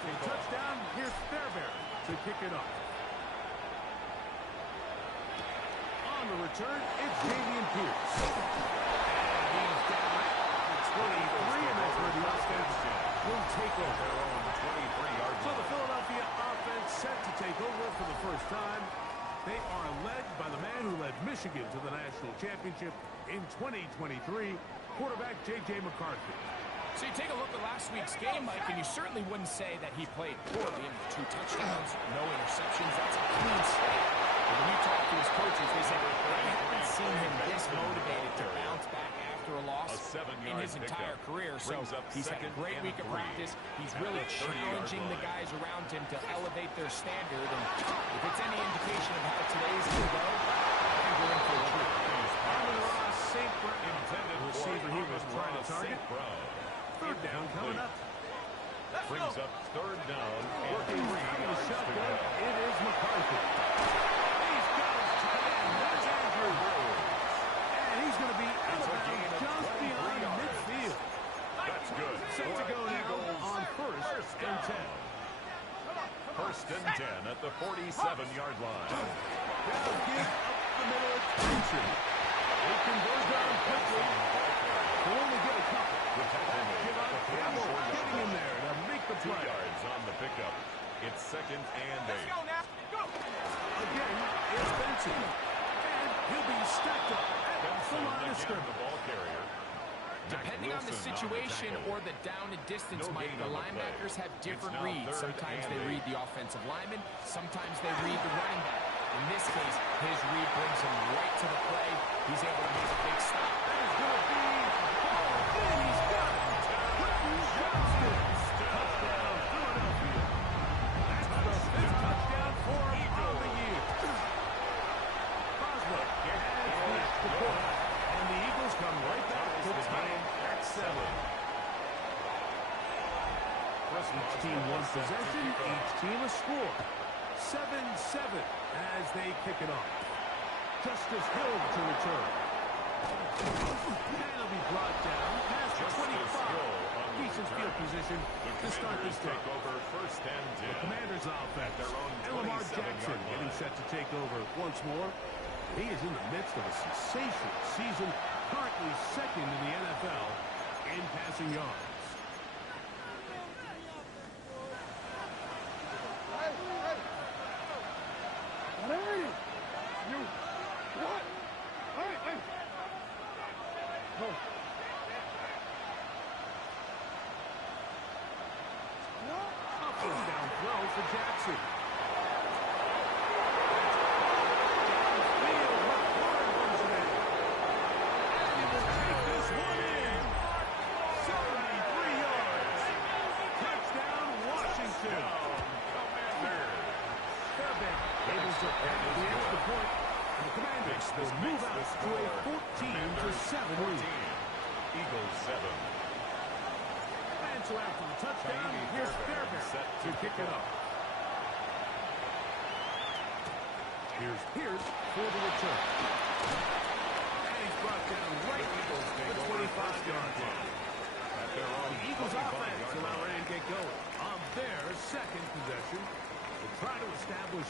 after the touchdown, here's Fairbairn to kick it off. On the return, it's Dameon Pierce. And he's down at 23, and that's where the offense will take over. Their own 23-yard line. So the Philadelphia offense set to take over for the first time. They are led by the man who led Michigan to the national championship in 2023, quarterback J.J. McCarthy. So you take a look at last week's game, Mike, and you certainly wouldn't say that he played poorly. I mean, 2 touchdowns, no interceptions. That's a clean slate. But when you talk to his coaches, they say they haven't seen him this motivated to bounce back after a loss in his entire career. So he's had a great week of practice. He's really challenging the guys around him to elevate their standard. And if it's any indication of how today's going to go, I think we're in for a treat. Amon-Ra St. Brown, intended receiver he was trying to target. Third down coming up. Brings up third down. Working out of the shotgun, it is McCarthy. He's got his tight end. There's Andrew. And he's going to be out of bounds just beyond midfield. That's good. Set to go now on first and 10. First and 10 at the 47-yard line. Now give up the middle extension. They can go down quickly. They'll only get a couple. Give up Campbell getting in there to make the 2 play. yards on the pickup. It's second and 8. Again, it's Benson. And he'll be stacked up at the line of The scrimmage. ball carrier. Depending on the situation or the down and distance, Mike, the linebackers have different reads. Sometimes they read the offensive lineman. Sometimes they read the running back. In this case, his read brings him right to the play. He's able to make a big stop. That is going to be... And he's got it. Quentin Johnston. Touchdown, Philadelphia. That's the 5th touchdown for him on the year. Boswell has reached the point. And the Eagles come right back to tie it at 7. Each team one possession, each team a score. 7-7 as they kick it off. Justice Hill to return. And he'll be brought down past the 25. Decent field position to start this Take drive. over first and 10. Commanders offense. Their own And Lamar 27-yard Jackson line. getting set to take over once more. He is in the midst of a sensational season, currently second in the NFL in passing yards. What are you? You what? Hey. Oh. Up and down throw for Jackson. Downfield, McCord brings it in. And he will take this one in. 73 yards. Touchdown, Washington. Fairbairn able to add the extra point. And the Commanders will move out to a 14-7 lead. Eagles 7. And so after the touchdown, here's Fairbairn set to kick it off. Here's Pierce for the return. And he's brought down right at the 25-yard line. The Eagles offense are now ready to get going on their second possession to try to establish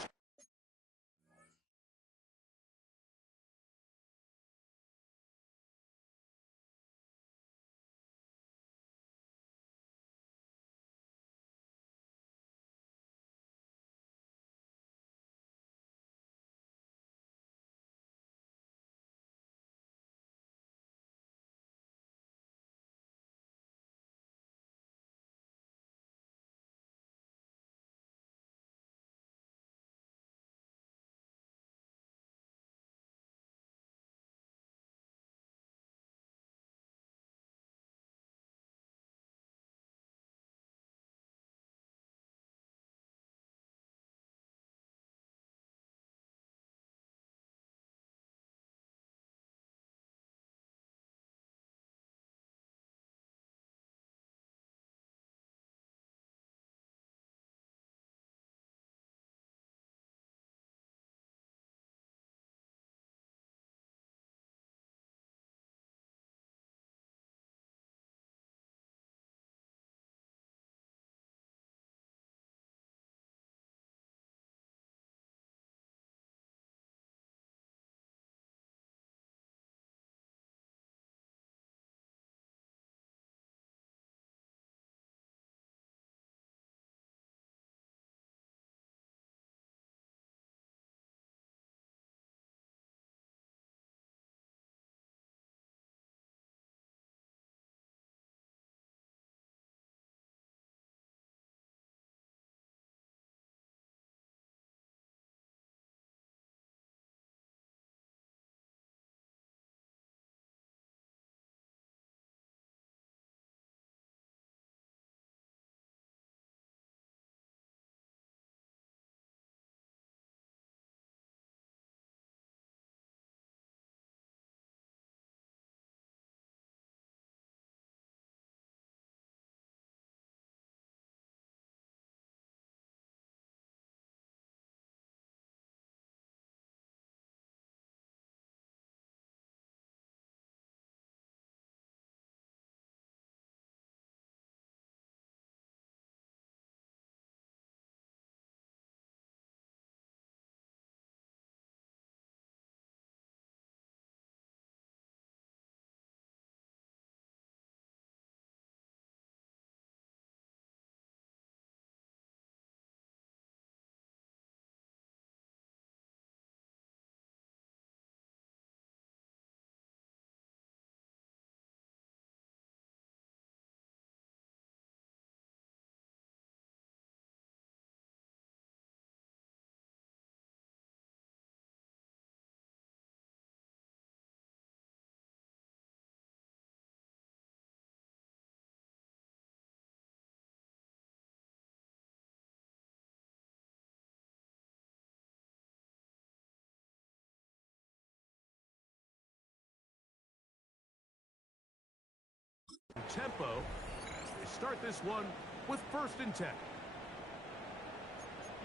Tempo as they start this one with 1st and 10.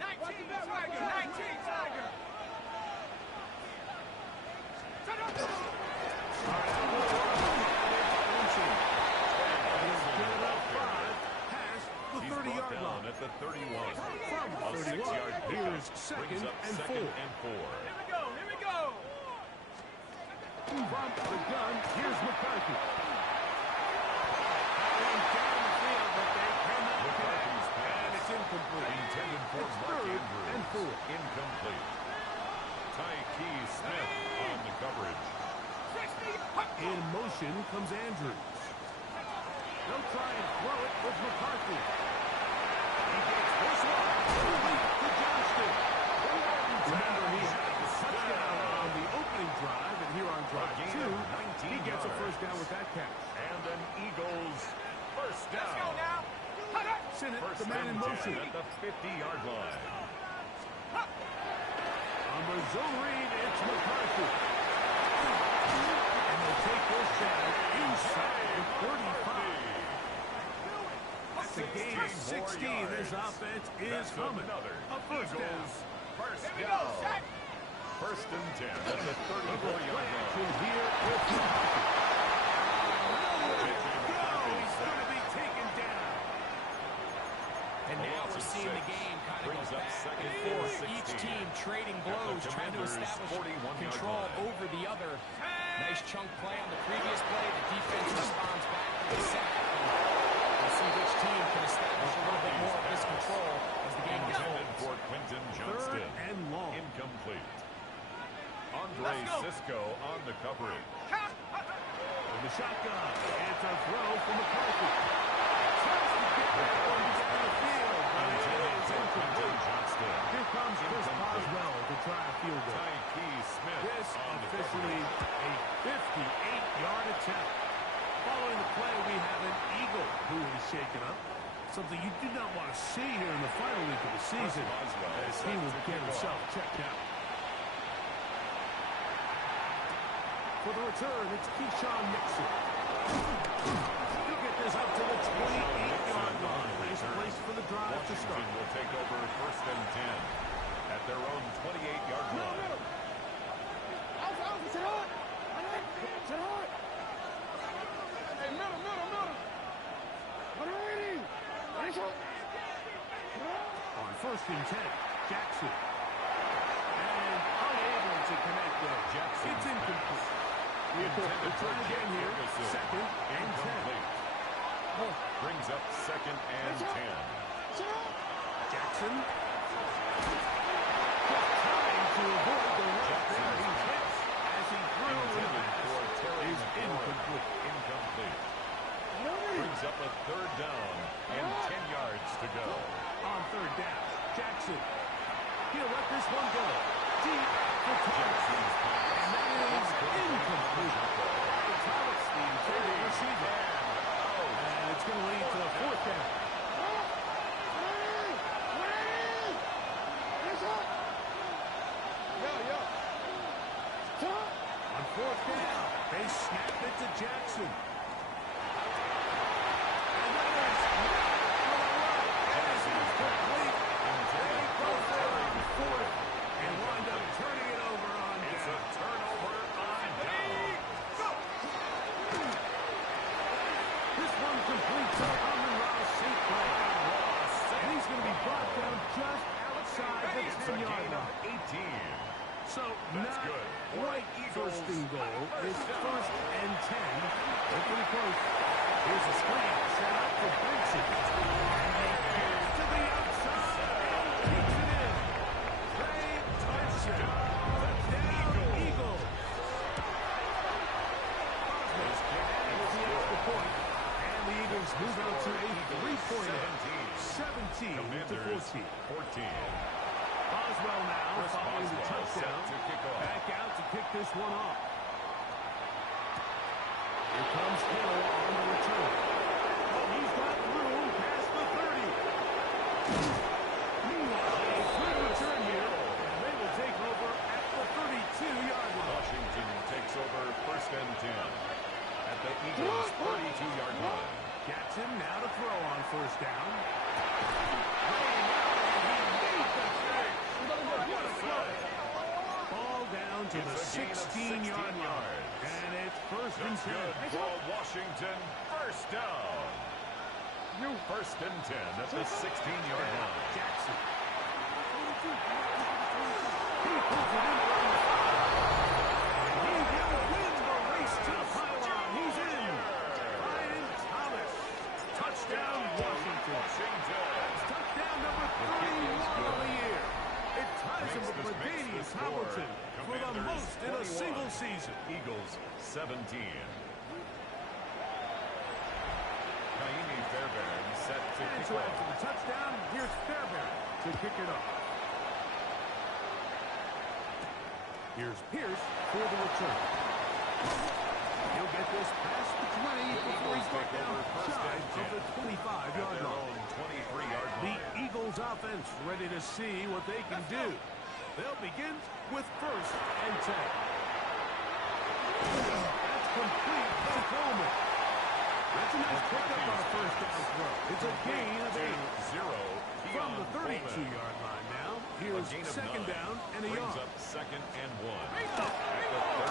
19, Tiger! 19, Tiger! The 30-yard line. At the 31. From the 31, here's 2nd and 4. Here we go! From the gun, here's McCarthy. McCarthy's pass. And it's incomplete. Intended for It's Mark 3rd Andrews. and 4. Incomplete. Tyke Smith on the coverage. In motion comes Andrews. They'll try and throw it with McCarthy. He gets this one. To Johnston. Remember, he had the touchdown on the opening drive, and here on drive 2, he gets a 1st down with that catch. And an Eagles 1st down. Let's go now! Sinnott, First the man in and 10 motion. at the 50-yard line. On the zone read, it's McCarthy. And they'll take this down inside the 35. That's a gain of 16. This offense is humming. A 1st down. First down. 1st and 10 at the 34-yard line. Here with McCarthy. He's going to be taken down. And now we're seeing the game kind of go back and forth. Each team trading blows, trying to establish control over the other. Nice chunk play on the previous play. The defense responds back to the sack. We'll see which team can establish a little bit more of this control as the game goes Intended on. for Quentin Johnston. 3rd and long. Incomplete. Andre Sisco on the coverage. In the shotgun. It's a throw for McCarthy. Tries to get that one down the field, but it is incomplete. Here comes Chris Boswell to try a field goal. Tyke Smith This on the officially coverage. a 58-yard attempt. Following the play, we have an Eagle who is shaken up. Something you do not want to see here in the final week of the season, as he will get himself checked out. For the return, it's Keyshawn Nixon. He'll get this up to the 28-yard line. Nice place for the drive to start. Washington will take over 1st and 10 at their own 28-yard line. On 1st and 10, Jackson. And unable to connect there. Jackson. It's incomplete. We'll try again here. 2nd and 10. Brings up 2nd and 10. Jackson. Just trying to avoid the rush there. He hits as he threw Intended for Terry is McLaurin. incomplete. Incomplete. Brings up a 3rd down and 10 yards to go. On 3rd down, Jackson. He'll let this one go. Deep for Jackson's pass. And that is incomplete. Thomas, the intended receiver. And it's going to lead to a 4th down. On 4th down, they snap it to Jackson. And that is complete. They go for it on 4th and wind up turning it over on It's a down. turnover on down. This one complete to Amon-Ra St. Brown. And he's going to be brought down just outside the It's a 10-yard gain of line. 18. So That's not good. quite Eagles. 1st and goal. It's 1st and 10. They're pretty close. Here's a screen set up for Benson. And they get it to the outside and kicks it in. Trey Tyson. Touchdown, Eagles. Cosmos gets the extra point. And the Eagles move out to a 3-point 17 to 14. 14. Boswell now Chris following the Boswell touchdown. set to kick off. Back out to kick this one off. Here comes Hill on the return. Oh, he's got room past the 30. Meanwhile, a good return here, and they will take over at the 32-yard line. Washington takes over 1st and 10. at the Eagles' 32-yard line. Jackson now to throw on first down. Ball down to the 16-yard line. And it's first and 10. Good for Washington. First down. First and 10 at the 16-yard line. Jackson. He pulls it in around the 5. He will win the race to the pylon. He's in. Brian Thomas. Touchdown, Washington. Touchdown number 31 of the year. It ties him with Ladainius Hamilton for the most in a single season. Eagles 17. Naimi Fairbairn set to And kick to add off. to the touchdown, here's Fairbairn to kick it off. Here's Pierce for the return. He'll get this past the 20 before he's brought down shy of the 25-yard line. 23-yard The line. Eagles offense ready to see what they can do. They'll begin with first and 10. That's complete by Coleman. That's a nice pickup on a first down throw. It's a gain of 8. 0. From the 32-yard line now, here's second down and a Brings yard. up second and 1 at the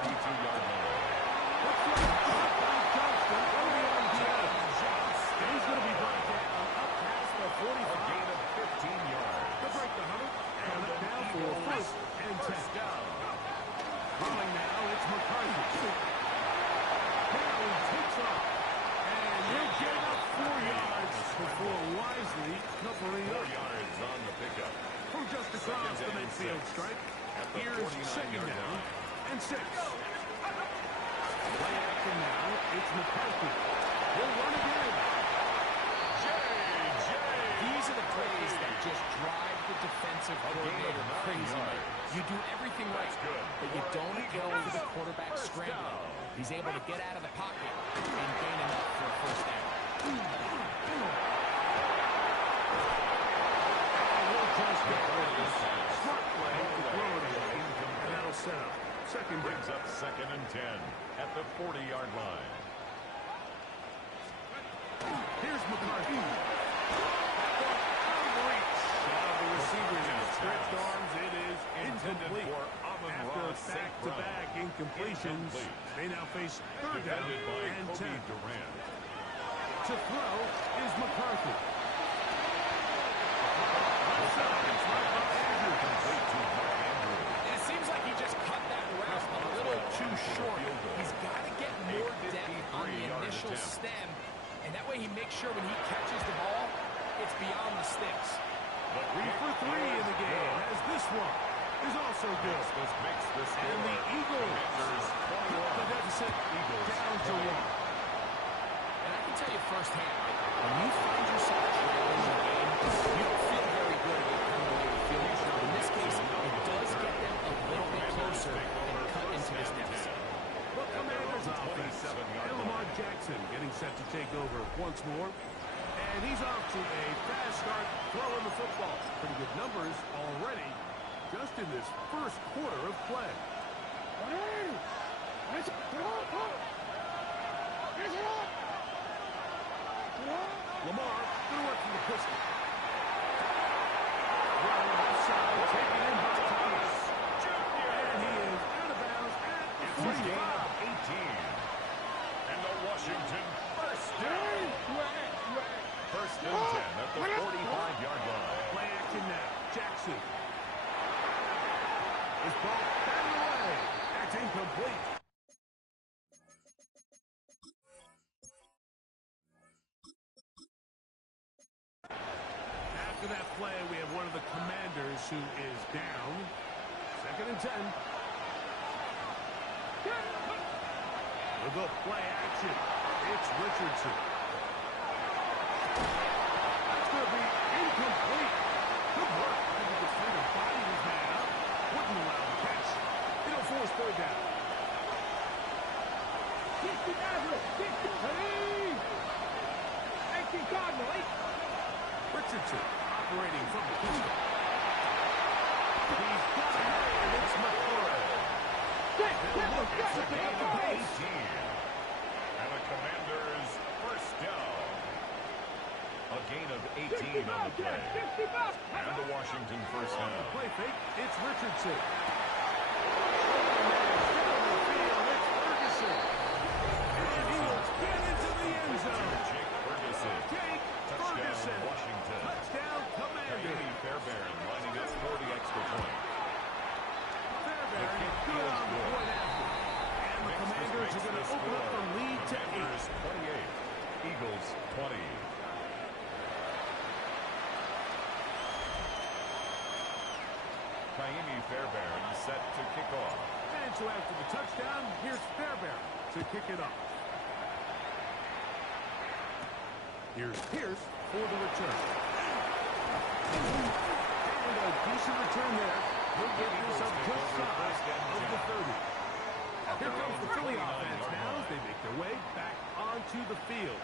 32-yard line. He's going to be brought down up past the 45. A gain of 15 yards. To break the 100, and it now for first and 10. Throwing now, it's McCarthy. Now he takes off, and he'll get up 4 yards before wisely covering 4 up. yards on the pickup. From just across the midfield stripe, here's second down and 6. Play action now, it's McCarthy. He'll run again. These are the plays that just drive the defensive coordinator crazy. You do everything right, but you don't go for the quarterback scrambling. He's able to get out of the pocket and gain enough for a first down. Smart play to throw it away, and that'll set up second down. Brings up second and 10 at the 40-yard line. Here's McCarthy. Out of reach. The receiver now. Stretched arms. It is incomplete. For Amon-Ra St. Brown. Back-to-back incompletions. Incomplete. They now face third down Defended by and Kobe 10. Durant. To throw is McCarthy. It seems like he just cut that route a little too short. He's got to get more depth on the initial stem, and that way he makes sure when he catches the ball, it's beyond the sticks. 3 for 3 in the game, as this one is also good. This makes the score. And the Eagles cut the deficit down to 1. And I can tell you firsthand, when you find yourself trailing the game, you don't feel very good about coming away with feeling sure. In this case, it does get them a little bit closer and cut into this deficit. The Commanders offense. And Lamar Jackson getting set to take over once more. And he's off to a fast start throwing the football. Pretty good numbers already just in this first quarter of play. Lamar going to work from the pistol. Running outside, taken in by Thomas. And he is out of bounds at the 45. 18. And the Washington first down. First and 10 at the 45-yard line. Play action now. Jackson. His ball batted away. That's incomplete. After that play, we have one of the Commanders who is down. Second and 10. With the play action, it's Richardson. That's going to be incomplete. Good work by the defender. Body his man up. Wouldn't allow the catch. It'll force third down. Richardson operating from the pistol. He's got it, and it's McCoy. They'll look at the gain of 8. And a Commanders first down. A gain of 18 on the play. And the Washington first down. Play fake. It's Richardson. Get into the end zone. Jake Ferguson. Jake Touchdown, Ferguson. Washington. Touchdown, Commanders. Ka'imi Fairbairn lining up for the extra point. Fairbairn good on the point after. And the Commanders are going to open up the lead to 8. Commanders 28. Eagles 20. Ka'imi Fairbairn set to kick off. And so after the touchdown, here's Fairbairn to kick it off. Here's Pierce for the return. And a decent return there. He'll get this up just shy of the 30. Here comes the Philly offense now as they make their way back onto the field.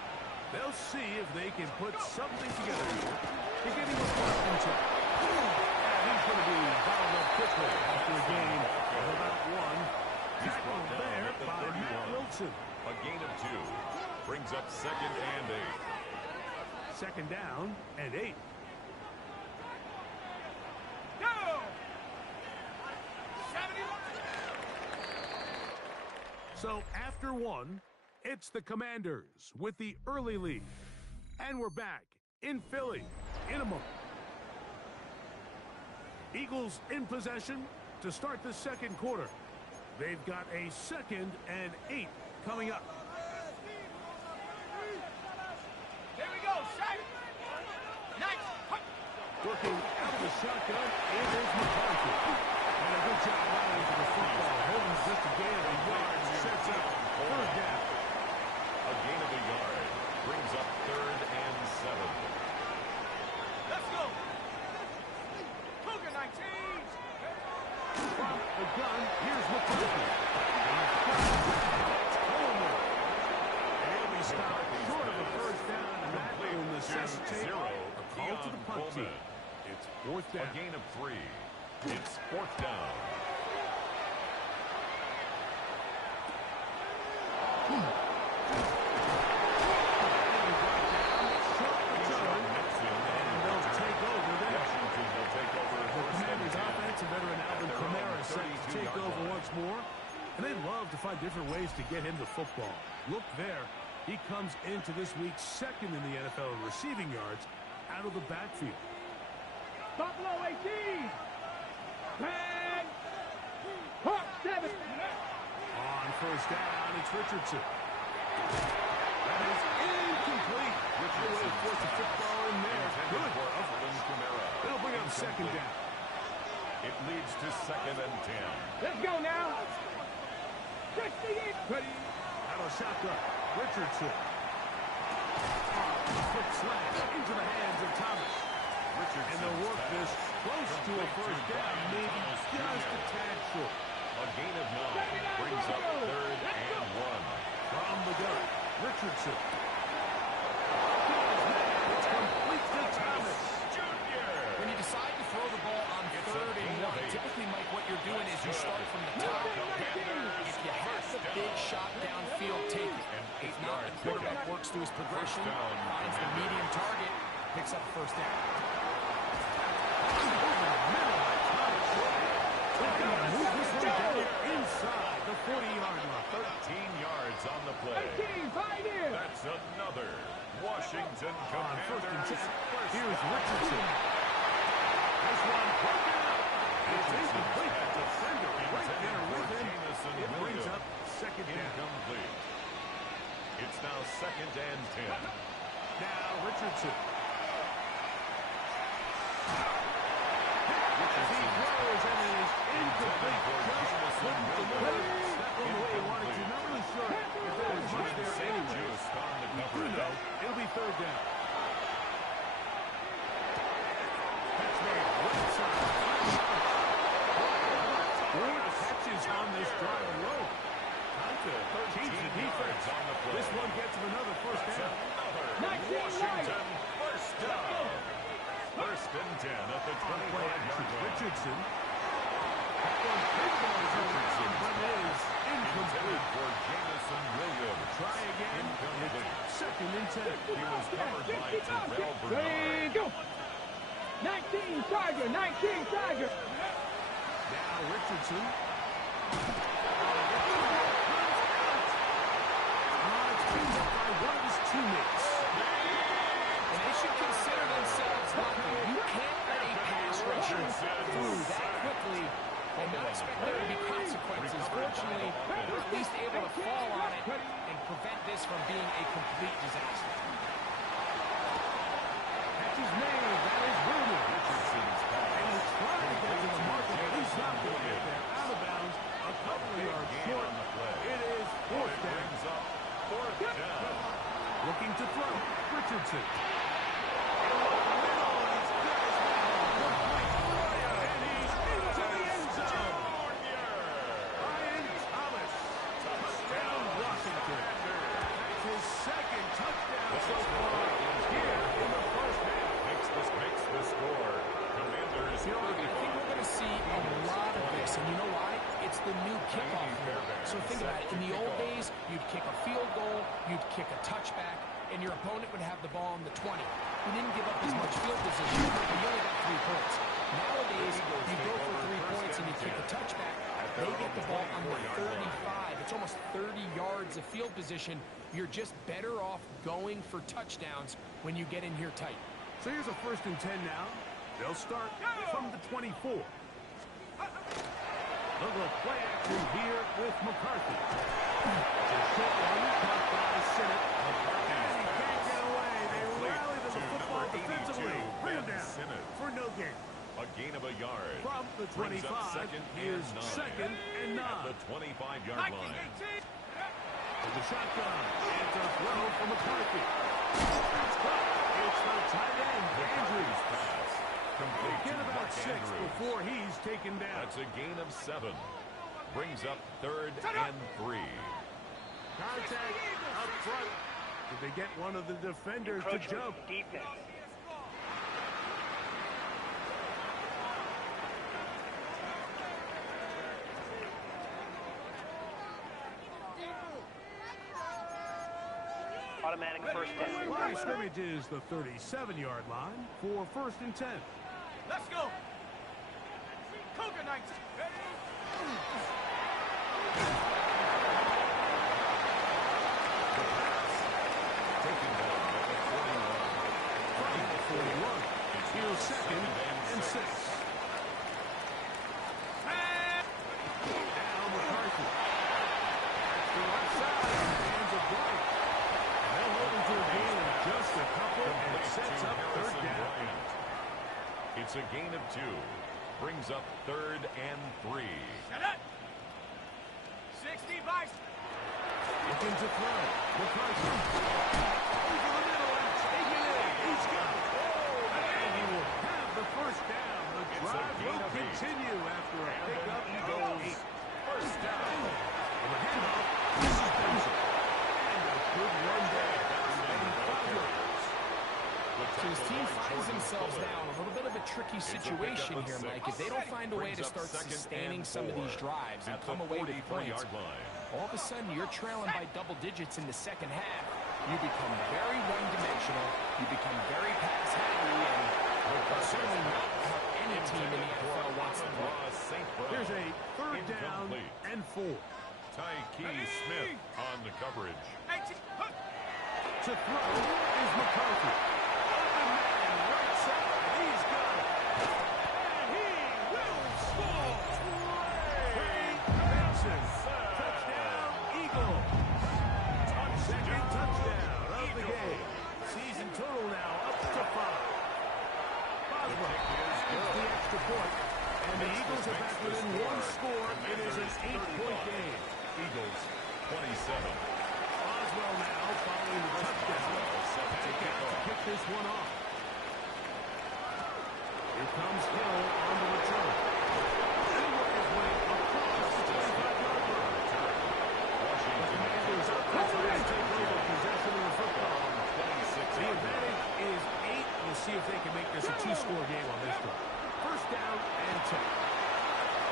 They'll see if they can put something together here to get him a first and 10. And he's going to be fouled up quickly after a game of about 1. Tackled there by Matt Wilson. A gain of 2. Brings up second and 8. Second down and 8. So after 1, it's the Commanders with the early lead. And we're back in Philly in a moment. Eagles in possession to start the second quarter. They've got a second and 8 coming up. There we go, Shaq. Nice. Working out of the shotgun, it is McCarthy. And a good job running to the football. Holding just a gain of a yard, sets up third down. A gain of a yard brings up third and 7. Let's go. Cougar 19. From the gun, here's McCarthy. And he'll be stopped short of a first down, and that will necessitate a call to the punt team. It's fourth down. A gain of 3. It's fourth down. And they love to find different ways to get him the football. Look there. He comes into this week second in the NFL in receiving yards out of the backfield. Buffalo 18. 10. Hawk 7. On first down, it's Richardson. That is incomplete. Richardson forced the football in there. Good. It'll bring up second down. It leads to second and 10. Let's go now. 68. Ready. Out of shotgun. Richardson. Quick slash into the hands of Thomas. And they'll work this close to a first down, maybe just a tad short. A gain of 9 brings up third and 1. From the gun, Richardson. It's complete to Thomas. When you decide to throw the ball on third and 1, typically, Mike, what you're doing is you start from the top. If you have the big shot downfield, take it. If not, the quarterback works through his progression, finds the medium target, picks up a first down. Inside the 40-yard line. 13 yards on the play. 18. 5 in. That's another Washington On first and Commanders. 10. Here's Richardson. This one broken out. It's incomplete. Defender right there with him. It brings up second down. Incomplete. It's now second and 10. Now Richardson. He throws and it is incomplete. Just couldn't deliver that one the way he wanted to. Not really sure if there was much there anyway. You know, it'll be third down. That's made right side. 4 catches on this drive alone. Time to change the defense. This one gets him another first down. Washington first down. First and 10 at the 25-yard line. Richardson. Richardson But it is incomplete. for Jamison Williams. Try again. Incomplete. It's second and 10. He was covered by Terrell Bernard. Ready, go. 19 Tiger, 19 Tiger. Now Richardson. It's pinned up by one of his teammates. And they should consider themselves lucky. You can't let a pass rusher through that quickly and not expect there to be consequences. Fortunately, they're at least able to fall on it and prevent this from being a complete disaster. Catch is made. That is Williams. Richardson's pass. And he's trying to get to the market, but he's not going to get there. Out of bounds, a couple of yards Gain short. on the play. It is fourth It down. brings up fourth down. Looking to throw. Richardson. And he's into the end zone. Ryan Thomas. Touchdown, Washington. That's his second touchdown so far here in the first half. Makes the score. Commanders I think we're going to see a lot of this, and you know why? It's the new kickoff rule. So think about it. In the old days, you'd kick a field goal, you'd kick a touchback, and your opponent would have the ball on the 20. You didn't give up as much field position, and you only got 3 points. Nowadays, you go for 3 points and you kick a touchback, they get the ball on the 35. It's almost 30 yards of field position. You're just better off going for touchdowns when you get in here tight. So here's a first and 10 now. They'll start from the 24. A little play action here with McCarthy. It's a short one caught by Sinnott. And he can't get away. They rally to the football defensively. Bring him down for no gain. A gain of a yard. From the Brings up 25, second here's and 9. second and 9. At the 25-yard line. With the shotgun, it's a throw for McCarthy. It's caught. It's the tight end, Andrews. Pass. Complete Get to about Mark 6 Andrews. before he's taken down. That's a gain of 7. Brings up third and 3. Contact up front. Did they get one of the defenders to jump? Defense. Automatic first down. Line of scrimmage is the 37-yard line for first and 10. Let's go. Cougar 19. Taking down at the 41. From the 41. Here's second and 6. Now McCarthy. That's the left side. Hands of Bryant. They'll hold him to a gain of just a couple, and it sets up third down. It's a gain of 2. Brings up third and 3. 60 by. Looking to throw. McCarthy. Over the middle and taking it. He's got it. And he will have the first down. The drive gain will of 8. continue after a pickup. He goes First down. on the handoff. This is Benson. And a good run there. And 5 yards. So his team finds themselves now in a little bit of a tricky situation here, Mike. If they don't find a way to start sustaining some of these drives and come away with points, all of a sudden you're trailing by double digits in the second half. You become very one-dimensional. You become very pass-heavy, and certainly not how any team in the NFL wants to play. Here's a third down and 4. Tyke Smith on the coverage. To throw is McCarthy. Open man, right side. He's got it. And he will score. Trey Benson. Touchdown, Eagles. Second touchdown of the game. Season total now up to 5. Boswell gets the extra point. And the Eagles are back within 1 score. It is an 8-point game. Eagles 27. Boswell now following the touchdown. To kick this one off. Here comes Hill on the return. He worked his way across the 25-yard line. The Commanders are trying to take over possession of the football. The advantage is 8. We'll see if they can make this a 2-score game on this drive. First down and 10.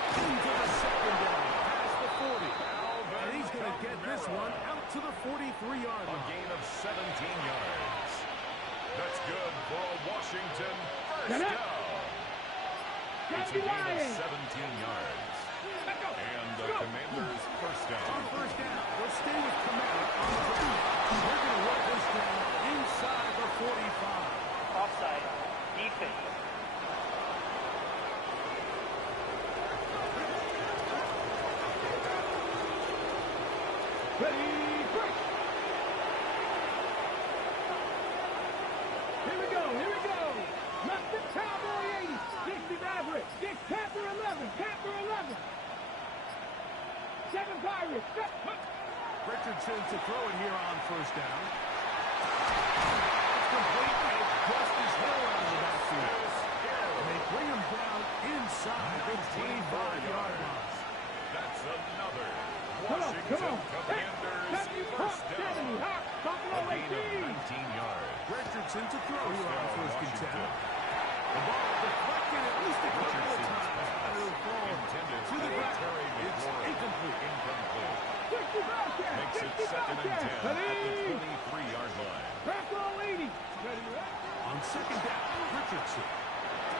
Into the secondary, past the 40. And he's going to get this one out to the 43-yard A line. gain of 17 yards. That's good for a Washington first down. It's a gain of 17 yards. And the Commanders first On down. first down, we'll stay with Kamara on the ground. They're going to work this down inside the 45. Offside. Defense. Ready, break. Here we go, here we go. Not the Cowboy 80. Dick the Maverick. Dick Panther 11. Panther 11. 7 Pirates. Richardson to throw it here on first down. It's complete. It's Justice Hill out of the backfield. And they bring him down inside the 25-yard line. That's another Come on, come Washington on. Commanders first down. 70. Hot. A Buffalo gain of 18. 19 yards. Richardson to throw here on down, first and 10. Washington. The ball deflected at least a couple of Richardson's times. pass And it'll fall intended to the for ground. Terry It's McLaurin. incomplete. Incomplete. 60 Bobcats. Makes it 60 second and 10 at the Bobcats. 23-yard line. Panther 80. Ready, ready. On second down, Richardson.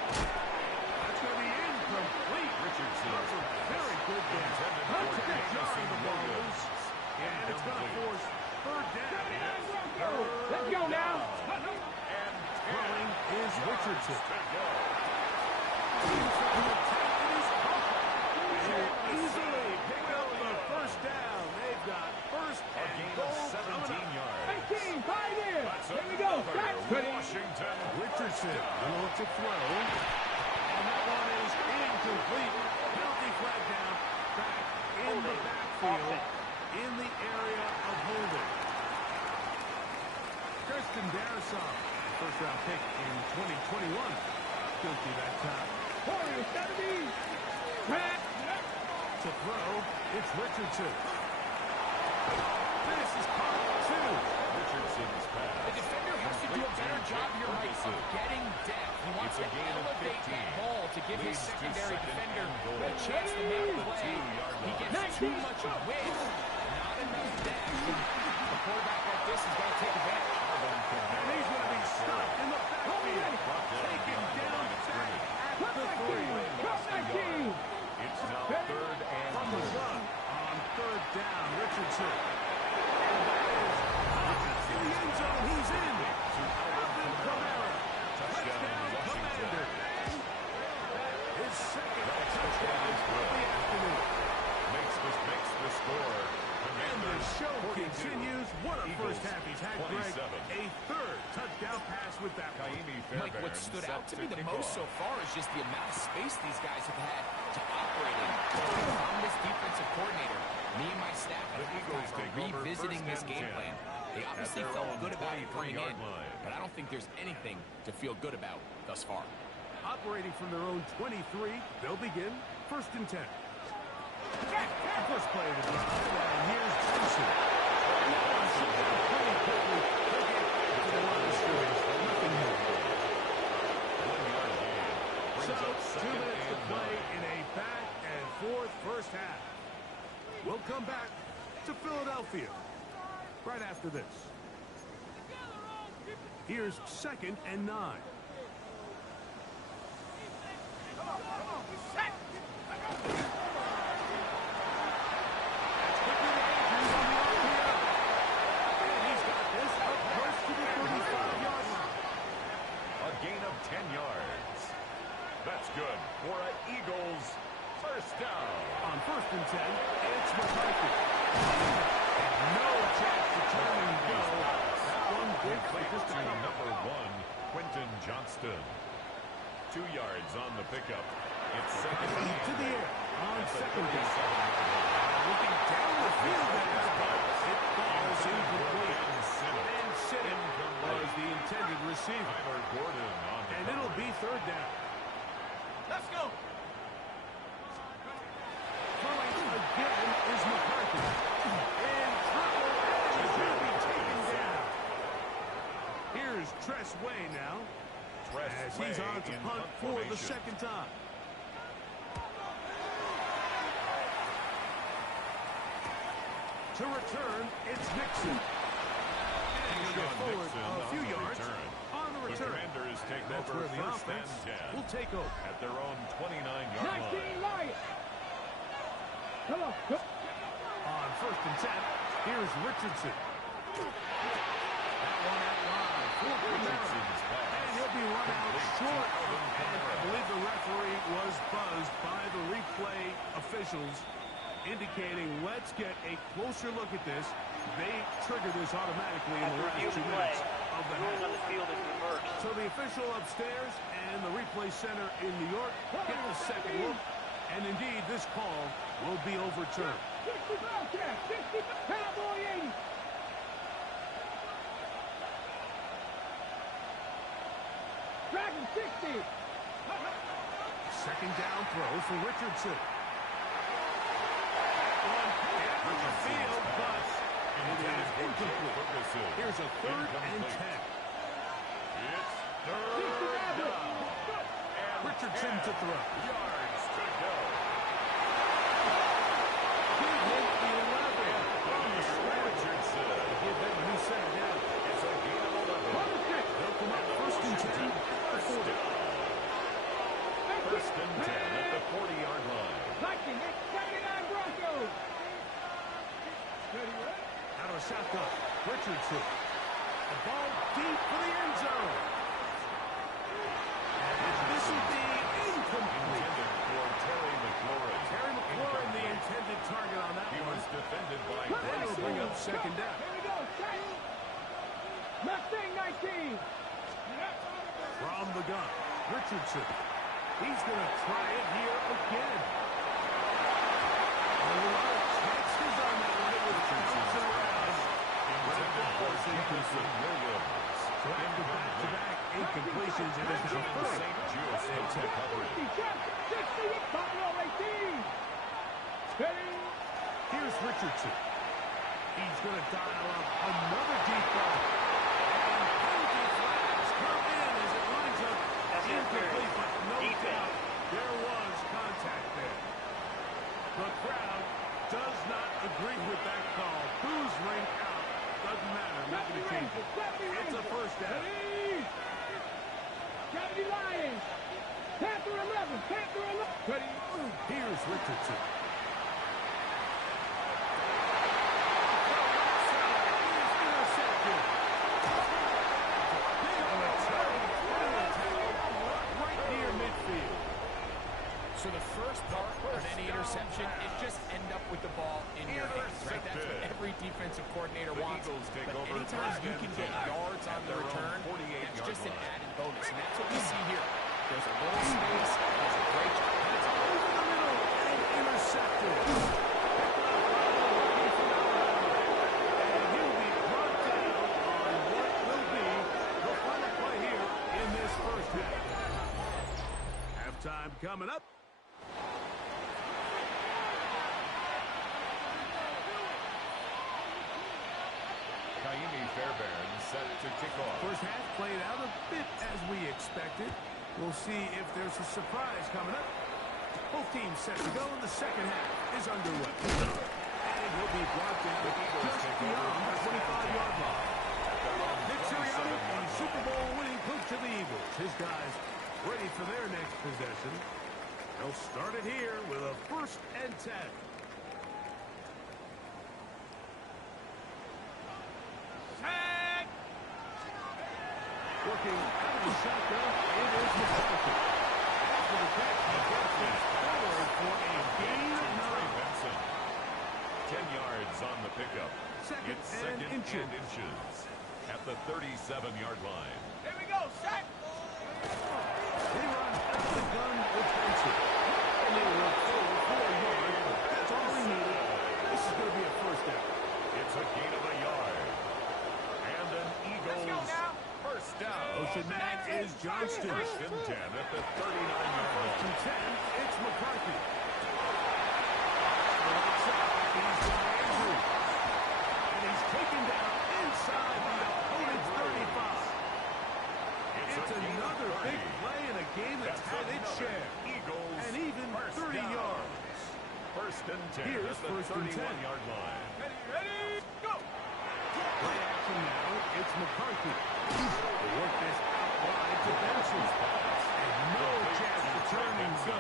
That's going to be incomplete. Richardson. That's a very good game. Intended for Contact jarring Jameson the ball Williams. loose. And it's going to Incomplete. force third down. Let's go now. And Throwing is Richardson. to go. Easily pick up the first down. They've got first A and gain goal of coming 17 up. yards. 18, 5 in. That's Here we go. another Ready. Washington. Richardson will look to throw. And that one is incomplete. Penalty flag down. Back in the backfield. In the area of holding. Christian Darrisaw, first-round pick in 2021. Guilty that time. Warriors, 70. Back. To throw, it's Richardson. This is caught two. Richardson's pass. The defender has to do a better job here, Mike, of getting depth. He wants It's a to gain of elevate 15. that ball to give his Leads to secondary second defender and goal. a chance to make the The play. 2-yard He line. gets too much width, not enough depth. A quarterback like this is going to take advantage. And he's going to be stopped in the backfield. Taken down back at the 3. Drop 19. It's now third and From the goal. gun on third down, Richardson. And that is in the end zone. He's in. Alvin Kamara. Touchdown, Commanders. His second touchdown of the afternoon. Makes the score. And the Commanders show 42. continues. What a Eagles first half he's had, Greg. 27. A third touchdown pass with that one. Kaimi Mike, what Fairbairn stood set out to me to the kick most off. so far is just the amount of space these guys have had to operate in. I'm this defensive coordinator. Me and my staff The Eagles are take over revisiting first this and game 10. plan. They obviously their felt own good about it coming 23-yard in, line. but I don't think there's anything to feel good about thus far. Operating from their own 23, they'll begin first and 10. First play of the drive, and here's Johnson. And that one shut down pretty quickly. They'll get to the line of scrimmage. Nothing new. 1-yard gain. So, Brings up 2 second minutes to and play 9. in a back and forth first half. We'll come back to Philadelphia right after this. Here's second and 9. That's quickly to Andrews on the RPO. And he's got this up close to the 35-yard line. A gain of 10 yards. That's good for an Eagles first down. On first and 10, it's McCarthy. And no chance to turn and go. That one big for just a To couple. number 1, Quentin Johnston. 2 yards on the pickup. It's second and To the air on at the second down. 37-yard line. Looking down the field there. It falls incomplete. And Sinnott. And Sinnott was the intended receiver. Tyler Gordon on the And it'll be third down. Let's go. Throwing again is McCarthy. In trouble, and he'll be taken down. Here's Tress Way now, as he's on to punt for the second time. To return, it's Nixon. And he'll get forward a few yards on the The return. Commanders take That's over where the first and offense 10 will take over. at their own 29-yard line. 19 Lions. Come on. On first and 10, here's Richardson. That one out wide for Richardson. And he'll be run out short. And I believe the referee was buzzed by the replay officials, indicating let's get a closer look at this. They trigger this automatically in the last 2 minutes of the Ruling on half. the field is reversed. So the official upstairs and the replay center in New York get the second look. And indeed, this call will be overturned. 60 Bobcat. 60 Cowboy 80. Dragon 60. Second down throw for Richardson. One after the field, but it is incomplete. Here's a third and 10. It's third down. Richardson to throw. Yards to go. Give him 11 on the stretch. Richardson. Give them a new set down. It's a gain of 11. They'll come up first and 10 at the 40. First and 10 at the 40-yard line. Lightning, it's 79 Broncos. Out of a shotgun, Richardson. The ball deep for the end zone. And this will be incomplete. Intended for Terry McLaurin. Terry McLaurin, the intended target on that He one. was defended by And it'll Grayson. bring up second down. Here we go. Mustang 19. From the gun, Richardson. He's going to try it here again. A lot of chances on that one. It was bouncing around. Intended for Jefferson Williams. So after back-to-back incompletions, it is now third. St. Just into coverage. 60 with Buffalo 18. Steady. Here's Richardson. He's going to dial up another deep ball. And penalty flags come in as it lines up. Incomplete, but no doubt there was contact there. The crowd does not agree with that call. Who's ring out? Doesn't matter. Not going to change it. It's a first down. 70 Lions. Panther 11. Panther 11. Here's Richardson. So the first part of any interception is just end up with the ball in your hands, right? That's what every defensive coordinator wants. But anytime you can get yards on the return, that's just an added bonus. And that's what we see here. There's a little space. There's a break. And it's over the middle And intercepted. And he'll be brought down on what will be the final play here in this first half. Halftime coming up. Kaimi Fairbairn set to kick off. First half played out a bit as we expected. We'll see if there's a surprise coming up. Both teams set to go, and the second half is underway. And he'll be brought down just beyond the 25-yard line. Nick Sirianni, the Super Bowl winning coach of the Eagles. His guys ready for their next possession. They'll start it here with a first and 10. Working out of the shotgun, it is McCarthy. After the catch, McCarthy forward for a gain of 9. Benson. 10 yards on the pickup. Second It's and second inches. and inches at the 37-yard line. Here we go. Sack. They run out of the gun with Benson. And they will forward for a yard. That's all he needed. This is going to be a first down. It's a gain of a yard. And an Eagles first down. Motion man is Johnston. First and 10 at the 39-yard First line. and 10, it's McCarthy. Outside, he's got Andrews. And he's taken down inside the opponent's 35. It's another big play in a game that's had its share. Eagles And even first 30 down. yards. first and 10 Here's at the first and 10. 31-yard line. Ready, go! Play action now. It's McCarthy. They work this out wide to Benson. And no chance to turn and go.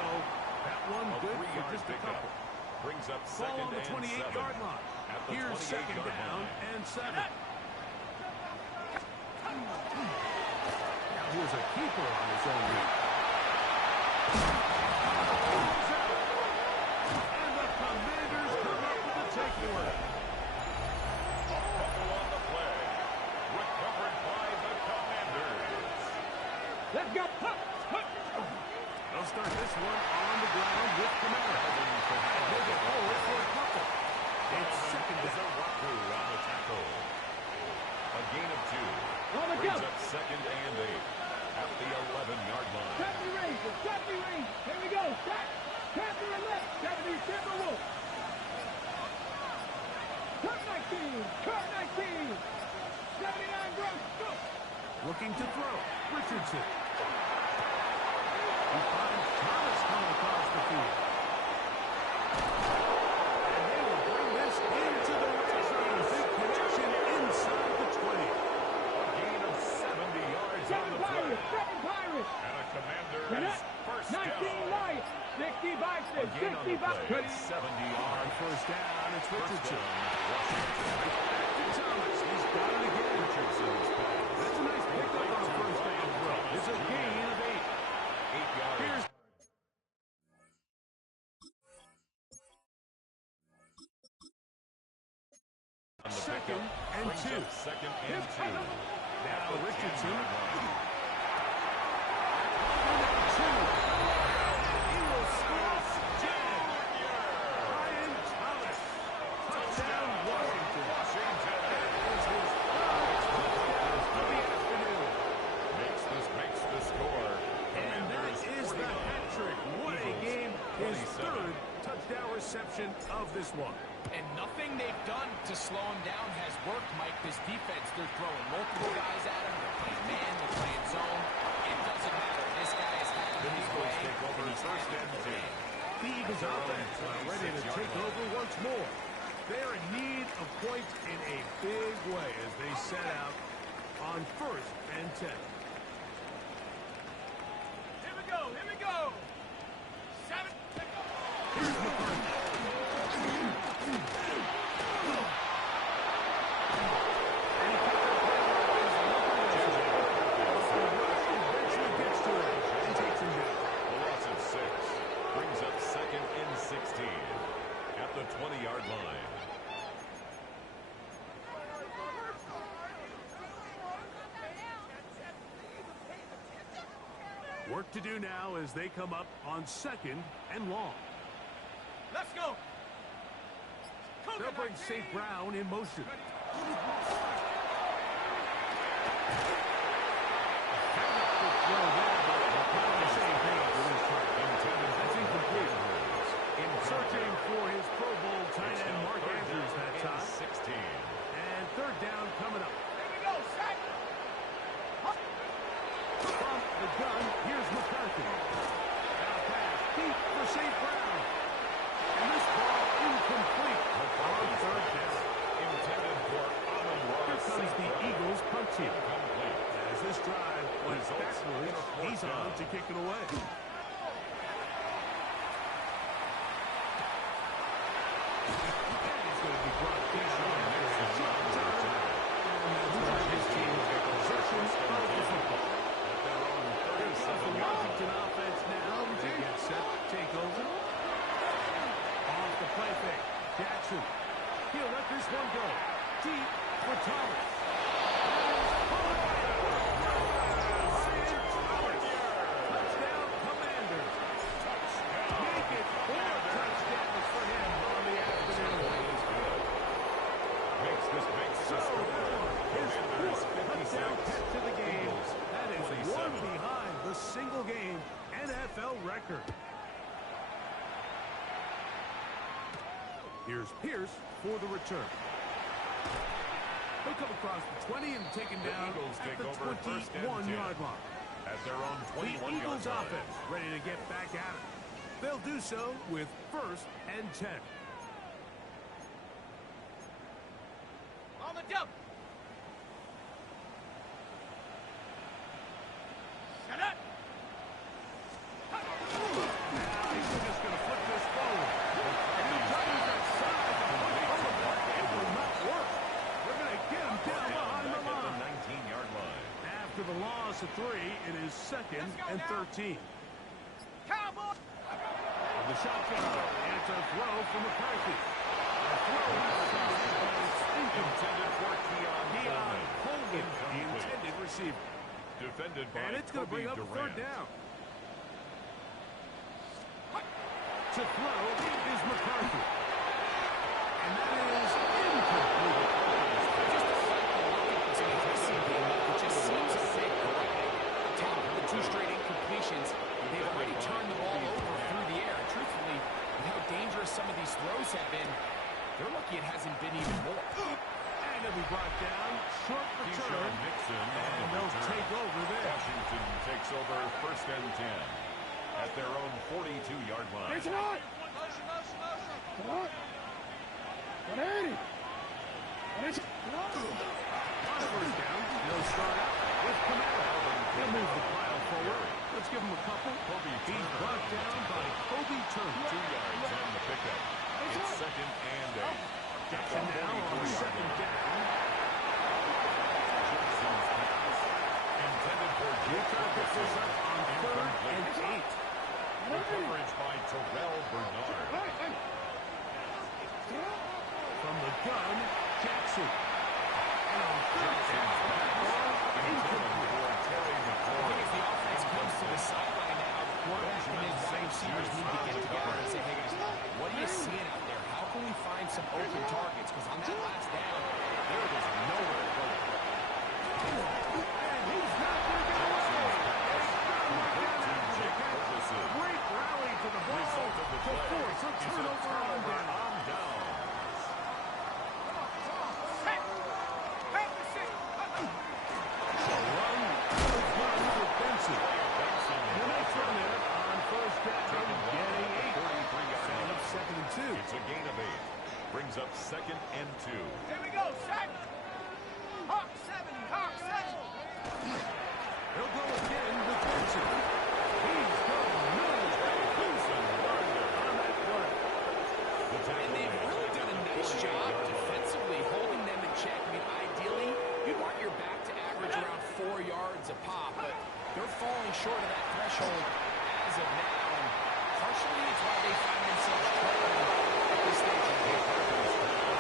That one good for just a couple. Brings up Ball second on the and 28-yard 7. line. At the Here's second 28-yard down line. and 7. Now here's a keeper on his own lead. And the Commanders come up with the takeaway. Fumble on the play. Recovered by the Commanders. Let's go. Hup, hup. They'll start this one on the ground with Kamara. And he'll get forward for a couple. It's second Is a down. Waku on the tackle. A gain of 2. On the Brings go. up second and 8 at the 11-yard line. Safety range. Safety range. Here we go. Shot. Panther and left. 70 Timberwolves. Cut 19. Cut 19. 79 Gross. Go. Looking to throw. Richardson. He finds Thomas coming across the field. And they will bring this into the red zone. Big connection inside the 20. A gain of 70 yards on Seven the play. Pirates. Seven Pirates. And a Commanders Connect. first 19 down. Lions. 60 A Vikings. gain on 60 the play. Vikings. 70 On yards. first down, it's First Richardson. down, Washington. Back to Thomas. He's got it again. Richardson's pass. That's a nice pickup on a first down throw. It's a gain of 8. 8 yards. Here's on the second pickup. and Brings 2. up second and 2. Now Richardson. 10-yard line. He will score again. Brian Thomas. Touchdown, Washington. Washington That is his third touchdown of the afternoon. makes the score. And that is the hat trick. What a game. His 27. third touchdown reception of this one. And nothing they've done to slow him down has worked, Mike. This defense, they're throwing multiple guys at him. They're playing man, they're playing zone. It doesn't matter. This guy is having The his Eagles way, take over and he's first having and the 10. game. The Eagles offense are ready to 26-yard take line. over once more. They're in need of points in a big way as they set out on first and 10. Here we go, here we go. 7, pick up. Here's McCarthy. And he picks up the rush eventually gets to him and takes him down. A loss of 6. Brings up second and 16 at the 20-yard line. Work to do now as they come up on second and long. Let's go. They'll bring St. Brown in motion. That's incomplete. Searching for his Pro Bowl tight end Mark Andrews that time. 16. And third down coming up. Here we go, sack. From the gun, here's McCarthy. Now pass deep for St. Brown. And this ball incomplete on third down. Intended for Amon Here Ross. comes the Eagles punch in. Incomplete. As this drive went backwards, he's on to kick it away. And it's going to be brought down after a short time. And his team will get possession of the football. At their own Here comes the 37-yard line. Washington offense now. They get set to take over. Off the play fake. Jackson. He'll let this one go. Deep for Thomas. Touchdown, Commanders. Make it 4 touchdowns for him on the afternoon. Makes the So, score. his Commanders fourth touchdown 56. catch of the game. That is 27. one behind the single-game NFL record. Here's Pierce for the return. He'll come across the 20 and take him The down Eagles at take the over first and 21-yard line. At their own The 21-yard Eagles line. offense ready to get back at it. They'll do so with 1st and 10. On the jump. Shut up. Now he's just going to flip this forward. And he'll try to use that size to push over that. It will not work. They're going to get him down behind the Back at line. the 19-yard line. After the loss of 3, it is 2nd and 13. Cowboy. The shotgun, and it's a throw from McCarthy. A throw is Intended for Keon Keon Coleman. Coleman, the Incomplete. intended receiver. Defended by And it's going to Kobe bring up a Durant. 3rd down. To throw is McCarthy. And that is incomplete. Just a cycle look at this passing game. It just seems a bit erratic. On top of the 2 straight incompletions, they've already turned the ball over through the air. Truthfully, with how dangerous some of these throws have been, they're lucky it hasn't been even more. And it'll be brought down. Short return. Keyshawn Nixon on And the they'll return. take over there. Washington takes over 1st and 10 at their own 42-yard line. It's not. Come on. 180. And it's On 1st down, they'll start out with Kamara. He'll move the pile forward. Let's give him a couple. He's brought down by Kobe Turner. 2 yards on the pickup. It's 2nd and 8. Jackson now on 2nd down. Jackson's pass. Intended for He'll try to pick this up on 3rd and 8. The coverage by Terrell Bernard. From the gun, Jackson. And on 3rd down, incomplete. For Terry I think McLaurin. as the offense comes to the sideline now, the quarterback and his wide receivers need to get together and say, hey guys, what are you seeing out there? How can we find some open targets? Because on that last down, there was nowhere to go. And he's not going to get away. Great rally to the ball Result of the to play force a is a turnover on turnover down. on downs. The run was done with Benson. The next run there on 1st down, getting 8. 43-yard Set line. up 2nd and 2. It's a gain of 8. Brings up 2nd and 2. Here we go, set. Hawk 7, Hawk 7. He'll go again with Benson. He's going nowhere. Wilson Gardner. On that play. The tackle And they've made really at done a the nice job 48-yard line. defensively holding them in check. I mean, ideally, you'd want your back to average around 4 yards a pop, but they're falling short of that threshold as of now. And partially, it's why they find themselves struggling at this stage of the game.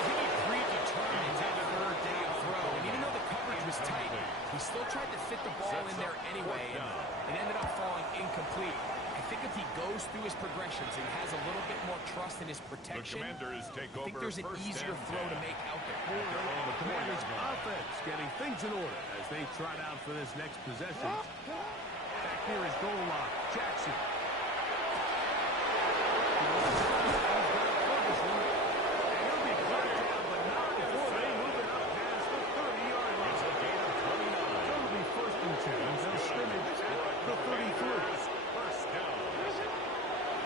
He predetermined that 3rd down throw, and even though the coverage was tight, he still tried to fit the ball in there anyway, and it ended up falling incomplete. I think if he goes through his progressions and has a little bit more trust in his The protection, Commanders take I think over there's an 1st easier and throw 10. to make out there. The Commanders' offense getting things in order as they trot out for this next possession. Back near his goal line, Jackson. He'll be brought down, but not before they move it up past the 30-yard line. It's a gain of 29. It'll be 1st and 10. They'll scrimmage at the 33. First down.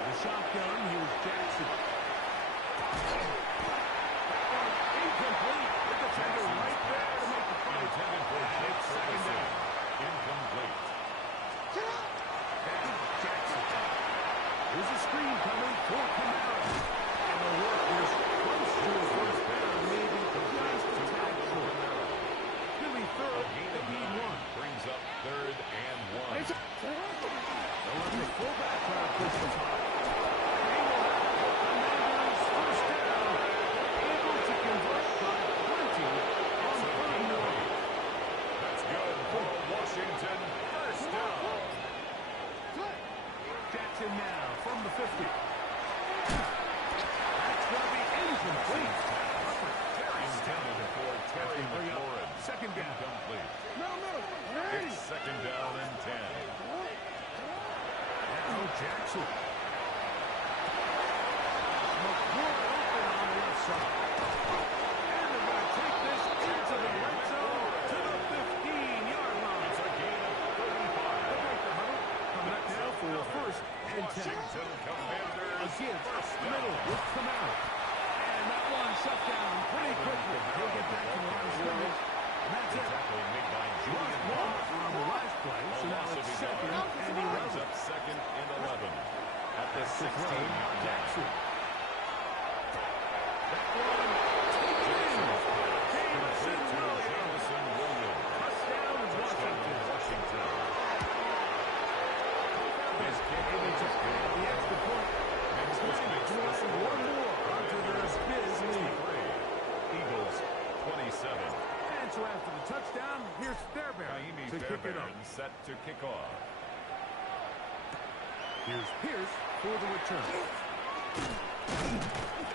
The shotgun, here's Jackson. Incomplete. The defender right there to make the fight. Intended for Jake 2nd Ferguson. down. Incomplete. And Jackson. There's a screen coming for Kamara. And the work is close to a 1st down, maybe just a tad short. It'll be 3rd and 1. Brings up 3rd and 1. They'll let the fullback try to push the top. They will have the Commanders' 1st down. Able to convert by 20 on 3rd and 1. That's good for Washington. First down. Jackson now from the 50. That's going to be incomplete. Intended for Terry Bring up McLaurin. 2nd down. Incomplete. No. It's 2nd down and 10. Now Jackson. McLaurin open on the left side. And they're going to take this into the red zone to the 15-yard line. It's a gain of 35. They'll break the huddle. Coming up now for 1st and 10. Washington Commanders. A give up the middle with Kamara. And that one shut down pretty quickly. He'll get back to the line of scrimmage. And that's it. Tackle made by Lost Julian one Ball. on the last play, so now it's second and Brings 11. up second and 11 at the To throw, 16-yard line. Jackson. That one taken in. Jameson Williams. Touchdown is Washington. His kick Able to is get good. the extra point. Commanders want one more onto their biz lead. Eagles 27. Answer after the touchdown. Here's Fairbairn Naimi to kick it up. Fairbairn set to kick off. Here's Pierce for the return.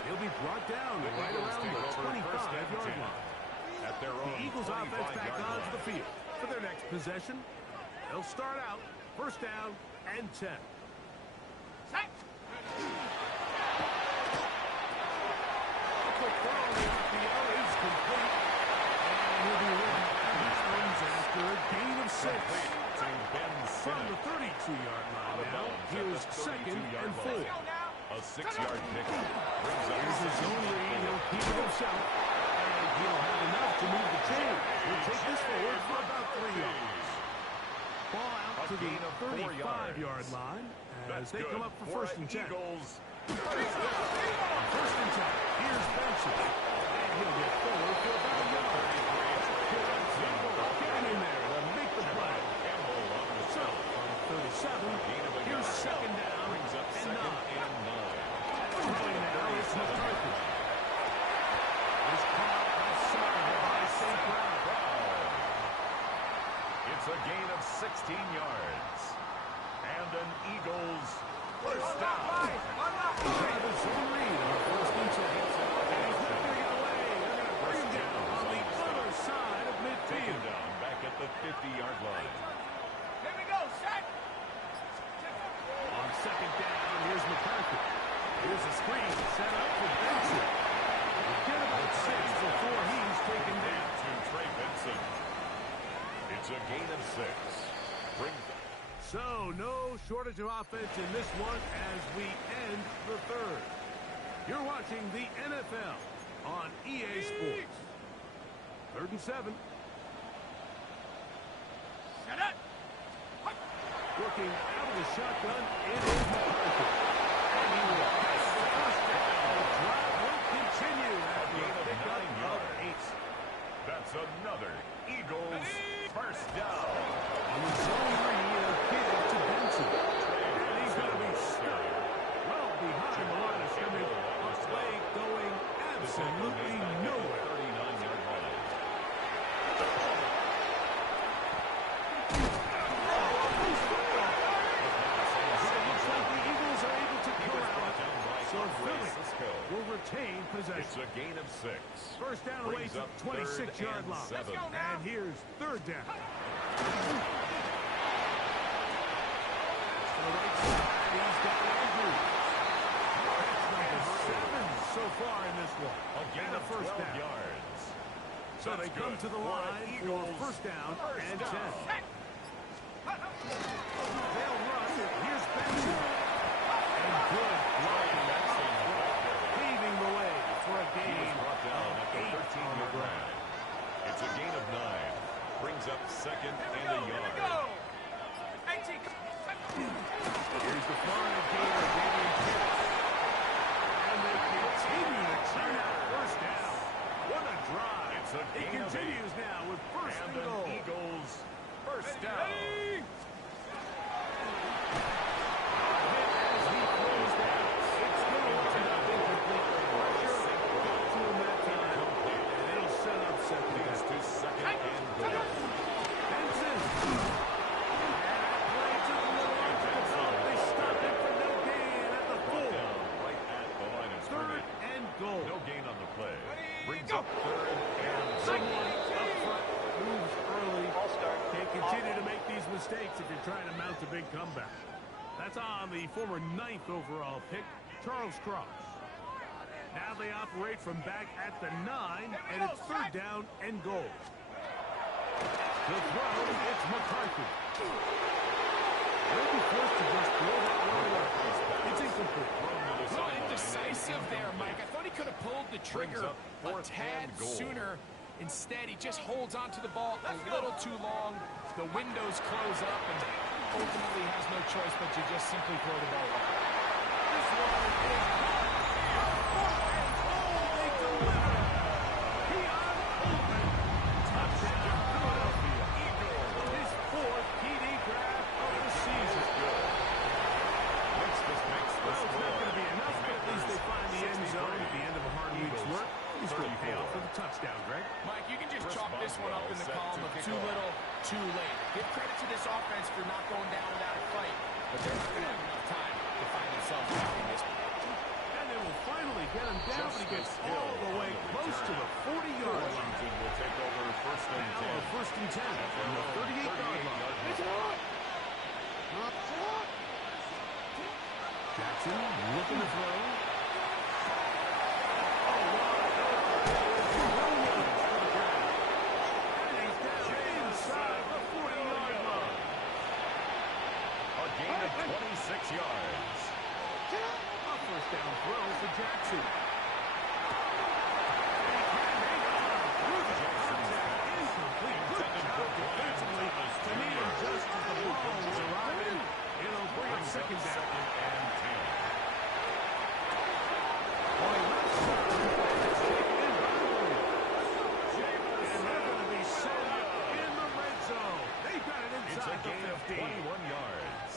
He'll be brought down The right Eagles around take the over first and 25-yard 10 line. at their The own Eagles offense back 25-yard onto line. the field for their next possession. They'll start out first down and 10. A quick throw on the RPO is complete. And he'll be ridden out of bounds after a gain of 6. To Ben From the Simmons. 32-yard line Out of now, bounds at here's the second 32-yard and line. 4. A 6-yard pickup. Brings up Here's his second own and read. 4. He'll keep it himself. And he'll have enough to move the chain. He'll take this forward for about 3 yards. Ball out A to the gain of 4 35-yard yards. line as That's they good come up for for first and 10. Eagles. First and 10. Here's Benson. And he'll get forward for about a yard. Getting in there to make the play. Campbell on the So, stop. from 37, Gain of a here's yard. second down Brings up and second 9. and 9. Throwing now is McCarthy. Is caught outside by St. Brown. It's a gain of 16 yards. And an Eagles first down. Travis Henry on the first and 10. And he's not going to get away. They're going to bring him down on the other side of Taken midfield. down back at the 50-yard line. On second down, here's McCarthy. Here's a screen set up for Benson. We'll get about 6 before he's taken down. To Trey Benson. It's a gain of 6. Brings So, no shortage of offense in this one as we end the third. You're watching the NFL on EA Sports. 3rd and 7. Working out of the shotgun, it is McCarthy. And he will pass the first down. The drive will continue after a pickup of 8. That's another Eagles first down. On the zone read, a give to Benson. And he's going to be stuck well behind the line of scrimmage. A play going absolutely nowhere. 39-yard line. It looks like the Eagles are able to corral it. Down by So Philly Cisco. will retain possession. It's a gain of 6. First down away Brings to up 26-yard 3rd and line. 7. And here's 3rd down. To the right side, he's got Andrews. That's number 7 so far in this one. A gain And a of first 12 down. yards. So they come to the line for first down and 10. They'll run. Here's Benson. And good blocking. Paving the way for a He gain was brought down at the of 8 on the 13-yard ground. line. It's a gain of 9. Brings up second and a yard. Here's the Florida Gator, Damian Pierce. And they continue to churn out first down. What a drive. It's a It gain of 8. continues now with first And and goal. an Eagles first down. As he throws down, it's going to wind up incomplete. Pressure got to him that time. And they'll set up second Leads down. to second and goal. Benson. And that play took a little long to develop. They stopped it for no gain at the full. Down right at the line of 3rd scrimmage. and goal. No gain on the play. Brings up 3rd and Someone up front moves early. All start. Can't continue to make these mistakes if you're trying to mount a big comeback. That's on the former 9th overall pick, Charles Cross. Now they operate from back at the 9, and it's 3rd down and goal. The throw, it's McCarthy. They'll be forced to just throw that one away. It's incomplete. A little indecisive there, Mike. I thought he could have pulled the trigger a tad sooner. Instead, he just holds onto the ball a little too long. The windows close up, and ultimately has no choice but to just simply throw the ball away. This one is they deliver. Keon Coleman. Touchdown, Philadelphia. His fourth TD grab of the season. Well, it's not going to be enough, but at least they find the end zone at the end of a hard week's work. He's going to pay off for the touchdown, Greg. Mike, you can just chalk this one up in the column of too little, too late. Give credit to this offense for not going down without a fight, but they're not going to have enough time to find themselves back in this one. And they will finally get him down, but he gets all the way close to the 40-yard line. Washington will take over first and 10. Now a first and 10 from the 38-yard line. Jackson looking to throw. A gain of 26 yards. A first down throw for Jackson. Incomplete. Good job defensively to meet him just as the ball was arriving. It'll bring up second down. And 10. On a left side, it's taken in by Williams. And they're going to be set up in the red zone. They got it It's a inside the gain of 50. 21 yards.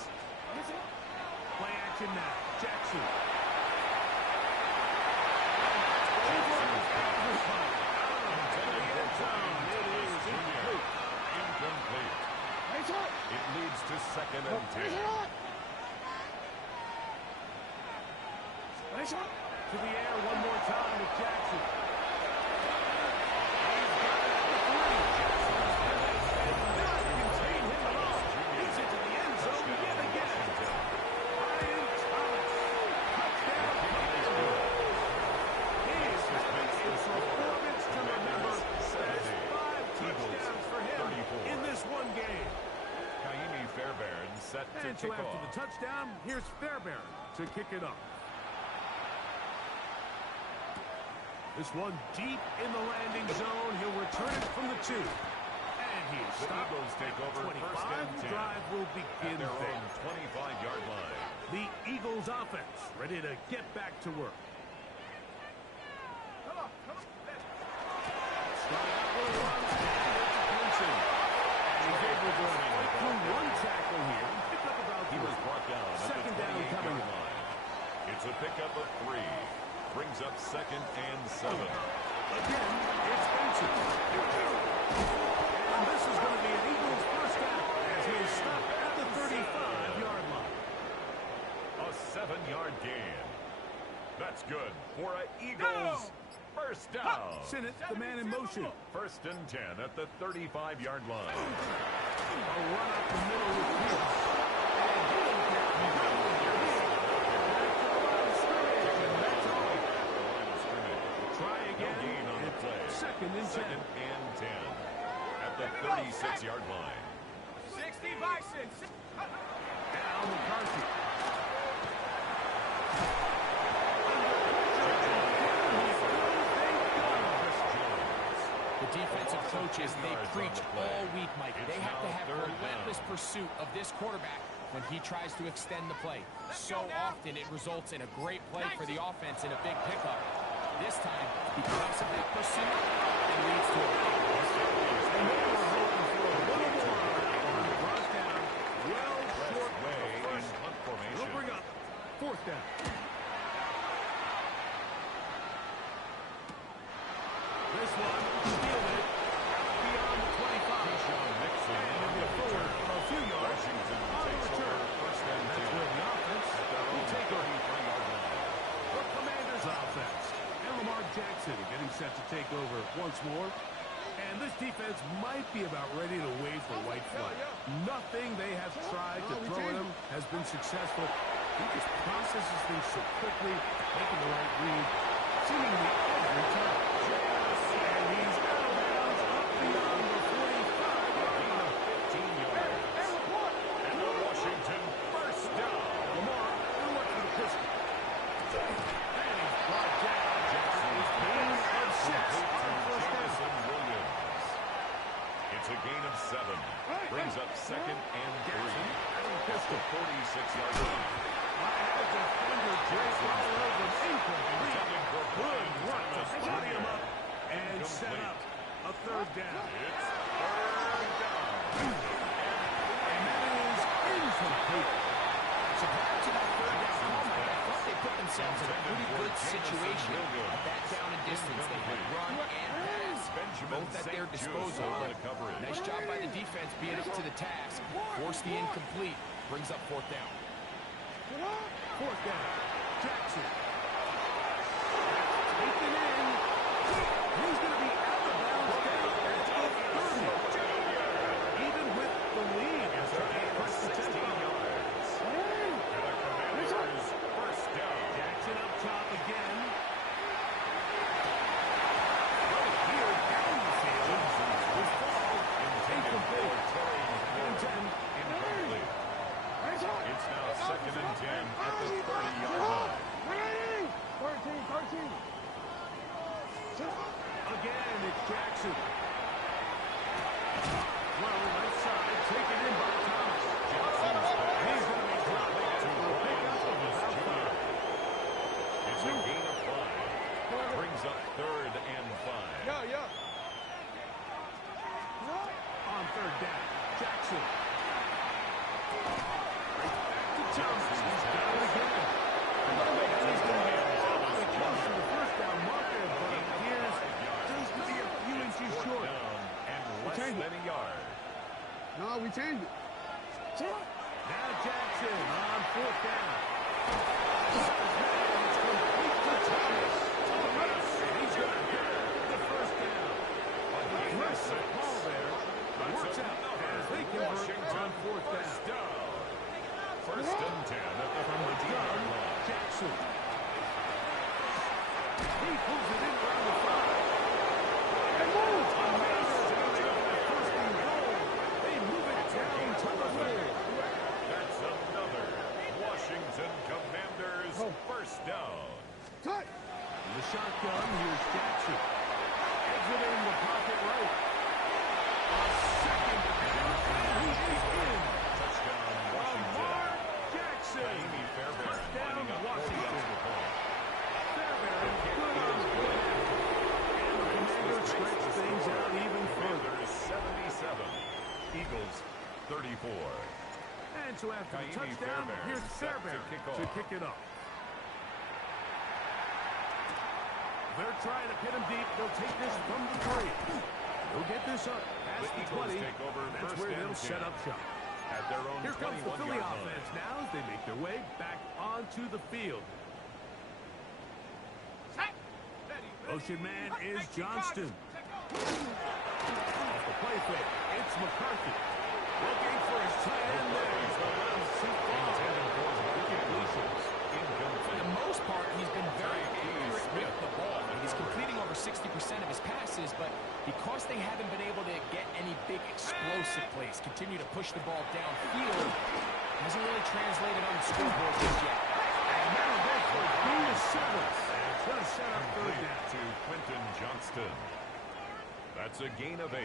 Play action now. Jackson. Incomplete. It leads to second and 10. To the air one more time with Jackson. He's got it at the 3. Doesn't contain him at all. He's into the end zone yet again. Brian Thomas. Touchdown. He is having a performance to remember. That's 5 touchdowns for him in this one game. Kaimi Fairbairn set to And so kick after off. the touchdown, here's Fairbairn to kick it off. This one deep in the landing zone. He'll return it from the 2. And he's The stopped Eagles take at over 25. first and 10. Drive will At begin their there. own 25-yard line. The Eagles offense ready to get back to work. Start out with a run. Clemson. And he's able to fight through one tackle here. Pick up about He was 3. brought down at Second the down 28-yard coming up. line. It's a pickup of 3. Brings up second and 7. Again, it's Benson. And this is going to be an Eagles first down as he is stopped at the 35-yard line. A 7-yard gain. That's good for an Eagles first down. Sinnott, the man in motion. First and 10 at the 35-yard line. A run up the middle with Pierce. And he'll get try again. No gain on the play. Second and 10. Second and 10 at the 36-yard line. 60 Bison. Now McCarthy. The defensive coaches, they preach all week, Mike. They have to have relentless pursuit of this quarterback when he tries to extend the play. So often it results in a great play for the offense and a big pickup. This time, because of that pursuit, it leads to a Well short Way of the in first. punt He'll formation. bring up fourth down. This one, fielded out beyond the 25. Sean Nixon And he'll be forward for a few yards. Washington On the takes return. over first and That's 10 where the offense at their will own take over. 33-yard line. The Commanders offense. And Lamar Jackson getting set to take over once more. And this defense might be about ready to wave the white flag. Nothing they have tried to throw at him has been successful. He just processes things so quickly, making the right read, seemingly every time. And he's out of bounds up beyond the 45-yard line. 15 yards. And the Washington themselves in a pretty good situation at that down and distance. They can run and pass, both at their disposal. Nice job by the defense being up to the task. Force the incomplete. Brings up fourth down. Fourth down. Jackson. Taken in. He's going to be out of bounds down at the 30. Even with the lead, it's trying to press the 10 yards. First down. Jackson up top again. Right here down the field. His ball incomplete. And 10. Incomplete. It's now second and 10 at the 30-yard line. 13. Again, it's Jackson. Well, left side, taken in by Thomas. He's going to be dropping it for a pickup of about 5. It's a gain of 5. Brings up third and 5. On third down, Jackson. Back to Thomas. He's got it again. And he's going to get awfully close to the first down marker, but it appears just to be a few inches short. Down and less than a yard. No, we changed it. Now Jackson on fourth down. It's complete to Thomas. And he's going to get the first down. Aggressive call there. Works out as they convert on fourth down. First and 10 at the From the 14-yard gun, line. Jackson. He pulls it in around the 5. And moves. First and goal. They move it down to the middle. That's another Washington Commanders first down. Touch. In the shotgun, here's Jackson. Exiting the pocket right. A second down, and he is in. Touchdown, Washington. Lamar Jackson. Amy Fairbairn Touchdown, lining up for the Washington. extra point. Fairbairn, good on the play. And the Commanders stretch things out even further. Commanders 77. Eagles 34. And so after the Kaimi touchdown, Fairbairn here's set to Fairbairn kick to off. kick it off. They're trying to pin him deep. They'll take this from the 3. They'll get this up past The the Eagles 20. take over That's first where and they'll 10. set up shop. At their own Here comes the Philly 21-yard offense line. now as they make their way back onto the field. Motion man is Johnston. Off the play fake, it's McCarthy. Looking for his tight end there. He's the runs too far. Incompletions. For the most part, he's been very accurate with the ball. He's completing over 60% of his passes, but because they haven't been able to get any big explosive plays, continue to push the ball downfield, hasn't really translated on the scoreboard just yet. And now they for B7. It's going to set up third down. To Quentin Johnston. That's a gain of 8.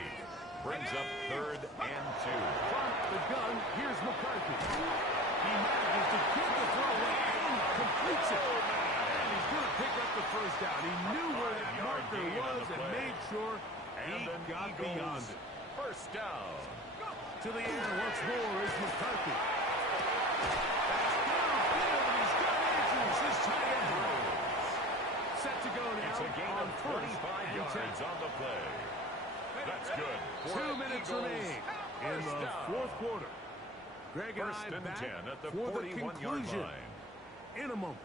Brings up third and 2. From the gun, here's McCarthy. He manages to get the throw away and completes it. And he's going to pick up the first down. He knew where that marker was and made sure he got beyond it. First down. To the air once more is McCarthy. That's downfield, and he's got Andrews, his tight end. Set to go now It's a gain on of first 35 and yards 10. on the play. That's good. For 2 the minutes Eagles. remain in First the down. fourth quarter. Greg and First I and back 10 at the for the 41-yard conclusion line. in a moment.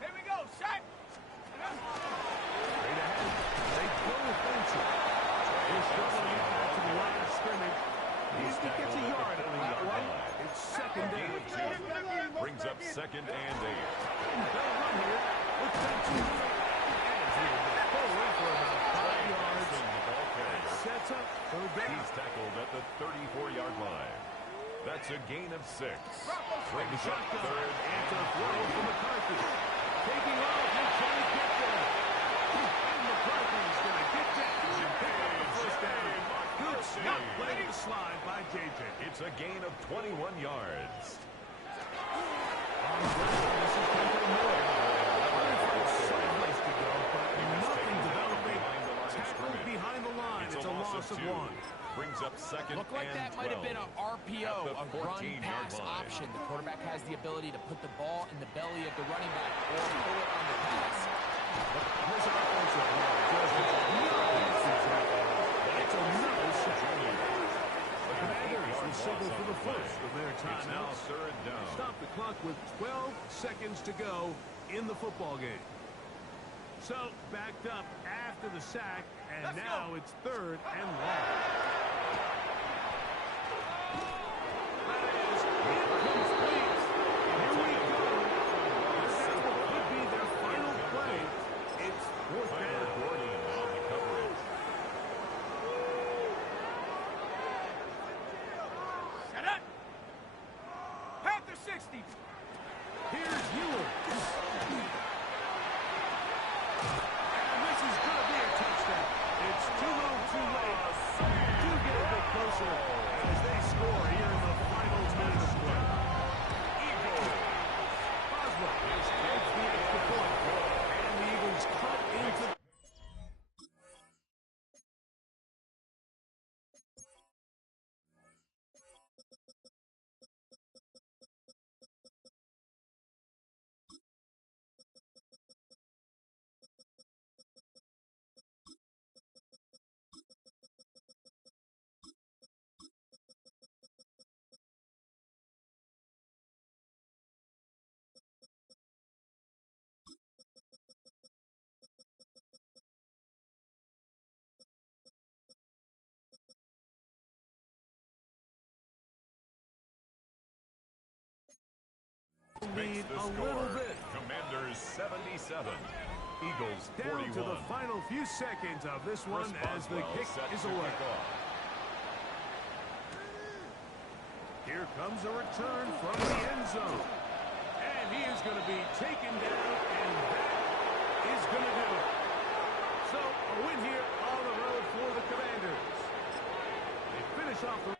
Here we go, set. Straight ahead, they go offensive. They're struggling to get back to the line of scrimmage. He gets a yard on that one. It's second down. Brings up second and 8. They'll run here with Benson. And he will forward for about 5 yards. That sets up third down. He's tackled at the 34-yard line. That's a gain of 6. Brings up Shotgun. third And and a throw 3. for McCarthy. Taking off. He'll try to get there. And McCarthy's going to get down and pick up the first down. Good snap play to the slide by J.J. It's a gain of 21 yards. On the ground, this is Kendall Moore. Sideways to go, but nothing developing. Tackled behind the line. It's a loss of 1. brings up second Looked like and that might have 12. been an RPO, At the a 14-yard run-pass line. option. The quarterback has the ability to put the ball in the belly of the running back or pull it on the pass. This offensive line just it's another sack. The Commanders will signal for the first of their It's now timeouts. third down. Stop the clock with 12 seconds to go in the football game. So, backed up after the sack, and now it's third and long. That is incomplete. Here we go. That's what could be their final play. It's fourth Tyler down. Gordon on the coverage. Set up. Panther 60. Here's Ewell. And this is going to be a touchdown. It's too little too late. Do get a bit closer as they score here in the final minute of play. Eagles. Boswell adds the extra point. And the Eagles cut into lead Makes the a score. little bit. Commanders 77. Eagles Down 41. to the final few seconds of this one Chris as the Boswell kick set is to away. kick off. Here comes a return from the end zone. And he is going to be taken down, and that is going to do it. So, a win here on the road for the Commanders. They finish off the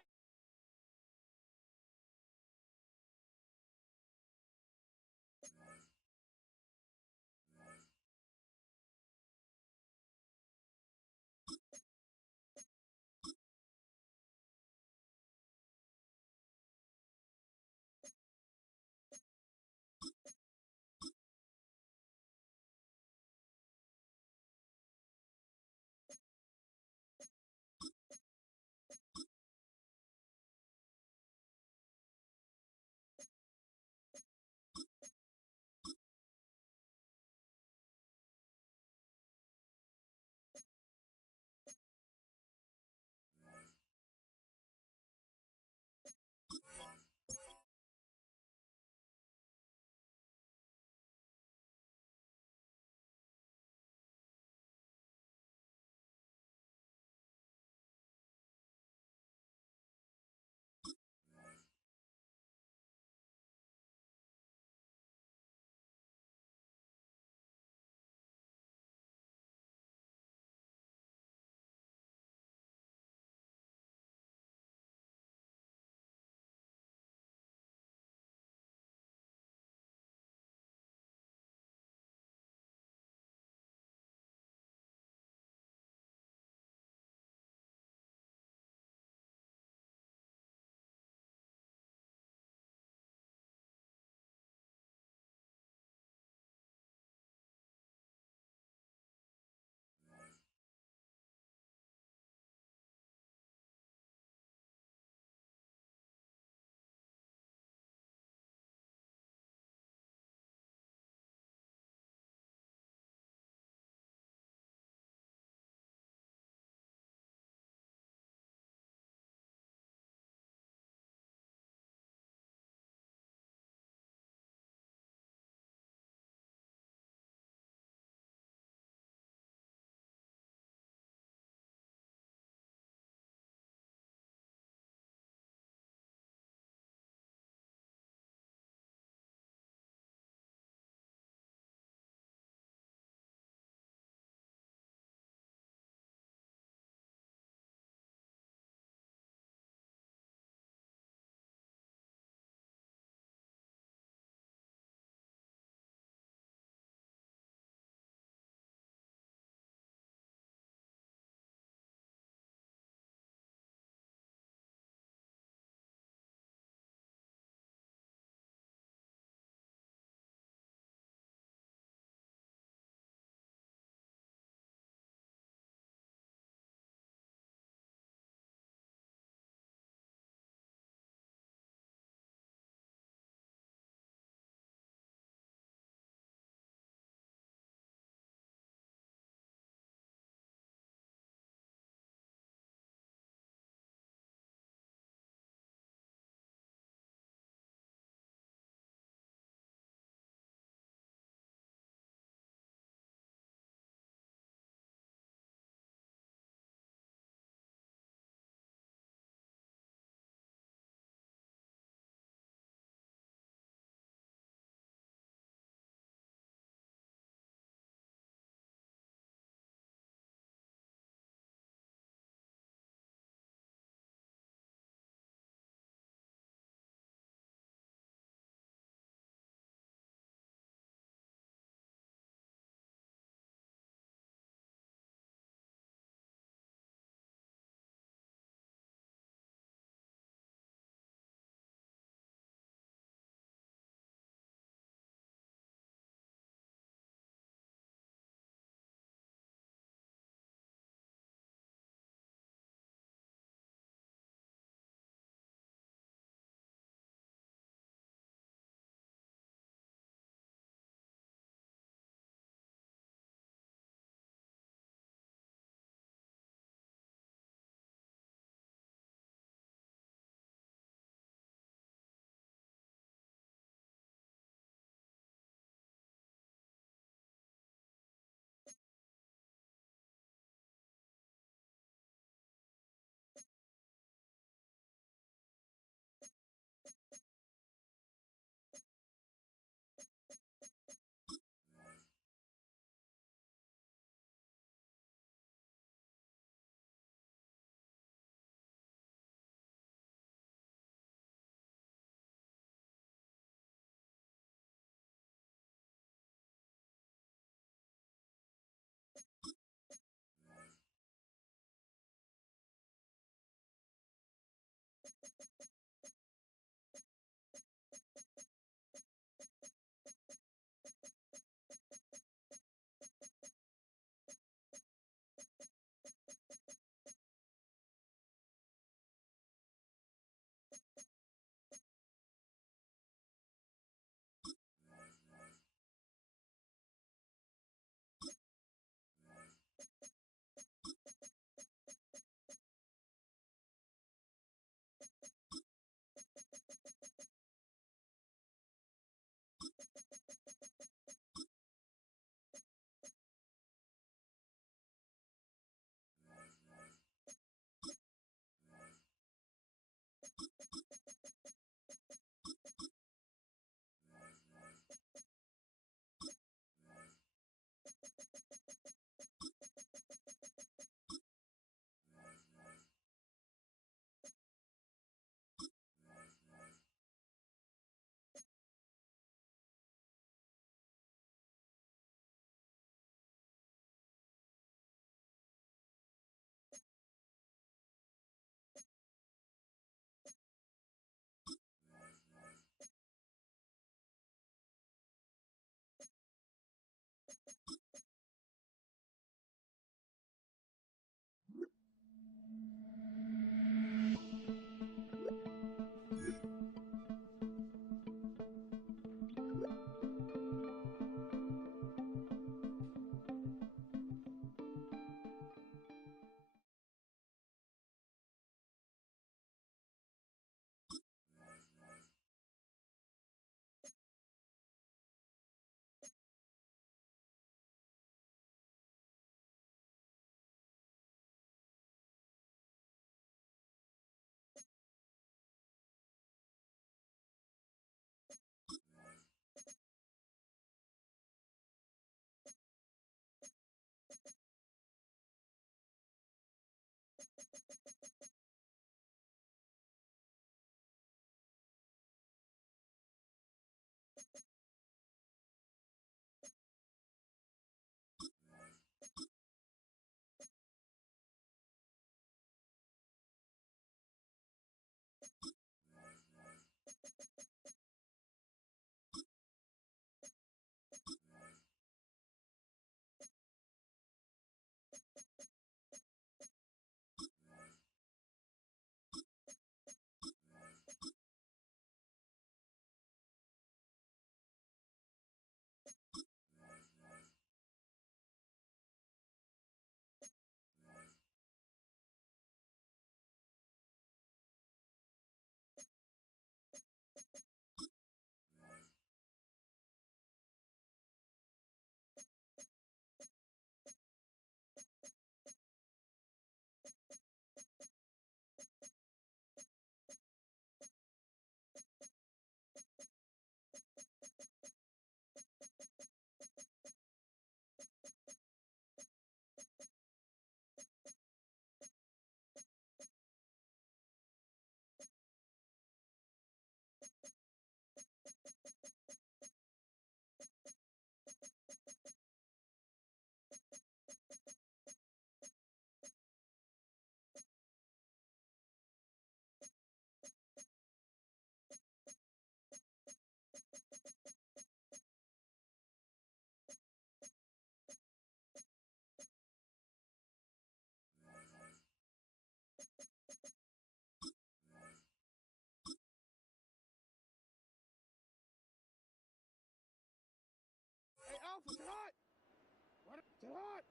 Sit hot.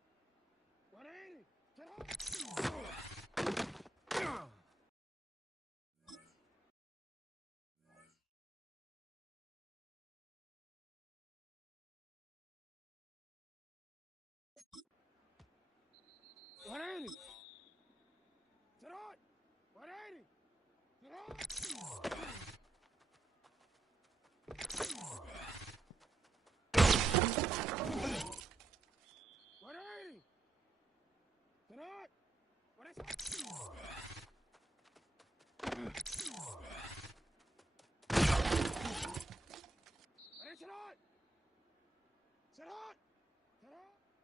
180. Sit hot. What 80? Sit hot. 180. Sit hot. 180. Sit hot. What is it? Sit hot. Sit hot. Sit hot.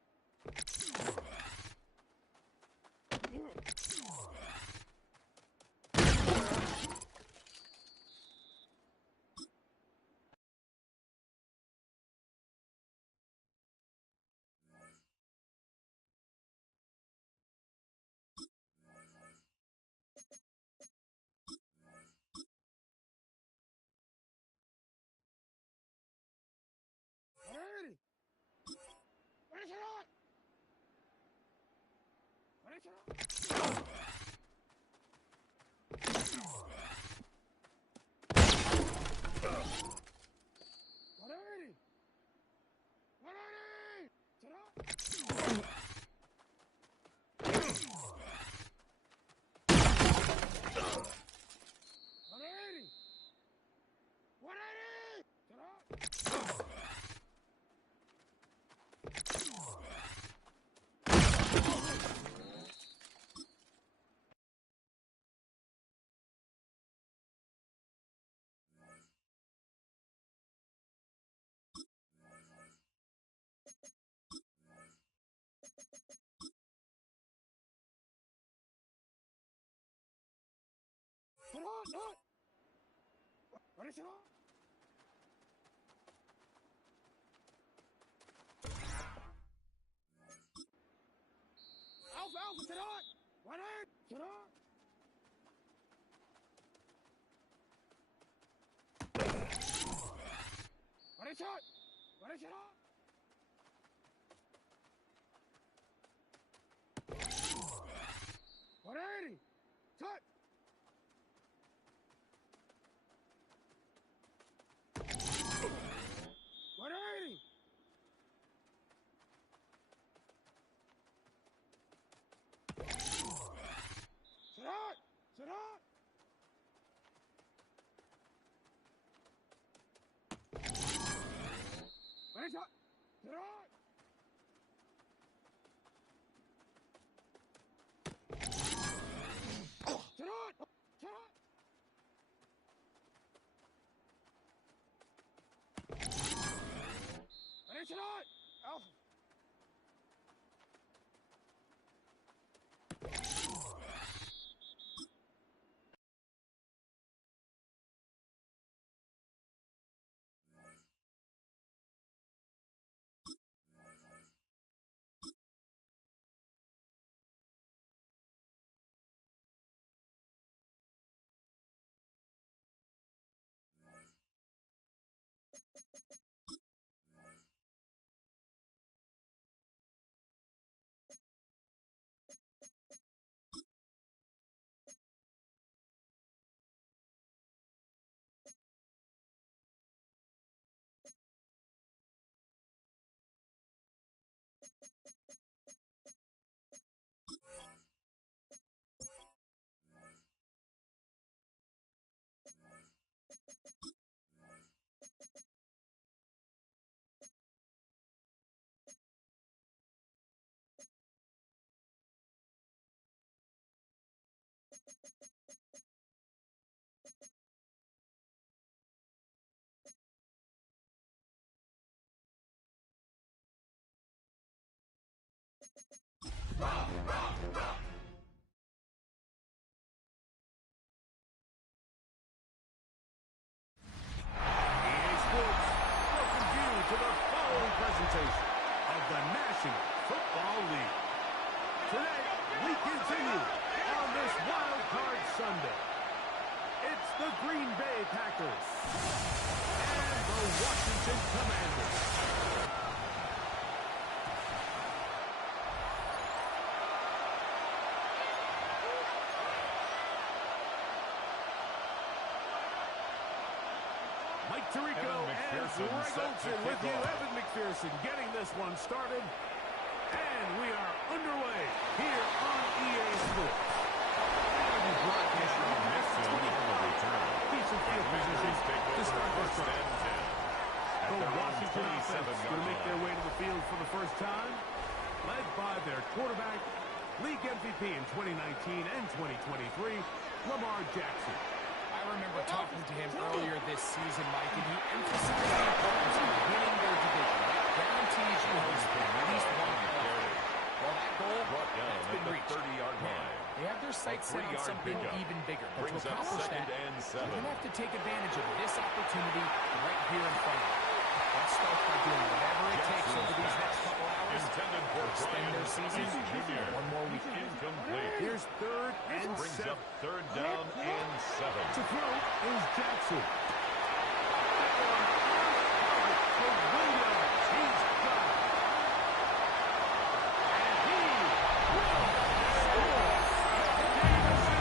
What is it on? Alpha, Alpha, sit on! 1-8! Sit on! What is it? What is it on? What 80? Touch! What 80? Sit on! Sit on! What is it? Sit on! Sit on! Sit on! What is it on? Alpha! Presentation of the National Football League. Today, we continue on this Wild Card Sunday. It's the Green Bay Packers and the Washington Commanders. Mike Tirico and Greg Olson with you. Evan McPherson getting this one started. And we are underway here on EA Sports. Decent field position to start this drive. The Washington offense going to make their way to the field for the first time, led by their quarterback, league MVP in 2019 and 2023, Lamar Jackson. I remember talking to him earlier this season, Mike, and he emphasized the importance of winning their division. That guarantees you host at least one playoff. Well, that goal, that's been reached. 30-yard line. They have their sights set on something even bigger. But to accomplish that, they're going to have to take advantage of this opportunity right here in front of them. Let's start by doing whatever it takes over these next couple hours to extend their season one more week. Incomplete. Here's third and Brings 7. up third down and 7. To throw is Jackson. For Williams, he's got it. And he will score. Davison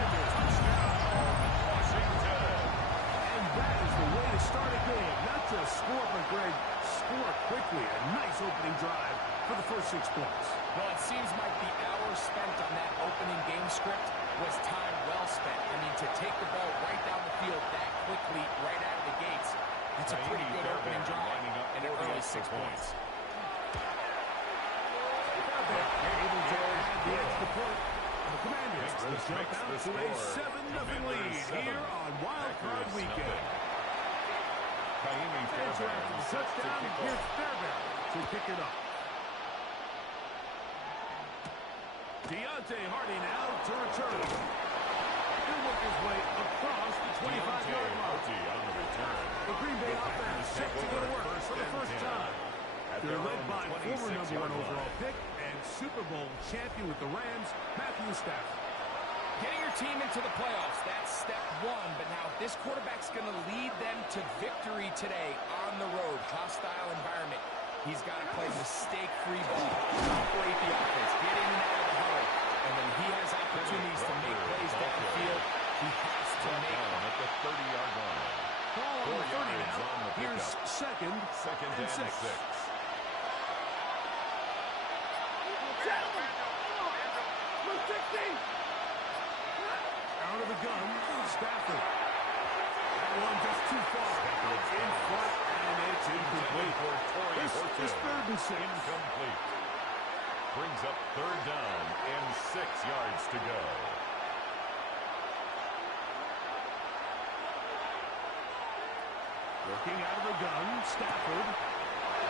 Williams. Touchdown, Washington. and that is the way to start a game. Not just score, but Greg, score quickly. A nice opening drive for the first 6 points. Well, it seems like the hour spent on that opening game script was time well spent. I mean, to take the ball right down the field that quickly, right out of the gates, that's a pretty good opening drive and an early 6 points. Able to add the extra point. The Commanders will jump out to a 7-0 lead here on Wild Card Weekend. Kaimi And after the touchdown, here's Fairbairn to kick it off. Deontay Hardy now to return. He'll work his way across the 25-yard line. on the return. The Green Bay offense set to go to work for the first time. They're led by former #1 overall pick and Super Bowl champion with the Rams, Matthew Stafford. Getting your team into the playoffs, that's step one. But now this quarterback's going to lead them to victory today on the road. Hostile environment. He's got to play mistake-free ball. Operate the offense. Get in and out of the huddle. And when he has opportunities to make plays downfield, he has to make them. At the 30-yard line. Ball on the 30 yards now. on the Here's pickup. second and 6. Out of the gun, Stafford. That one just too far. It's in front, and it's incomplete. This third and 6. Incomplete. Brings up third down and 6 yards to go. Working out of the gun, Stafford.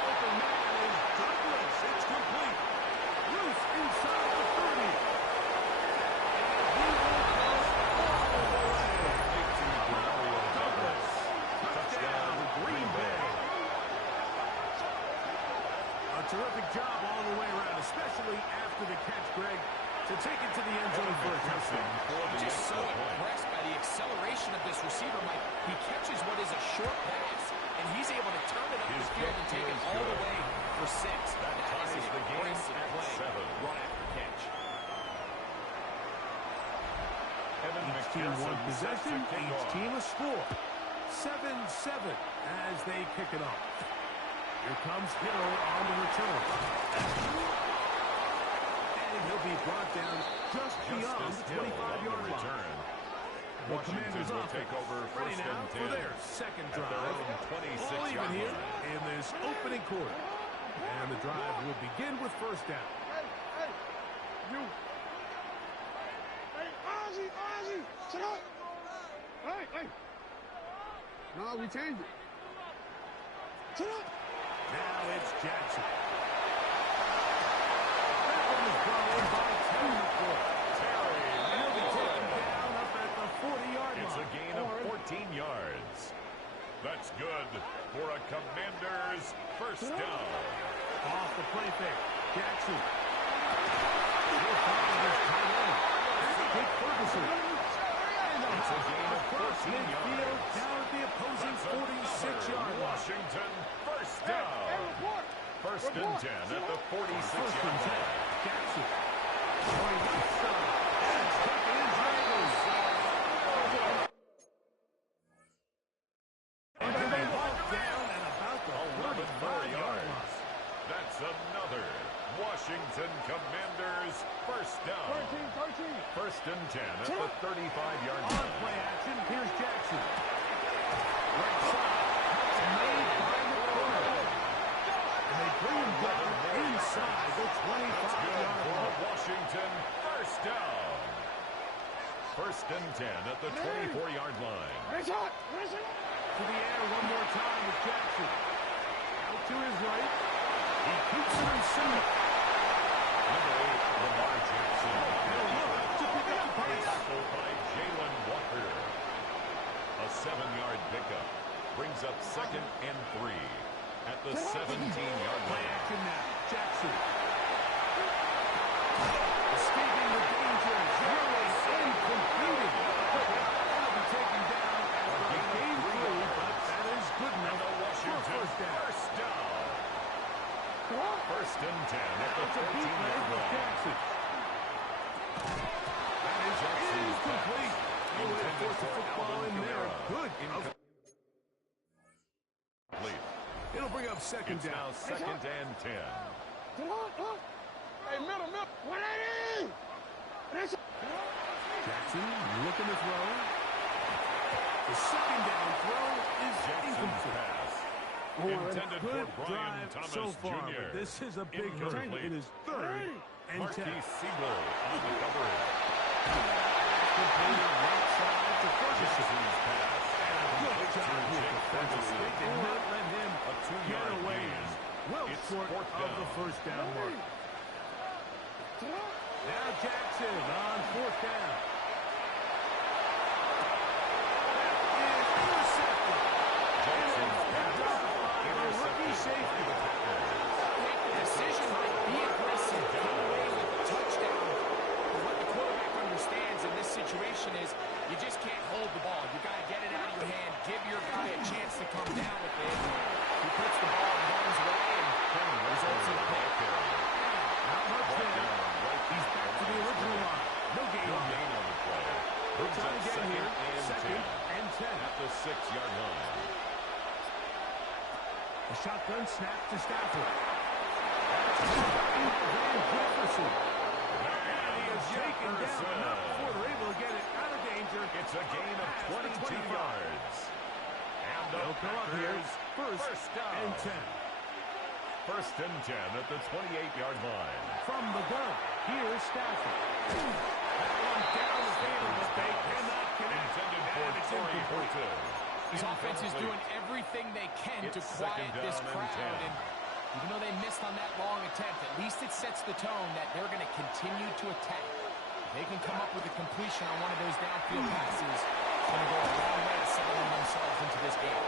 Open man is Douglas. It's complete. Loose inside the 30. And he will go all the way. Douglas. Touchdown, Green Bay. A terrific job all the way around, especially after the catch, Greg, to take it to the end zone for a touchdown. Just so impressed by the acceleration of this receiver, Mike. He catches what is a short pass, and he's able to turn it up the field and take it all the way for 6. That is an impressive play right after catch. Each team one possession, each team a score. 7-7 as they kick it off. Here comes Hill on the return. And he'll be brought down just beyond the 25-yard line. The Commanders will offense take over ready first now and 10 for their second at their drive. own 26 All even yard here line. in this opening quarter. And the drive will begin with first down. Hey, you. Hey, Ozzie, sit up. Hey. No, we changed it. Sit up. Now it's Jackson. That one is brought in by Terry McCoy. And he'll be taken down up at the 40-yard line. It's a gain of 14 yards. That's good for a Commanders first down. Off the play fake. Jackson. He'll find his tight end. That's a big Ferguson. It's a gain of 14 Midfield yards. down at the opposing 46-yard line. Washington first down. First and 10 at the 46-yard First and 10. line. Jackson. Going left side. And it's taken in triangles. at the 24-yard line. Race hot. Race it. To the air one more time with Jackson. Out to his right. He keeps it himself. Number 8, Lamar Jackson. He'll look to pick up the pace. Tackled by Jalen Walker. A 7-yard pickup brings up 2nd and 3 at the 17-yard Play line. action now. Jackson. Escaping the danger. Throwing incompleted. He'll be taken down after a game 3, but that is good enough for Washington first down. first down. First and 10 at the It's a bootleg 14-yard with line. Jackson. That is incomplete. He would have forced the football in there. Good. Complete. It'll bring up second It's down. now 2nd and 10. Hey, middle. 180. Race it. Jackson looking to throw. The second down throw is Jackson's incomplete. pass. Intended Good for Brian drive Thomas so far, Jr. but this is a big Incomplete. tank. It is 3rd and 10. Marquis Siebel on the coverage. Completed right side to Ferguson. Jackson's pass. Good job here defensively. They did not let him A get 2-yard away. gain. Well It's short fourth of the down. first down mark. Now Jackson on 4th down. That is intercepted. Jackson's pass. A rookie safety. Make the decision, right? Be aggressive. Come away with a touchdown. But what the quarterback understands in this situation is you just can't hold the ball. You got to get it out of your hand. Give your guy a chance to come down with it. He puts the ball in harm's way and results in a pick. Not much there. He's back to the original line. No gain No on that. gain on the play. We'll Brings try up again 2nd here. and 2nd 10 and 10. at the 6-yard line. A shotgun snap to Stafford. Van Jefferson. And he is taken down, but not before they're able to get it out of danger. It's a gain of 22 yards. And the They'll come up here. Packers first down. And 10. First and 10 at the 28-yard line. From the gun, here's Stafford. That one down the field, but they cannot connect. Intended for And it's Torrey incomplete. Hilton. His offense is Incomplete. doing everything they can to It's quiet second this down and crowd. 10. And even though they missed on that long attempt, at least it sets the tone that they're going to continue to attack. If they can come up with a completion on one of those downfield passes, it's going to go a long way to settling themselves into this game.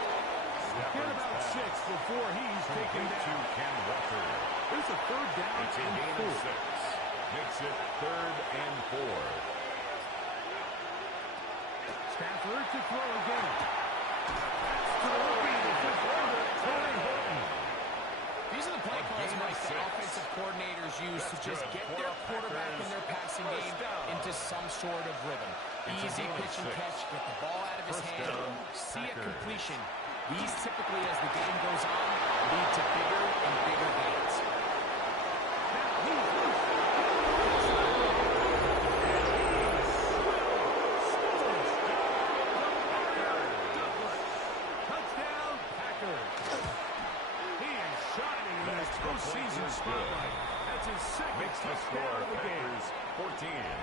Get about 6 before he's taken Complete to down. Ken Walker. There's a 3rd down It's a and gain 4. of 6. Makes it 3rd and 4. Stafford to throw again. That's to the rookie, the 5th rounder, Torrey Hilton. These are the play calls, gain of Mike, that 6. offensive coordinators use to That's just good get for their the quarterback and Packers. their passing First game down. into some sort of rhythm. It's a Easy gain of pitch and 6. catch, get the ball out of his First hand, down, see a Packers. completion. These typically, as the game goes on, lead to bigger and bigger gains. Now he's loose. Touchdown, Packers. He is shining in his postseason spotlight. That's his second Makes the touchdown score of the game. Packers 14.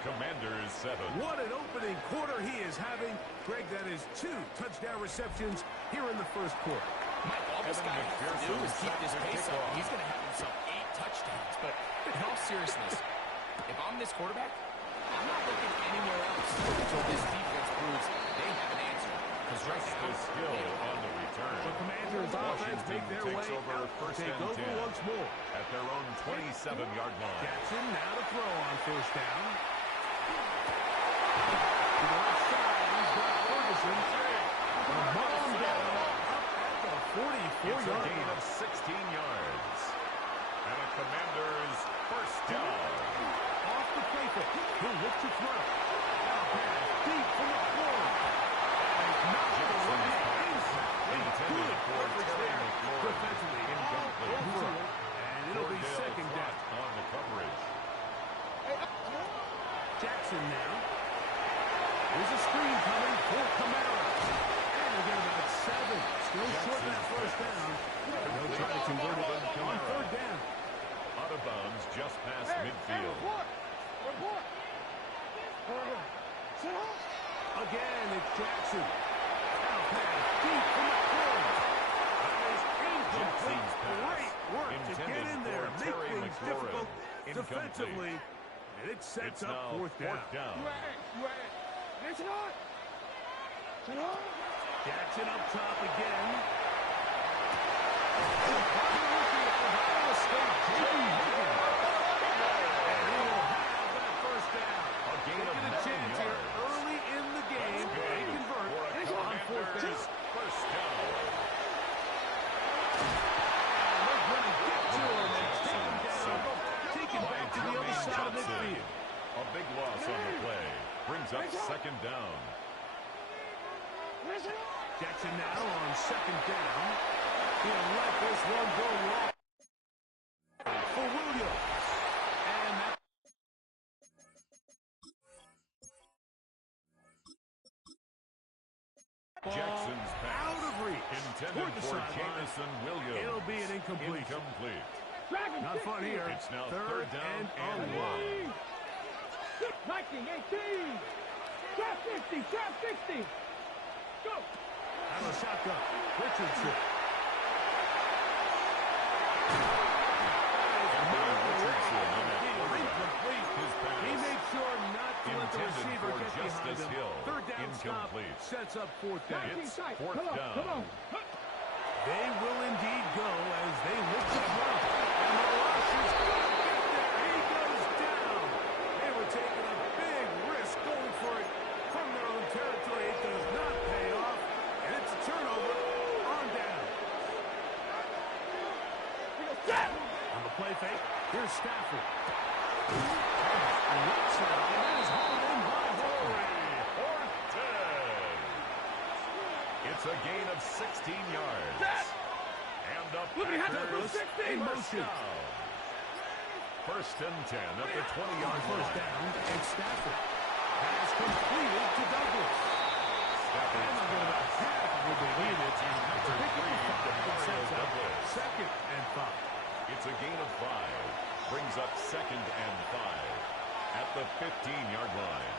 Commanders 7. What an opening quarter he is having. Greg, that is 2 touchdown receptions here in the first quarter. Mike, all this Evan guy has to do McPherson is keep this sets the pace up. kickoff. He's going to have himself 8 touchdowns. But in all seriousness, if I'm this quarterback, I'm not looking anywhere else until this defense proves they have an answer. Because right now, The skill on the return. The Commanders' offense make their way takes over out. first Take and over 10 once more. at their own 27-yard line. Jackson now to throw on first down. To the left side, he's got Ferguson. A bomb down up at the 44-yard It's a gain line. of 16 yards. And a Commanders first down. Off the play fake. He'll look to throw. Now pass deep from the corner. And he's not going to run it inside. Intended Good for coverage Terry there. McLaurin. Defensively, all Incomplete. over it. And it'll be Cordell second down. Flott on the coverage. Jackson now. Here's a Again, it's Jackson. Now pass deep from the corner. That is incomplete. Jackson's pass. Great work to get Intended in there, for make Terry things McLaurin. difficult Incomplete. defensively, and it sets It's up now fourth down. Listen on. Listen on. Jackson up top again. The rookie of Ohio State, Jalen Higgins. And he will have that first down. A gain of Taking a 9 chance here yards. early in the game. That's They good convert for a on fourth down. Commanders first down. And they're going to get to him and take him down. Take him back to the other side of midfield. A big loss on the play. Brings up second down. Listen on. Jackson now on second down. He'll let this one go long for Williams. And that Jackson's pass. out of reach. Intended Toward the for sideline. Jamison Williams. It'll be an incomplete. Incomplete. Dragon Not fun 60. here. It's now Third third down and and one. 19, 18. Trap 50, trap 60. Go. Out of shotgun. Richardson. Anthony Richardson on that quarterback. Incomplete. His pass. He made sure not to let the Intended receiver for get behind Justice him. Hill. Third down Incomplete. stop sets up fourth down. 19 It's tight. fourth Come on, down. come on. They will indeed go as they look to throw. And the rush is going to get there. He goes down. They were taking a big risk going for it from their own territory. It does not pay off. And it's a turnover on down. On the play fake, here's Stafford. And left side, and that is hauled in by Horry. Fourth 10. It's a gain of 16 yards. And the Look, he had that Packers for 16. first Motion. down. First and 10 at the 20-yard First line. down, and Stafford has completed to Douglas. Stafford's And they're about pass. half of what they needed. Number To pick up 3 the five, from it Mario sets up Douglas. second and 5. It's a gain of 5. Brings up second and 5 at the 15-yard line.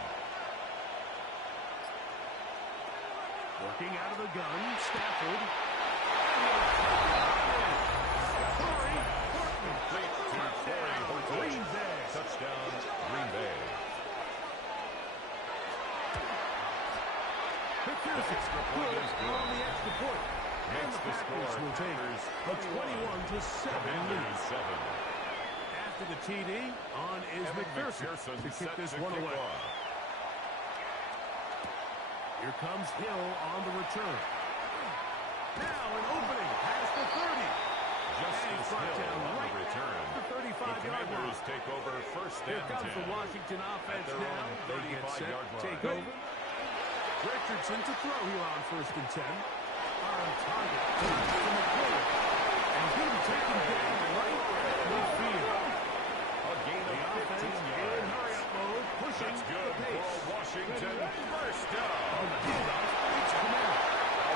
Working out of the gun, Stafford. Complete to Torrey Horton. Green Bay. Touchdown, Green Bay. McPherson extra point is good. on the extra point. And Makes the the Packers score will take Packers a 21-7 lead. Commanders 7. After the TD, on is Evan McPherson to kick set this to one kick away. off. Here comes Hill on the return. Now an opening past the 30. Justice brought Hill down on right the return. at the 35-yard line. Commanders take over first Here and comes 10. the Washington offense their now. own They get set, 35-yard line. take over. Richardson to throw here on first and 10. On target. From the corner. And he's going to be taken down right at midfield. A gain The of 15 offense in yards. hurry-up mode, pushing That's the good for pace. a Washington first On down. the handoff, it's Kamara.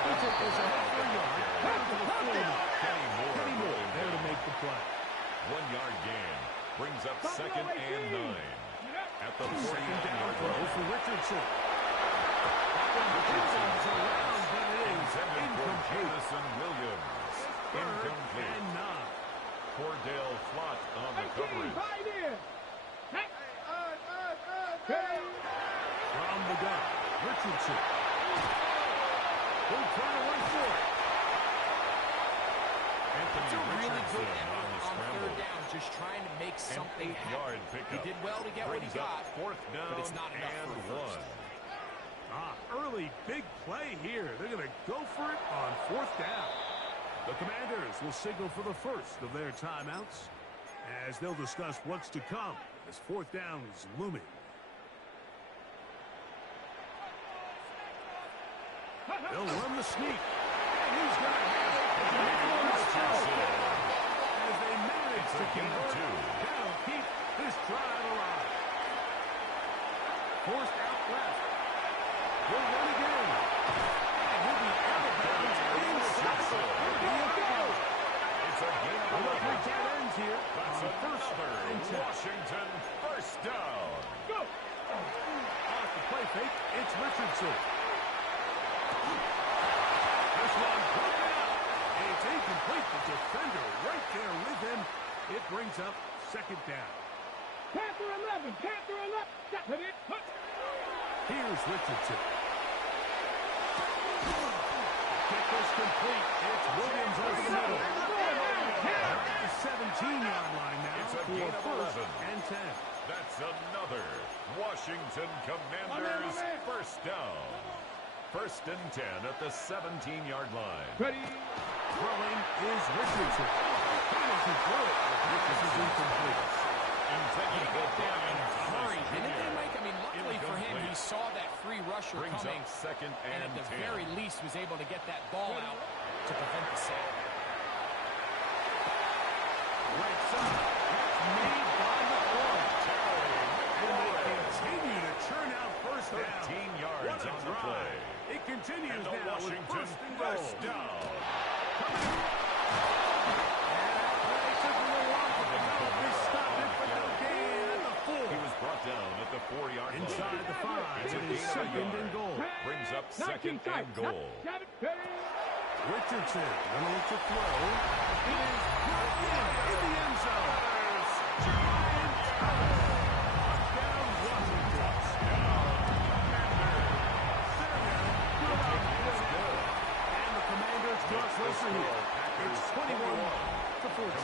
He took this ahead for a yard. Down to the 40. Kenny Moore. Kenny Moore running there to back. make the play. 1 yard gain. Brings up second and 9 at the Second down 40-yard throw line. for Richardson. That one comes around, but it is Intended for incomplete. Jamison Williams. Third Incomplete. and 9. Cordell Flott on the coverage. From the gun, Richardson. Will try to run for it. It's a Anthony really good Richardson on the effort on scramble. third down, just trying to make An something 8-yard happen. pickup. He did well to get what he Brings up got, fourth down but it's not enough and for a first. 1. Early big play here. They're going to go for it on fourth down. The Commanders will signal for the first of their timeouts as they'll discuss what's to come as fourth down is looming. They'll run the sneak. And he's going to have it. As they manage to convert, that'll keep this drive alive. Forced out left. Will run again. And he'll be out of bounds inside the 30. It's a gain of We'll look 11. at tight ends here. That's On first another and 10. Washington first down. Off the play fake, it's Richardson. Richardson. This one broken up. It's incomplete. The defender right there with him. It brings up second down. Panther 11. Panther 11. Stop it. Here's Richardson. Get this complete. It's Williams over the middle. At the 17-yard line now It's a for gain of first 11. and 10. That's another Washington Commanders first down. First and 10 at the 17-yard line. Ready. Throwing is Richardson. He doesn't throw it. The pass is incomplete. Intended Get down in a Thomas hurry, didn't Jr. they, Mike? I mean, luckily for him, he Incomplete. saw that free rusher Brings coming, up second and and at the 10. very least was able to get that ball out to prevent the sack. Right side. That's made by the Orange. And they continue to churn out first down. 13 yards What a on the drive. play. It continues And the now with Washington first and goal. first down. He was brought down at the 4-yard line. Inside the 5. It's a It gain is of a second yard. and goal. Brings up second and goal. Richardson going to throw. It is brought in the end zone. Giant touchdown Washington. And the Commanders draw closer here. It's 21-14.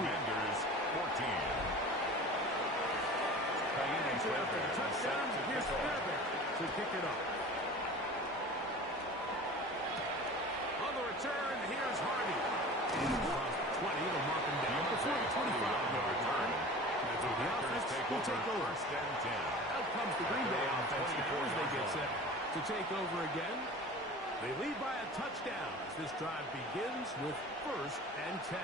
Commanders 14. Touchdown. Here's Fairbairn to kick it off. On the return, here's Hardy. Across the 20, they'll mark him down before the 25-yard line. That's where the offense will take over. First and 10. Out comes the Green Bay offense now as they get set to take over again. They lead by a touchdown as this drive begins with first and 10.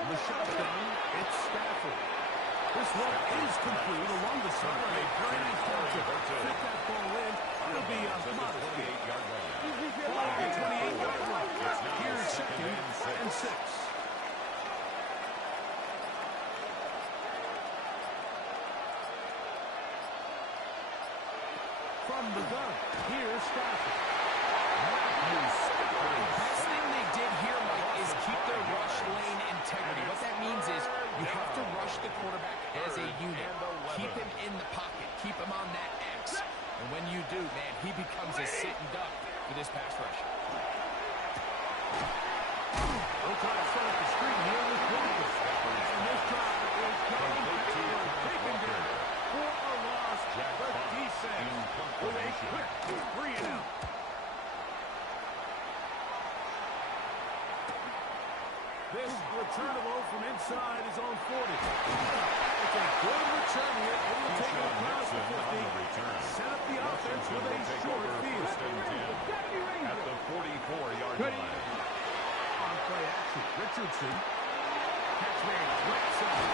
The shotgun, it's Stafford. This one is complete along the sideline. Very nice job to fit that ball in. It'll be a modest gain. 28-yard line. Ball at the 28-yard line. Here's second and 6. From the gun, here's Stafford. Best thing they did here, Mike, is keep their rush lane integrity. What that means is you have to rush the quarterback as a unit. Keep him in the pocket. Keep him on that X. And when you do, man, he becomes a sitting duck for this pass rush. They'll try to set up the screen here with Walker. And this drive is coming backward. Taken down for a loss. The defense with a quick 3 and out. This returnable from inside is on 40. It's a good return here. Able to take it across the 50. Set up the offense with a short field. First and 10 at the 44-yard line. On play action, Richardson. Catch man, right side.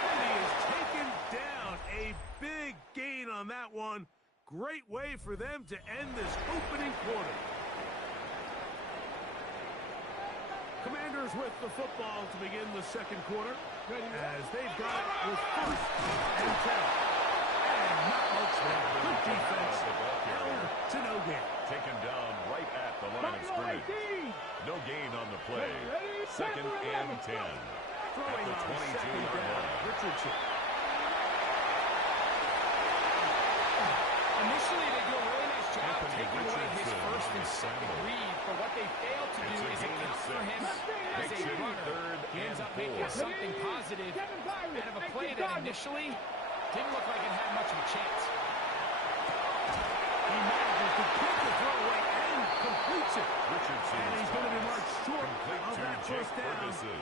And he is taken down. A big gain on that one. Great way for them to end this opening quarter. Commanders with the football to begin the second quarter. As they've got it with first and 10. And not much there. Good defense. Held to no gain. Taken down right at the line of scrimmage. No gain on the play. Second and 10 Throwing at the on second 22-yard down. line. Richardson. Initially, they do a really nice job Anthony taking away his Richardson first and is second scrambled. read, but what they fail to do It's a is gain of account for 6. him as Makes a it runner. third He ends and up making 4. something positive out of a play that initially didn't look like it had much of a chance. He manages to kick the throw away and completes it. Richardson And he's going to be marked short complete of to that Jake first down. Ferguson.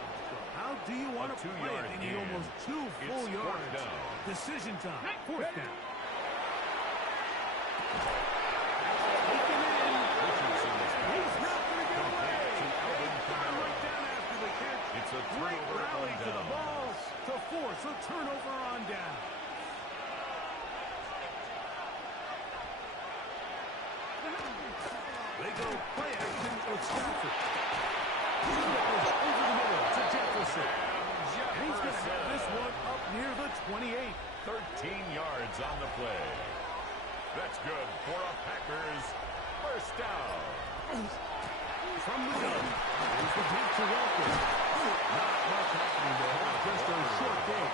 How do you want A to play it? 2-yard They need gain. almost 2 full It's yards. fourth down. Decision time. Fourth down. Taken in. Richardson is He's not going to get away. to Alvin They got him Kamara. right down after the catch. It's a Great turnover rally on to the down. ball to force a turnover on down. They go play action with Stafford. Over the middle to Jefferson. And he's going to have this one up near the 28. 13 yards on the play. That's good for a Packers first down. From the gun, here's the deep to Walker. Not much happening there, just a short game.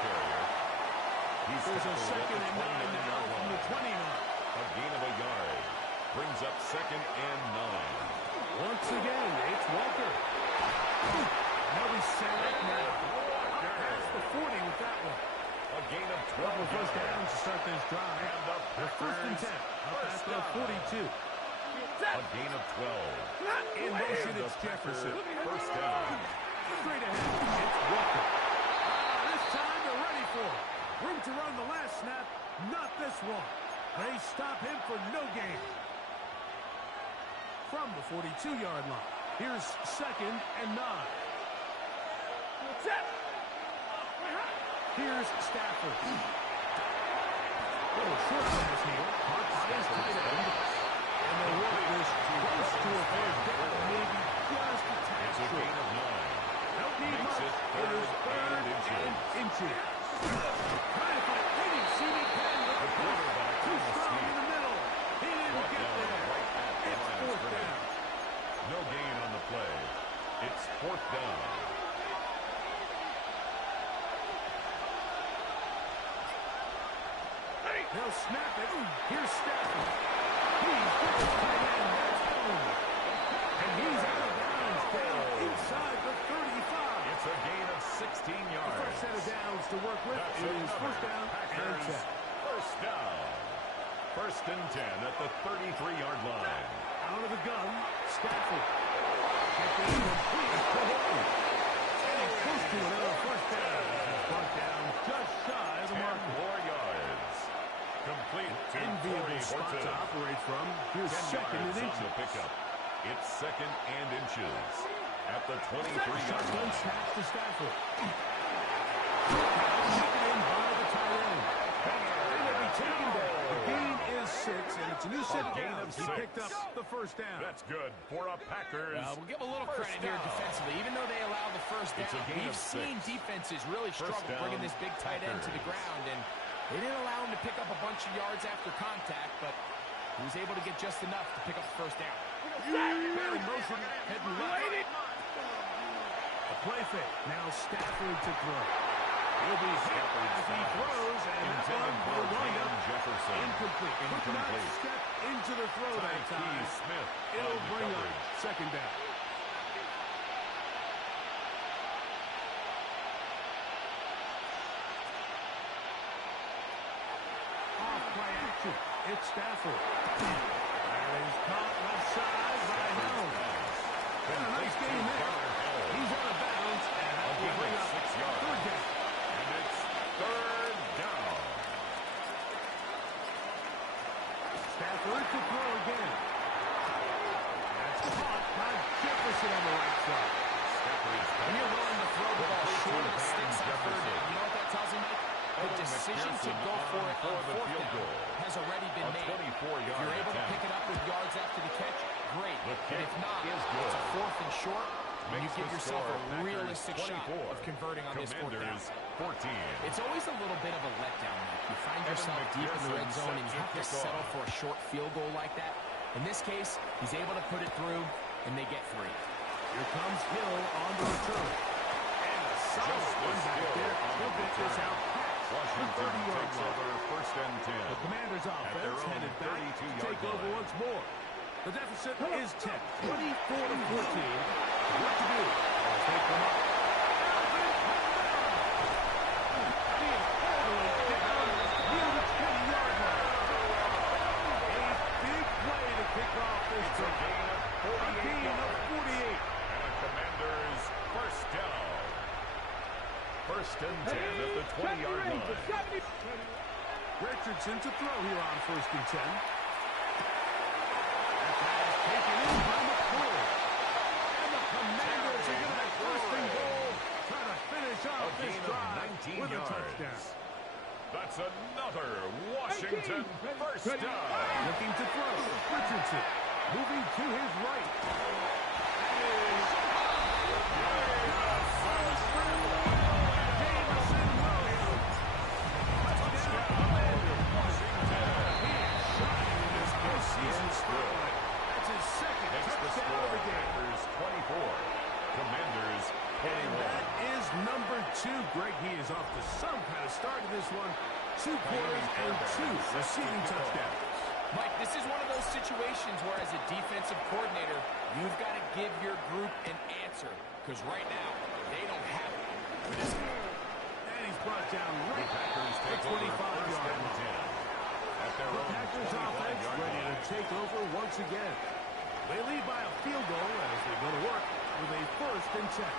There's a 2nd and 9 now from the 29. A gain of a yard. Brings up 2nd and 9. Once again, it's Walker. Now we set it now. Past the 40 with that one. A gain of 12 First down yards. to start this drive. And the They're first and 10. Up at the 42. A gain of 12. In motion, And it's the Packers Jefferson. first down. Straight ahead, it's Walker. This time they're ready for it. Room to run the last snap, not this one. They stop him for no gain. From the 42-yard line, here's 2nd and 9. Here's Stafford. Little short on this here. Mark his tight end. And they'll work this close to a first down, maybe just a tad It's a short. gain of 9. Don't need Makes much. it It is 3rd and inches. Trying to find any CD Pen with the quarterback too on the strong sneak. in the middle. He didn't Brought get down there. right at the It's line of 4th scrimmage. down. No gain on the play. It's 4th down. They'll snap it. Here's Stafford. He's got his tight end. That's home. And he's out of bounds down inside the 35. It's a gain of 16 The yards. first set of downs to work with That's is another first down and Packers 10. first down. 1st and 10 at the 33-yard line. Out of the gun, Stafford. Check in complete to Hilton. And he's close to another first down. He's brought down just shy of the 10 mark. more yards. Complete to Enviable Corey spot Horton. to operate from. Here's 10 2nd and yards on the inches. pickup. It's 2nd and inches at the 23-yard Shotgun line. snap to Stafford. Taken in by the tight end. They will be taken down. The gain is 6, and it's a new set of gain downs. of He 6. picked up the first down. That's good for a Packers. We'll give a little first credit here down. defensively. Even though they allow the first It's down, a gain we've of seen 6. defenses really First struggle down, bringing this big tight end to the Packers. ground, and they didn't allow him to pick up a bunch of yards after contact, but he was able to get just enough to pick up the first down. Man in motion, heading left. A play fake. Now Stafford to throw. He'll be hit as he throws, and that Intended one for will wind Cam up Jefferson. incomplete. Could not Incomplete. step into the throw that Tyke time. Smith It'll on the bring up coverage. 2nd down. Off play action. It's Stafford. That is caught left side by Hill. And a nice game there. He's out of bounds, and that will bring up 6 yards. 3rd down. And it's 3rd down. Stafford to throw again. That's caught by Jefferson on the right side. Stafford's When you're willing to throw the ball short, it sticks on 3rd Jefferson. down. You know what that tells me, Mike? The Owen decision to McPherson go for it for on the 4th field down goal. has already been A made. 24-yard If you're able to attempt. pick it up with yards after the catch, great. The But kick if not, is it's good. a 4th and short, and you Makes give the yourself score a Packers realistic shot 24. of converting on this 4th down. Commanders 14. It's always a little bit of a letdown, Mike. You find yourself deep in the red zone and you have to settle for a short field goal like that. In this case, he's able to put it through, and they get 3. Here comes Hill on the return. And a solid Just one as back Hill there. on He'll the get this return. out past the Washington 30-yard takes line. over 1st and 10. The Commander's their offense own headed back to 32-yard take over line. once more. The deficit is 10, 24-14. What to do as they come up? Alvin being totally down near the 20-yard line. A big play to kick off this It's a drive. gain of A 48 gain of yards. 48. And a Commanders first down. 1st and 10 at the 20-yard line. Richardson to throw here on 1st and 10. That pass taken in by McCoy. And the Commanders are going to have 1st and goal. Trying to finish A off this gain of drive 19 with a yards. touchdown. That's another Washington first down. Looking to throw. Richardson moving to his right. That is Jameson Williams. Touchdown 2 quarters and 2 receiving touchdowns. Mike, this is one of those situations where as a defensive coordinator, you've got to give your group an answer. Because right now, they don't have it. And he's brought down right Packers at take 25 over yard first line. and 10. At their The own Packers offense 25-yard ready to line. take over once again. They lead by a field goal as they go to work with a 1st and 10.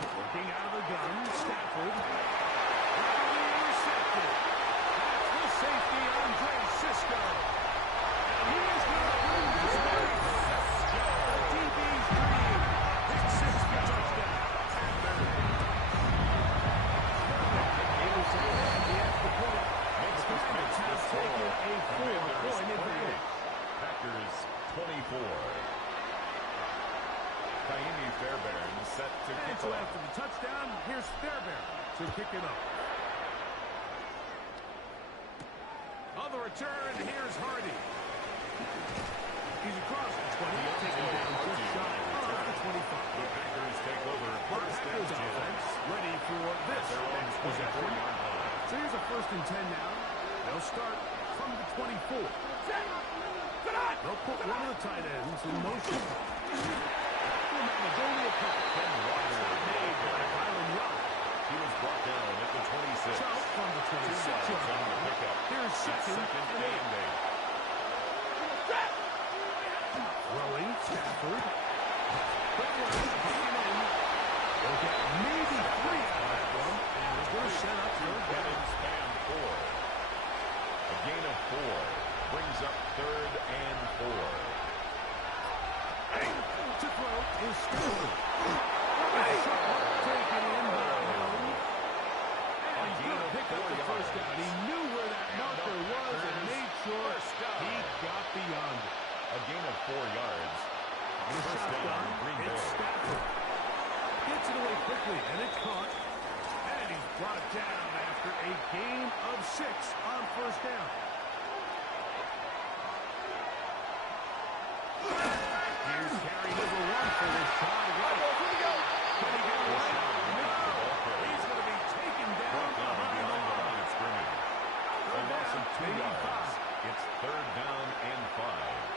Looking out of the gun, Stafford. Narrowly intercepted. That's the safety, Andre Cisco. And he is going to bring this back. The DB's dream. Pick 6 for touchdown. He has the point. The Packers have taken a 4-point advantage. Packers 24. Kaimi Fairbairn set to And kick so off. after the touchdown, here's Fairbairn to kick it up. On the return, here's Hardy. He's across the 20, taking down just shy of the 25. The Packers take over The first and Packers 10. offense ready for this Their own next possession. 24-yard line. So here's a 1st and 10 now. They'll start from the 24. They'll put one of the tight ends in motion. Magnolia Cup. Ken Walker Made by Byron Young. He was brought down at the 26. So from the 26-yard on the line, pickup. here's second and 8. Throwing, Stafford. Quick run, coming in. They'll get maybe 3 out of that one. And it's going to set up for a Kevin Span 4. A gain of 4 brings up 3rd and 4. to throw is Stafford. Taken in by Young. And he's going to pick up the 1st down. He knew where that marker was and made sure he got beyond it. A gain of 4 yards. On the First shotgun, down, Green Bay. it's Stafford. Gets it away quickly, and it's caught. And he's brought down after a gain of 6 on 1st down. Here's carry number 1 for Rashad White. Can he get away? No! He's going to be taken down behind the line. of scrimmage. A loss of 2 yards. It's 3rd down and 5.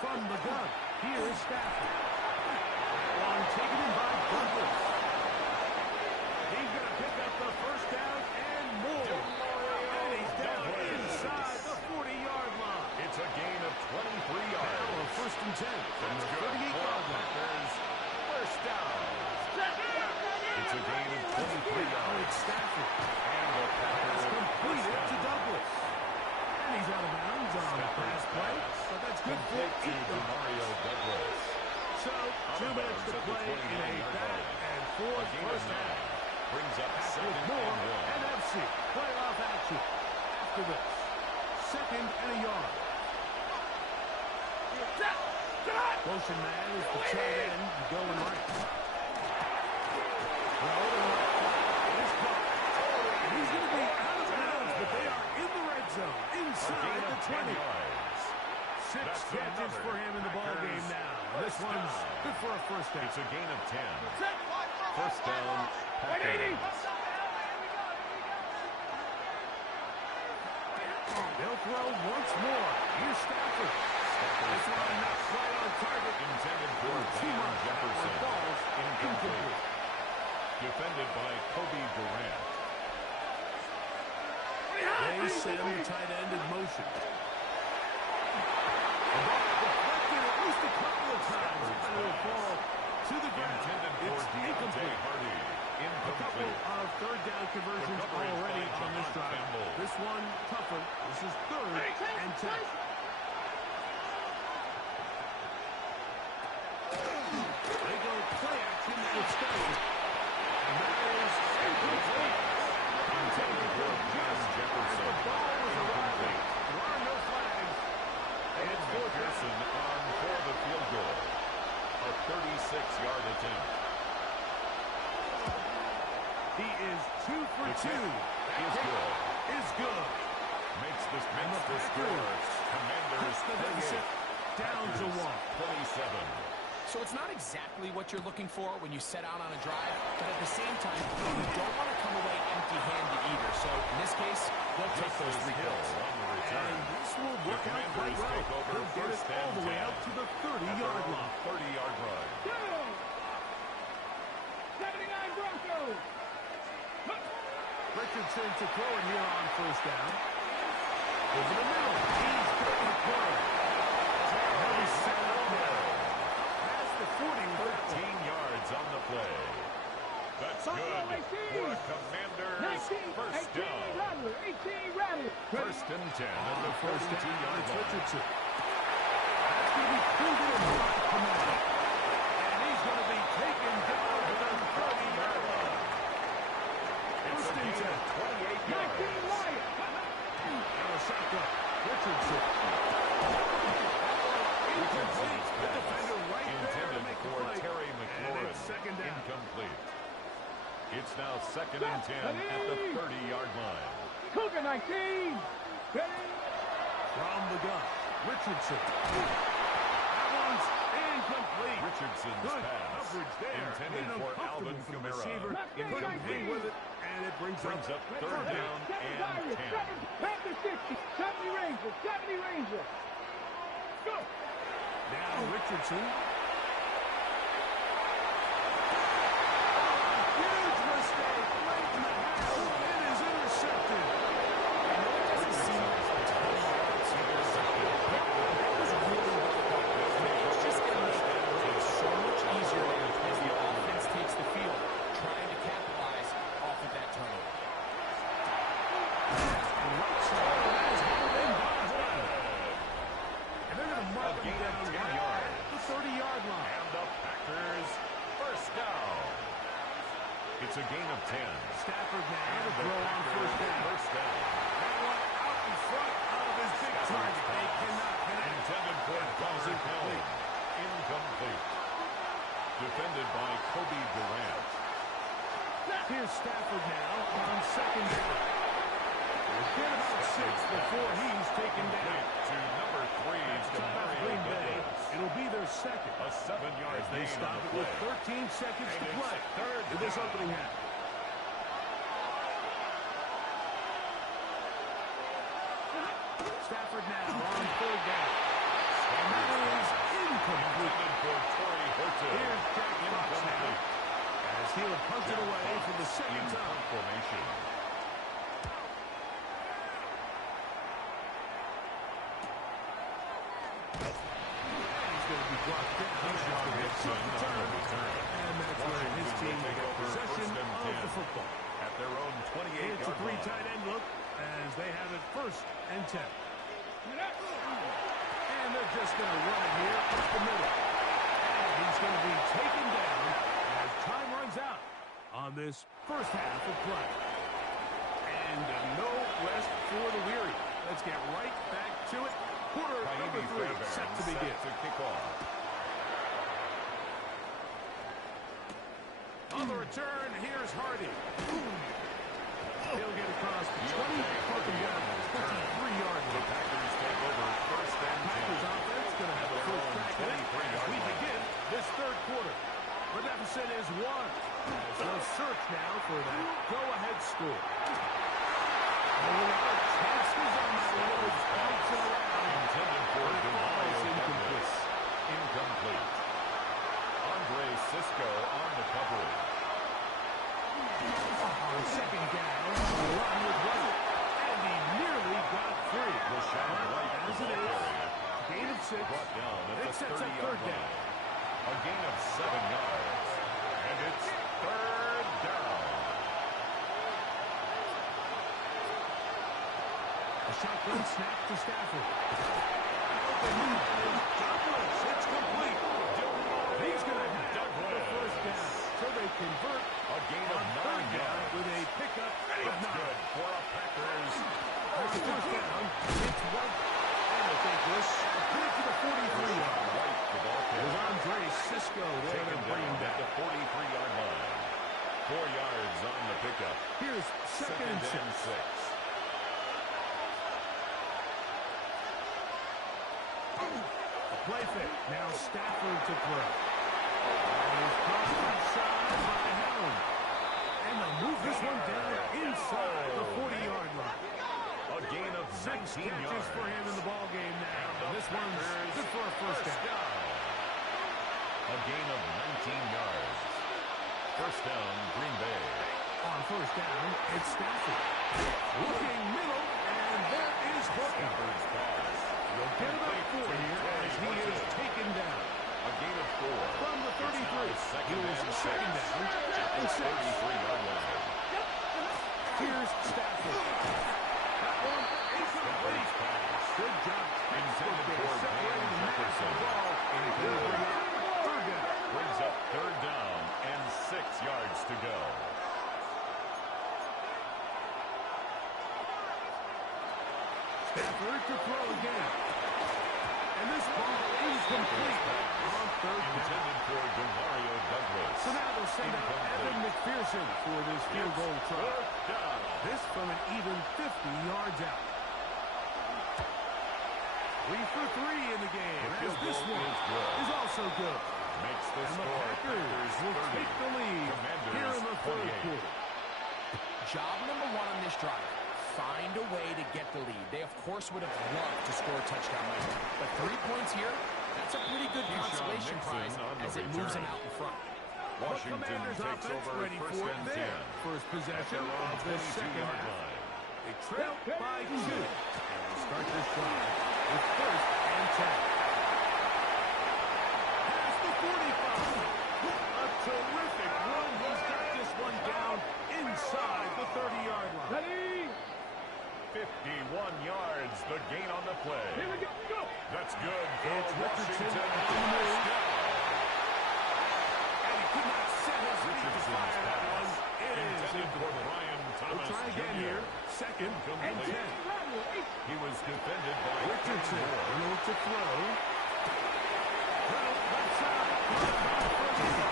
From the gun, here's Stafford. Long taken in by Douglas. He's going to pick up the 1st down and more. And he's down inside the 40-yard line. It's a gain of 23 Now yards. a 1st and 10 from the Good for 38-yard line. Packers. First down. It's a gain of 23 yards. Alex Stafford And the Packers has completed first to down. Douglas. And he's out of bounds on the pass play, but that's good for Complete to 8 yards. Mario Douglas. So, 2 minutes to play in a back and forth A gain of first half. 9 brings up Back 2nd with more and 1. NFC playoff action after this. 2nd and a yard. Motion man is the tight end going right. Throw to the left side. It is caught. And he's going to be out of bounds, but they are in the red zone A inside gain the of 10 20. yards. 6 That's catches another for him in the ball Packers game now. This first one's down. good for a 1st down. It's a gain of 10. First down, Packers. They'll throw once more. Here's Stafford. This one not quite on target. Intended for Too Van much. Jefferson. The ball's Incomplete. Defended by Kobe Durant. They send the tight end in motion. The ball deflected at least a couple of times. It will fall to the ground. Intended for It's Deontay incomplete. Hardy. A couple Incomplete. of 3rd down conversions The coverage already by on this John drive. Campbell. This one tougher. This is 3rd and 10. They go play action with Stafford. And that is incomplete. Intended for Van Jefferson. The ball was arriving. Incomplete. There are no flags. And it's 4th down. McPherson on for the field goal. A 36-yard attempt. He is 2 for The 2. kick That is kick good. is good. victory. Commanders Cuts the deficit down to 1. 27. So it's not exactly what you're looking for when you set out on a drive, but at the same time, you don't want to come away empty-handed either. So in this case, they'll take those 3 kills. On the return. And this will work out quite well. Take over He'll get it first all and the way 10. out to the 30-yard line. 30-yard line. 79 Broncos. Richardson to throw it here on first down. Over the middle. He's going to play. Now he's set up now. Past the 40 with that 13 one. yards on the play. That's good for a Commanders first down. 18 Rattler. First and 10 at the First down. 42-yard It's line. Richardson. That's going to be proven in by Commander. And he's going to be taken down to the 30-yard line. It's a gain of 28 yards. 19 Wyatt. And a shotgun. Richardson. Incomplete. The defender right there to Intended make the for play. Terry And McLaurin. it's second down. Incomplete. It's now second and 10 at the 30-yard line. Cougar 19. From the gun. Richardson. That one's incomplete. Richardson's Good pass coverage there. intended Made for uncomfortable Alvin for the Kamara. receiver. Couldn't hang with it, and it brings Brings up third down and 10. Panther 60. 70 Rangers. 70 Rangers. Go. Now Richardson. Huge mistake late in the half. It is intercepted. I know it doesn't seem like a ton of yards here, that was really well done. It's just going to make things so much easier there as the offense takes the field, trying to capitalize off of that turnover. Right side, that is held in by Horton. And they're going to mark him gain of down 10 right yards. at the 30-yard line. And the Packers first down. It's a gain of 10. Stafford now And to the throw on Packers first down. first down. That one out in front of his big target. They cannot connect. Intended for Donald Hill. Incomplete. Defended by Kobe Durant. Here's Stafford now on second down. Get about 6 before he's taken down. To number 3, That's Green Bay. It'll be their second. A 7-yard As they gain stop on it the with play. 13 seconds to And it's play third in this down. opening half. Stafford now on third down. And that is incomplete. Intended for Torrey Horton. Here's Jack Fox now as he'll punt it away for the second In time. formation. He's going to be blocked down. He's going to get some return. And that's where his team will get possession of the football. At their own 28-yard It's a 3 line. tight end look as they have it first and 10. And they're just going to run it here up the middle. And he's going to be taken down as time runs out on this first half of play. And no rest for the weary. Let's get right back to it. Quarter number 3 set to begin. to kick off. On the return, here's Hardy. He'll get across the 20, broken down to the 53-yard The line. Packers take over first and 10. Packers offense going to have a first crack at it as we begin this third quarter. The deficit is 1. As they'll search now for that go-ahead score. A lot of chances on that one. It's bouncing around. Intended for But it Demario falls incomplete. Douglas. Incomplete. Andre Sisco on the coverage. On second down, the run with White. And he nearly got free. Rashad White, As the it ball is, carrier, gain of 6. brought down at It the sets up 30-yard third down. line. A gain of 7 yards. And it's third down. A shotgun snap to Stafford. Open is Douglas. It's complete. He's going to have the first down. So they convert A gain of on 9 third down yards. with a pickup of That's 9. good for a Packers. That's the first down. It's White. And they take this clear to the 43-yard. White, the ball There's carrier. Andre Sisco there Taken to bring him down at back. the 43-yard line. 4 yards on the pickup. Here's second and 6. play fake. Now Stafford to throw. That is caught inside by Helm. And they'll move this one down inside the 40-yard line. A gain of 19 Catches yards. for him in the ball game now. And this one's good for a first down. A gain of 19 yards. First down, Green Bay. On first down, it's Stafford. Looking middle, and there is Horton. Stafford's pass. He'll get about 4 here as he is taken down. A gain of 4. From the 33, here's second down and 6. 33-yard line. Here's Stafford. That one incomplete. Good job. Intended for Separating the Dan match Jefferson. ball. And it will bring up third down. Brings up third down and 6 yards to go. Stafford to throw again. And this ball is complete on third down. Intended for Demario Douglas. So now they'll send out Evan McPherson for this field goal try. Fourth down. This from an even 50 yards out. 3 for 3 in the game. The As field this goal one is good. is also good. Makes the And the score Packers will 30. take the lead Commanders here in the third 28. quarter. Job number 1 on this drive. Find a way to get the lead. They, of course, would have loved to score a touchdown later. But 3 points here, that's a pretty good Keyshawn consolation Nixon prize on the as it moves them return. out in front. Washington Commanders takes offense over ready first for and their 10. first possession At their own of this second 22-yard half. line. They trail by 2. And they start this drive with first and 10. Past the 45. A terrific run. He's got this one down inside the 30-yard line. Ready? 51 yards, the gain on the play. Here we go. Go. That's good for It's Richardson Washington. on the move. And he could not set his feet to Richardson's fire that one. pass. It is Intended for incomplete. Brian We'll Thomas try again Jr. here. Second and Complete. 10. He was defended by Richardson Kenny Moore. will to throw. Well, left side.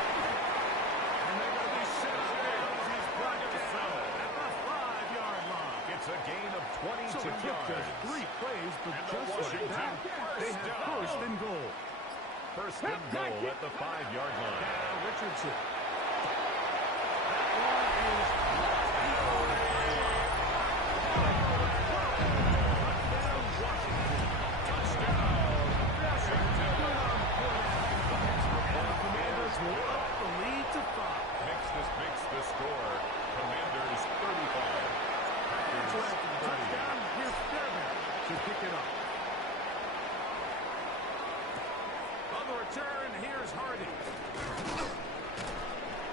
And they're going to be set up there as he's brought down at the 5-yard line. It's a gain of 22 So it took yards. just 3 plays, but And the just like Washington that, they first have down. first and goal. First and goal at the 5-yard line. Now Richardson. That one is touchdown Washington. Touchdown, Washington. And the Commanders will up the lead to 5. Makes the score. Commanders 35. Packers So after the 30. touchdown, here's Fairbairn to pick it up. On the return, here's Hardy.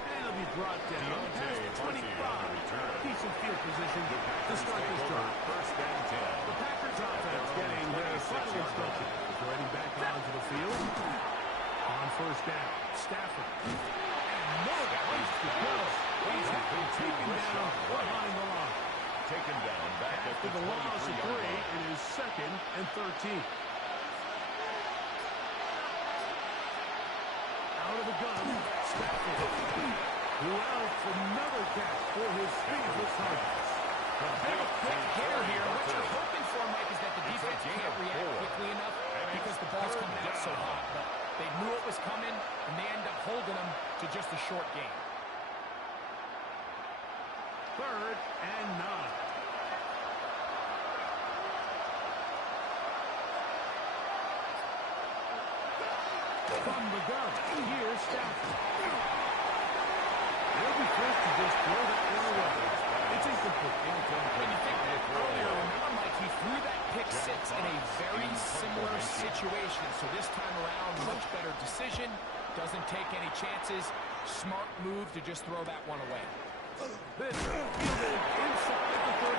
And he'll be brought down Deontay past the Harty 25. on the return. Decent field position to Packers start take this over drive. first and 10. The Packers offense getting their final instructions. They're heading back onto the field. On first down, Stafford. And no place to go. He's been taken down behind the line. Taken down back at After the the loss of 3, 23-yard line. it is second and 13. Out of the gun, Stafford. Who else another catch for his favorite targets. Bit of a quick hitter here. What you're hoping for, Mike, is that the defense gain can't of react 4. quickly enough because the ball's coming out so hot. But they knew it was coming, and they end up holding them to just a short game. Third and 9. From the gun, here's Stafford. They'll be forced to just throw that one away. It's incomplete. When you think earlier, remember, Mike, he threw that pick 6 in a very similar situation. So this time around, much better decision. Doesn't take any chances. Smart move to just throw that one away. This fielded inside the 35.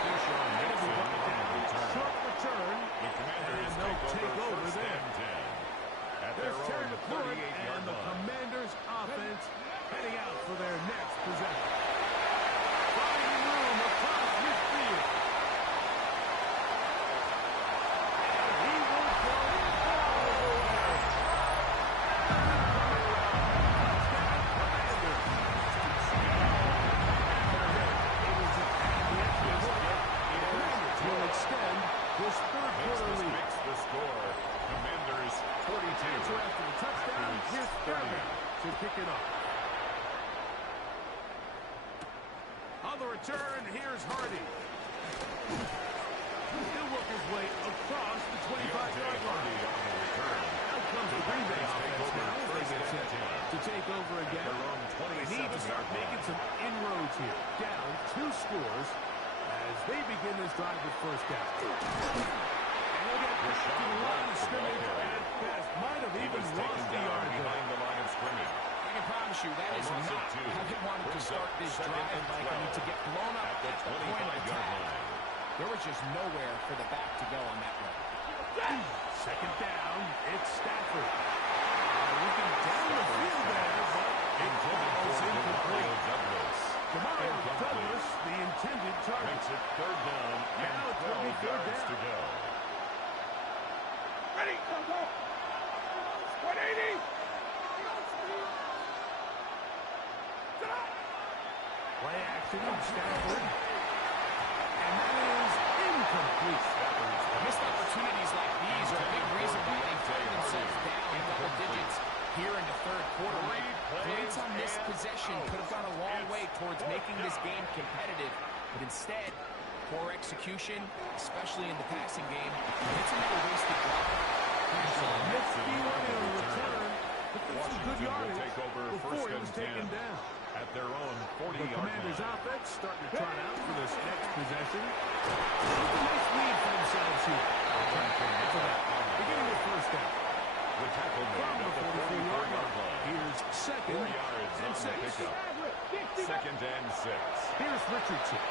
Keyshawn It'll be Nixon brought on the down. return. Short return. The Commanders And they'll take over first there. and 10. At their There's Terry own McLaurin 38-yard and the line. Commanders offense heading out for their next possession. Finding room across midfield. And he will go all the way. Commanders. Able to add the extra point. The Commanders will extend this third quarter lead. Makes the score Commanders 42. Answer after the touchdown. Here's Fairbairn to kick it off. On the return, here's Hardy. He'll work his way across the 25-yard line. Out comes the Green Bay offense now. They get set to take over again. They need to start making some inroads here. Down 2 scores as they begin this drive with first down. And he'll get to the line of scrimmage at best. Might have even lost the yard behind the line of scrimmage. I can promise you that is not how they wanted to start this drive, Mike. To get blown up at the point of attack. There was just nowhere for the back to go on that run. Second down, it's Stafford. Looking down the field there, but it falls incomplete. Demario Douglas, the intended target. Makes it third down and 12 yards to go. Ready, go. 180. Play action on Stafford. And that is incomplete. Missed opportunities like these are a big reason why they find themselves down double digits here in the third quarter. Points on this possession could have gone a long way towards making this game competitive, but instead, poor execution, especially in the passing game, it's another wasted drive. Nifty one in return, but that's some good yardage before he was taken down. At their own 40-yard line. The Commanders' offense starting to trot out for this next possession. With a nice lead for themselves here. Beginning with first down. The tackle From made the at the 44-yard 44-yard line. line. Here's second 4 yards and on the 6. pickup. Second and 6. Here's Richardson.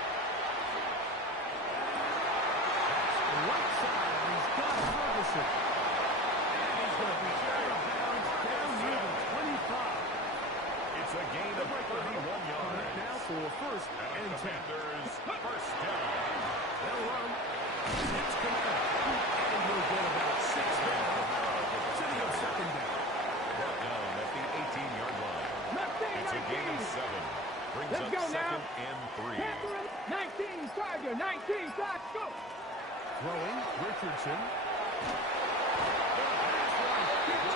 The right side, he's got Ferguson. And he's going to be out of bounds down near the 25. It's a gain of 31 yards. Now for first and 10. Commanders first down. They'll run. It's Kamara. And he'll get about 6 down. Sitting on second down. Brought down at the 18-yard line. It's a gain of 7. Brings Let's up go now. second and 3. 19, Charger, 19, start, go. Throwing, Richardson.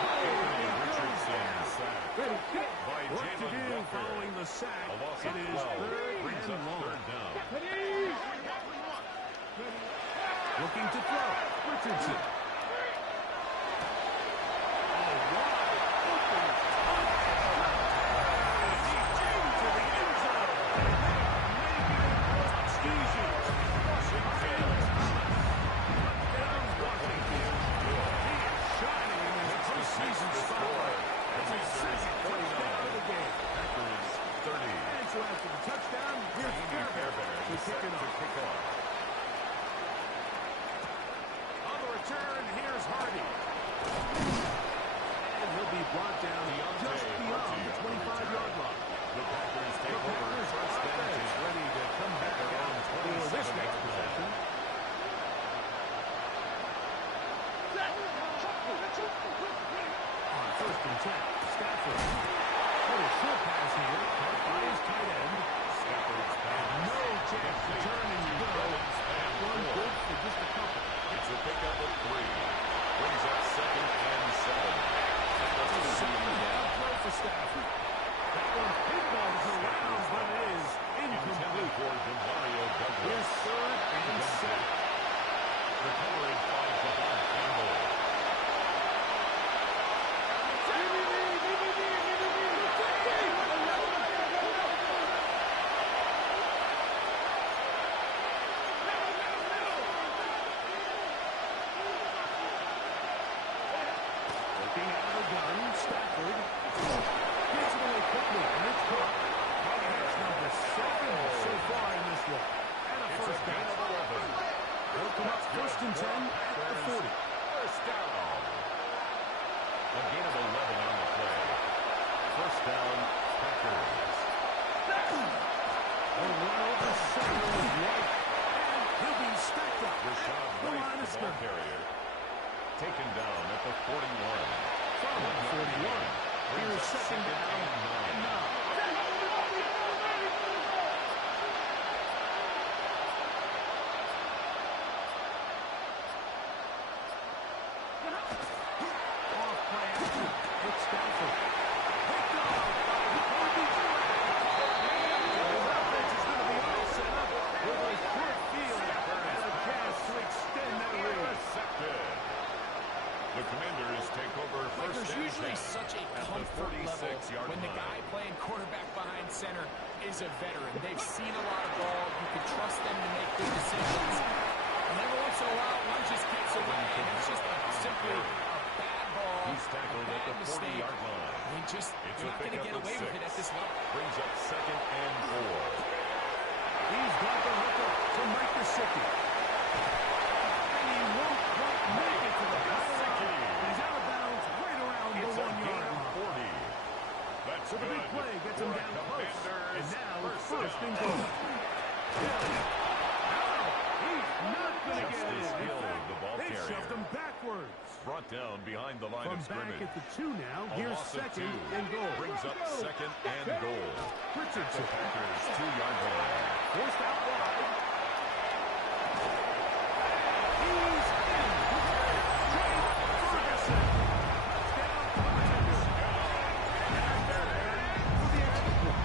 Richardson sacked Ready, set. by What to Jalen do Walker. following the sack? A loss It of is 12. third Brings and up long. third down. Ready. Looking to throw. Richardson. Oh, wide open. Into the end zone. Making it easy. Washington. Touchdown, Washington. He is shining in his postseason spotlight. That's his second touchdown of the game. Packers 30. And so after the touchdown, here's Fairbairn to kick it off. On the return, here's Hardy. And he'll be brought down just beyond the 25-yard line. The Packers take over Packers first and offense 10. ready to come back around for this next possession. On first and 10, Stafford. Little short pass here, caught by his tight end. Stafford's pass. No chance to turn and go. That one good for just a couple. It's a pickup of 3. Brings up second and 7. That's a second down play for Stafford. That one pinballs around, but it is Intended incomplete. for Demario Douglas. Here's third and 7. The coverage finds the back Campbell. Looking out of the gun, Stafford gets it away quickly, and it's caught. That's number 7 so far in this one. And a first down. They'll come up first and 10 at the 40. First down. A gain of 11 on the play. First down, Packers. A run over center is White. And he'll be stacked up. Rashad The line White, of the ball scrimmage. carrier. Taken down at the 41. From the 41. Here's second down and 9. always such a comfort level when the guy playing quarterback behind center is a veteran. They've seen a lot of ball. You can trust them to make good decisions. And every once in a while, one just gets away, and it's just simply a bad ball, He's tackled at the 40-yard line. You're not going to get away with it at this level. Brings up 2nd and 4. He's got the hookup to Mike Gesicki. And he won't quite make it to the Gesicki. He's out of bounds right around the It's a 1 gain yard of line. 40. That's So the big good play gets him for down a close. And Commanders now it's first first and down. goal. He's not going to get Justice it. Hill, the ball They carrier. shoved him backwards. Brought down behind the line From of back scrimmage. at the 2 now, A here's loss of 2nd 2. and goal. Brings up 2nd and goal. Richardson. The Packers 2-yard line. Forced out wide. He's in. Jake Ferguson. Touchdown, Commanders. And they're heading for the extra point.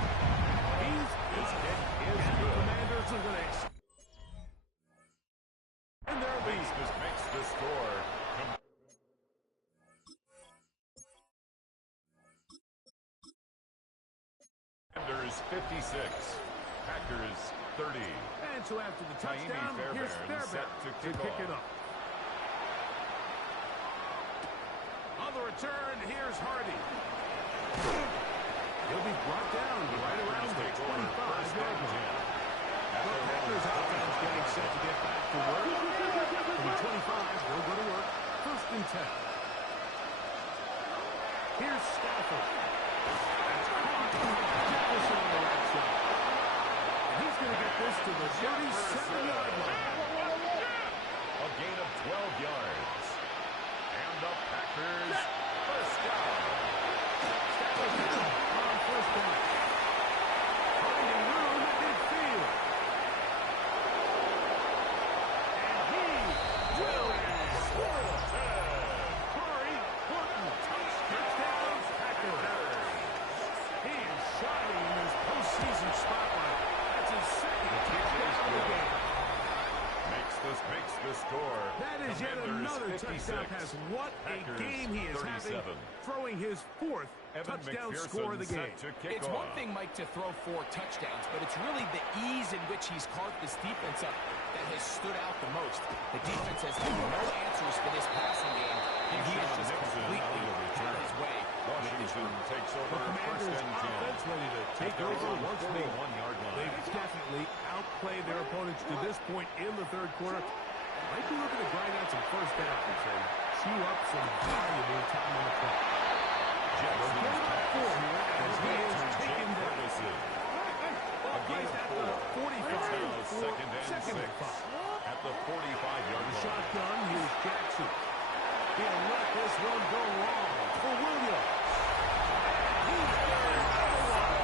He's His kick is and the good. Commanders are going to extend their lead. Makes the score. Commanders 56. Packers 30. And so after the Taimi touchdown, here's Fairbairn set Fairbairn to kick it off. up. On the return, here's Hardy. He'll be brought down right around the 25-yard line. The Packers offense getting set to get back to work. From the 25, they'll go to work. 1st and 10. Here's Stafford. That's caught. Jefferson on the right side. And he's going to get this to the 37-yard line. A gain of 12 yards. And the Packers first down. On 1st down. Finding room at midfield. And he will score. Corey Horton. Touchdown, Packers. He is shining in his postseason spotlight. That's his 2nd touchdown of the game. Makes the score. That is yet Commanders another 56. touchdown pass. What a Packers game he is 37. having, throwing his 4th Evan touchdown McPherson score of the game. set to kick It's off. one thing, Mike, to throw 4 touchdowns, but it's really the ease in which he's carved this defense up that has stood out the most. The defense has had no answers for this passing game, and he is just completely on his way. Washington takes over The 1st Commanders and 10. offense ready to take At over their once more. 41-yard line. They've definitely outplayed their opponents to this point in the 3rd quarter. Might be looking to grind out some first downs and chew up some valuable time on the clock. Jefferson's We're about pass 4 here as he is to taken Jake down. Ferguson. Ball gain placed of at 4. the It's 45 now for 2nd and 2nd 6. and 5. At the 45-yard line. Shotgun, here's Jackson. He'll let this one go long for Williams. He's got another one.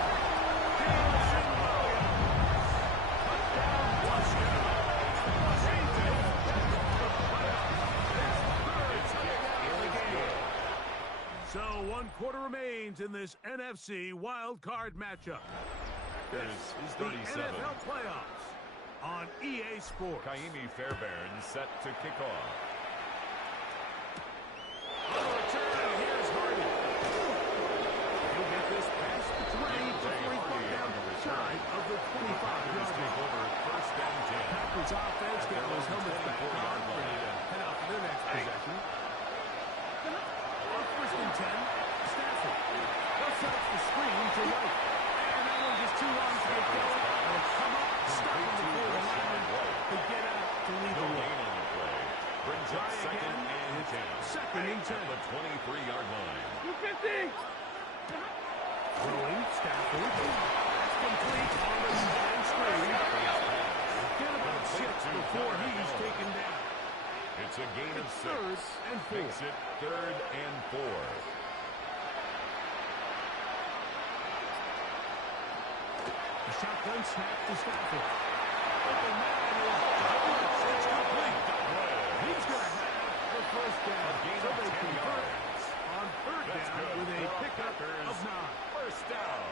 Jameson Williams. Touchdown, Washington. Washington. His 3rd touchdown of the game. So 1 quarter remains in this NFC wild card matchup. This is the 37. NFL playoffs on EA Sports. Taimi Fairbairn set to kick off. On the return, here's Hardy. He'll get this past the 20 before he's brought down side of the 25-yard Take line. over 1st and 10. Packers offense getting those helmets back on, 24-yard line. ready to head out for their next possession. On 1st and 10, Stafford. They'll set up the screen to right. And that one just too long to get going. They'll come up, stop him before the lineman to get out to lead No the way. gain on the play. Brings up Try 2nd again. and 10. 2nd and 10. At the 23-yard line. 250. Throwing, Stafford. That's complete on the line screen. Get about 6 before he's taken down. It's a gain of It's 6. 3rd and 4. Makes it 3rd and 4. The shotgun snap to Stafford. Open man is Douglas. It's complete. He's going to have the first down. gain So of they 10 convert yards. on 3rd That's down good with a for our pickup Packers. of 9. First down.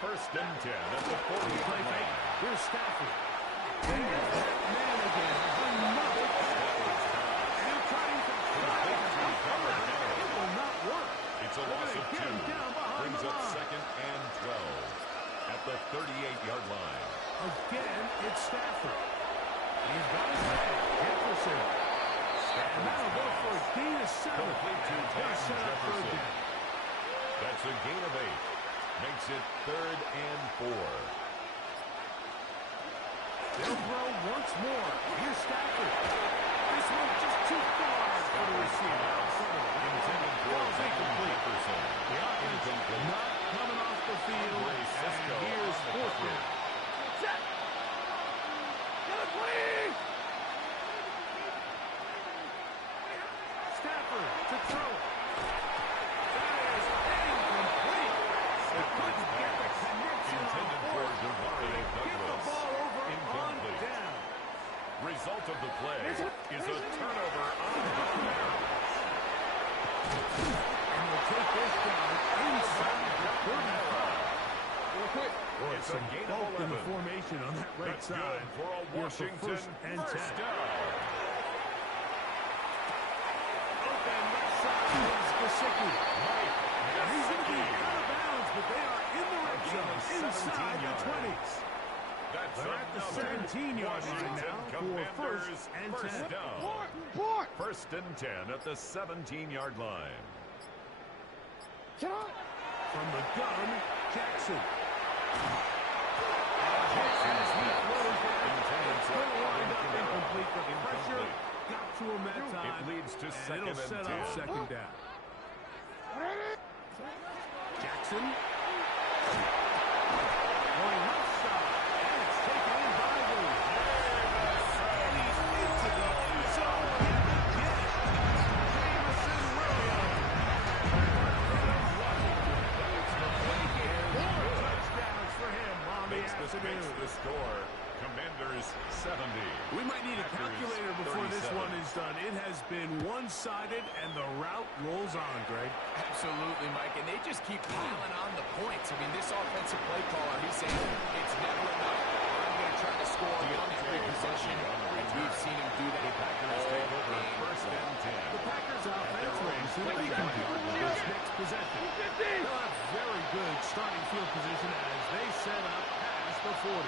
1st and 10 at the 40-yard Play fake. line. Here's Stafford. And there's that man again. Another pass. And trying to fire. It will not work. Complete to They're set up for a Jefferson. down. That's a gain of 8. Makes it 3rd and 4. They'll throw once more. Here's Stafford. This one just too far for the receiver. Intended for Ball's Van incomplete. Jefferson. The offense Incomplete. not coming off the field. Andre And Sisco here's on the 4th cover. down. Set. Get a 20. Stafford to throw it. That is incomplete. They couldn't get the connection on Intended for 4th. Demario Get the Douglas. ball over on Incomplete. down. Result of the play is a turnover on downs. And they'll take this down inside the 35. Boy, It's a some gain of bulk in the 11. formation on that right That's side. good for a Here for Washington 1st and 10. first down. Open left side is Gesicki. Mike He's going to be Gesicki. out of bounds, but they are in the red Gain zone, of 17 inside the yards. 20s. That's They're at the another 17-yard line Washington now for Commanders 1st and 10. first down. Port. 1st and 10 at the 17-yard line. From the gun, Jackson. As he throws that, Intended it's for going to wind up Alvin incomplete. The Kamara. pressure Incomplete. got to him that time. It leads to and second it'll set and up 10. second down. Jackson. Going left side. And it's taken in by Williams. And he's into the end zone yet again. Jameson Williams. Four touchdowns for him on the Makes afternoon. the score. Commanders 70. We might need a calculator before this 37. one is done. It has been one-sided, and the route rolls on, Greg. Absolutely, Mike. And they just keep piling on the points. I mean, this offensive play caller, he's saying it's never enough. I'm going to try to score on every possession. And we've seen him do that. Packers take over 1st and 10. The Packers offense will see what they can do with this next possession. They'll have very good starting field position as they set up past the 40.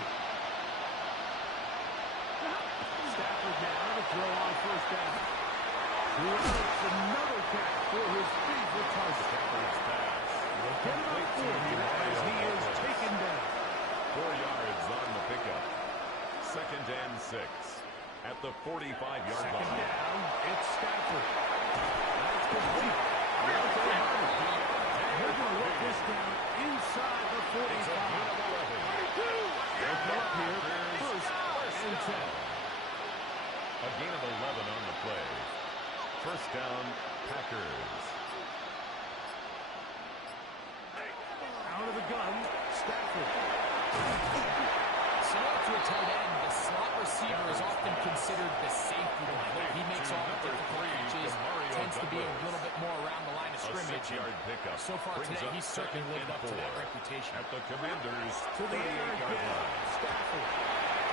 Stafford now to throw on 1st down. Throughout another catch for his favorite target. Stafford's pass. They'll get him up for you as he is taken down. 4 yards on the pickup. 2nd and 6 at the 45-yard Second line. down, it's Stafford. That's complete. They're going to work this down inside the 45. It's a gain of 11. They'll come up here 1st and 10. A gain of 11 on the play. 1st down, Packers. Out of the gun, Stafford. Similar to a tight end, the slot receiver is often considered the safety line. He makes all the difficult catches, tends to be a little bit more around the line of A scrimmage. 6-yard pickup. So far Brings today, up he's certainly 2nd lived and up to that 4 reputation. at the Commanders' To the air 38-yard again, line. Stafford.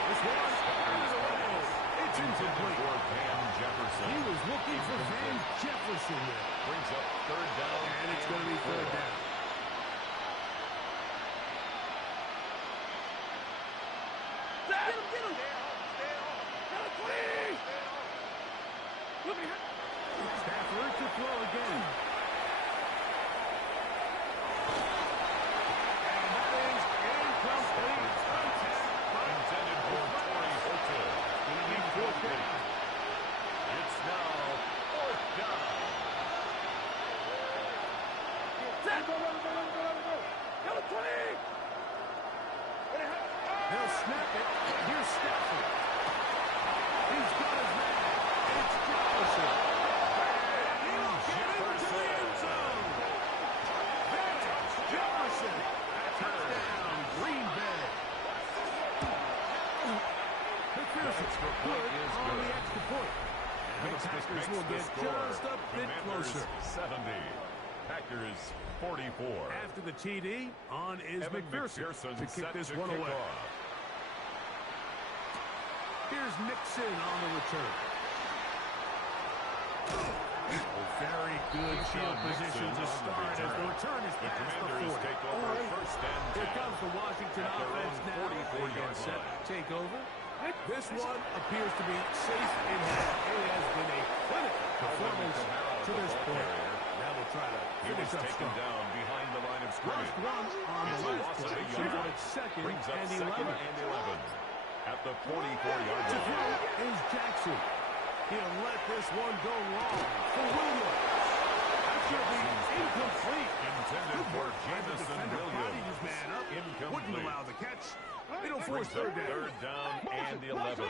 This one, out of the way. It's Intended incomplete. for Van Jefferson. He was looking for Van Jefferson there. Brings up 3rd down. And it's going to be 3rd down. Get him. Get a 20. Stafford to throw again. And that is incomplete. Intended for Torrey Hotel. Incomplete. It's now 4th down. Get a 20. They'll snap it. Here's Stafford. He's got his man. It's Jefferson. And he'll get into the end zone. That's Jefferson. Touchdown, Green Bay. McPherson extra point good is on good. the extra point. And the Packers will get just a bit Commanders closer. 70. Packers 44. After the TD, on is Evan McPherson to kick set this to one kick away. off. Here's Nixon on the return. Very good field position to start as the return is The past the Commanders 40. take over 1st and 10. Here comes the Washington At their offense own now. 44-yard They get set line. to take over. This one appears to be safe in hand. It has been a clinical performance to to this point. Now we'll try to He was finish up taken strong. down behind the line of Lost scrimmage. one on It's the a last loss of play. a Should yard. have second Brings up and second 11. and 11 at the 44-yard To line. throw is Jackson. He'll let this one go long for Williams. That's going to be incomplete. Intended Good for work by the Jamison defender. Prodding his Williams. man up. Wouldn't Incomplete. allow the catch. It'll force Brings up third down. third down and 11.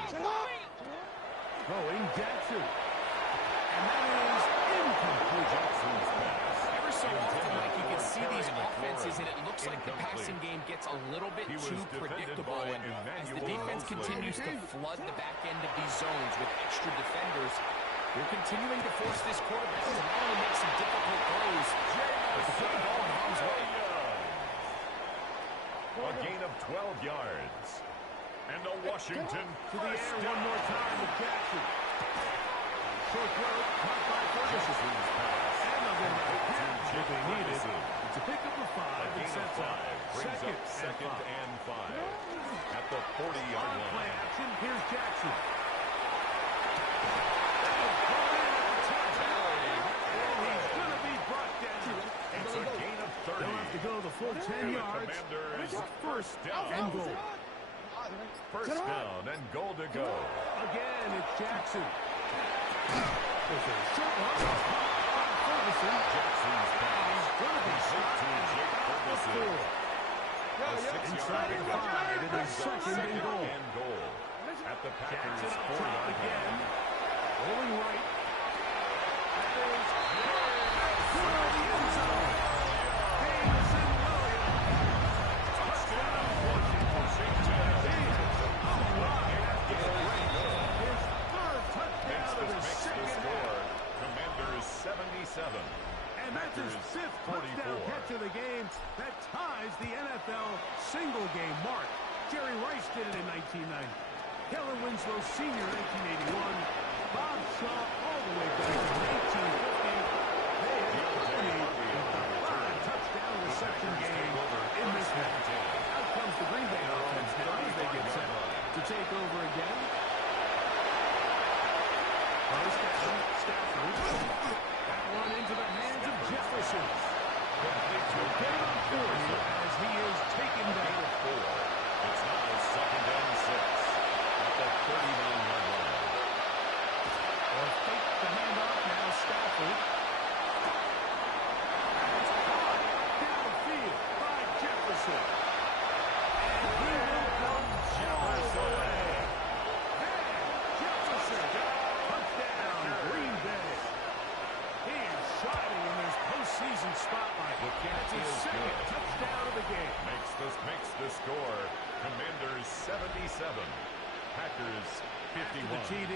Throwing Jackson. And that is incomplete. Jackson's pass. Ever so often, Mike, you can see these Terry offenses, McLaurin. and it looks like the passing game gets a little bit He was too defended predictable. by And as the Emmanuel defense Mosley. continues to flood the back end of these zones with extra defenders, they're continuing to force this quarterback to not only make some difficult throws, but to put the ball in harm's way. A gain of 12 yards. And a Washington To the first air down. one more time with Jackson. Short throw, caught by Ferguson. Jackson's pass. And they'll get another catch if Jake they need it. Ferguson. It's a pickup of A 5 and gain of sets up 5 brings up second and 5 at the 40-yard On play line. action, here's Jackson. It's a gain of 30. They'll have to go the full 10 And the yards. Commanders First down. and goal. First down and goal to go. Again, it's Jackson. There's a short one. Ferguson. Jackson's pass. Gonna be shot to Jake Ferguson. A 6-yard Inside gain. 5, it is second and goal. and goal at the Packers' Jackson up top 4-yard again. line. Rolling right. That is for the end zone. Jamison Williams. Touchdown, Washington. His third touchdown of the Makes the second score. half. Commanders 77. And that's his Packers 5th 44. touchdown catch of the game. That ties the NFL single-game mark. Jerry Rice did it in 1990. Kellen Winslow Sr. 1981. Bob Shaw all the way back to 1950. They have dominated with the 5-touchdown reception game in this match. Out comes the Green Bay offense now as they get set to take over again. First down, Stafford. That one into the hands of Jefferson. He'll get it on fourth as he is taken down. It's now second and 6 at the 39-yard line. Or fake the handoff now, Stafford. It's caught downfield by Jefferson. And he will come all the way. And Jefferson, touchdown, Green Bay. He is shining in this postseason spotlight. That's his second touchdown of the game. Makes the score. Commanders 77. Packers 51. The TD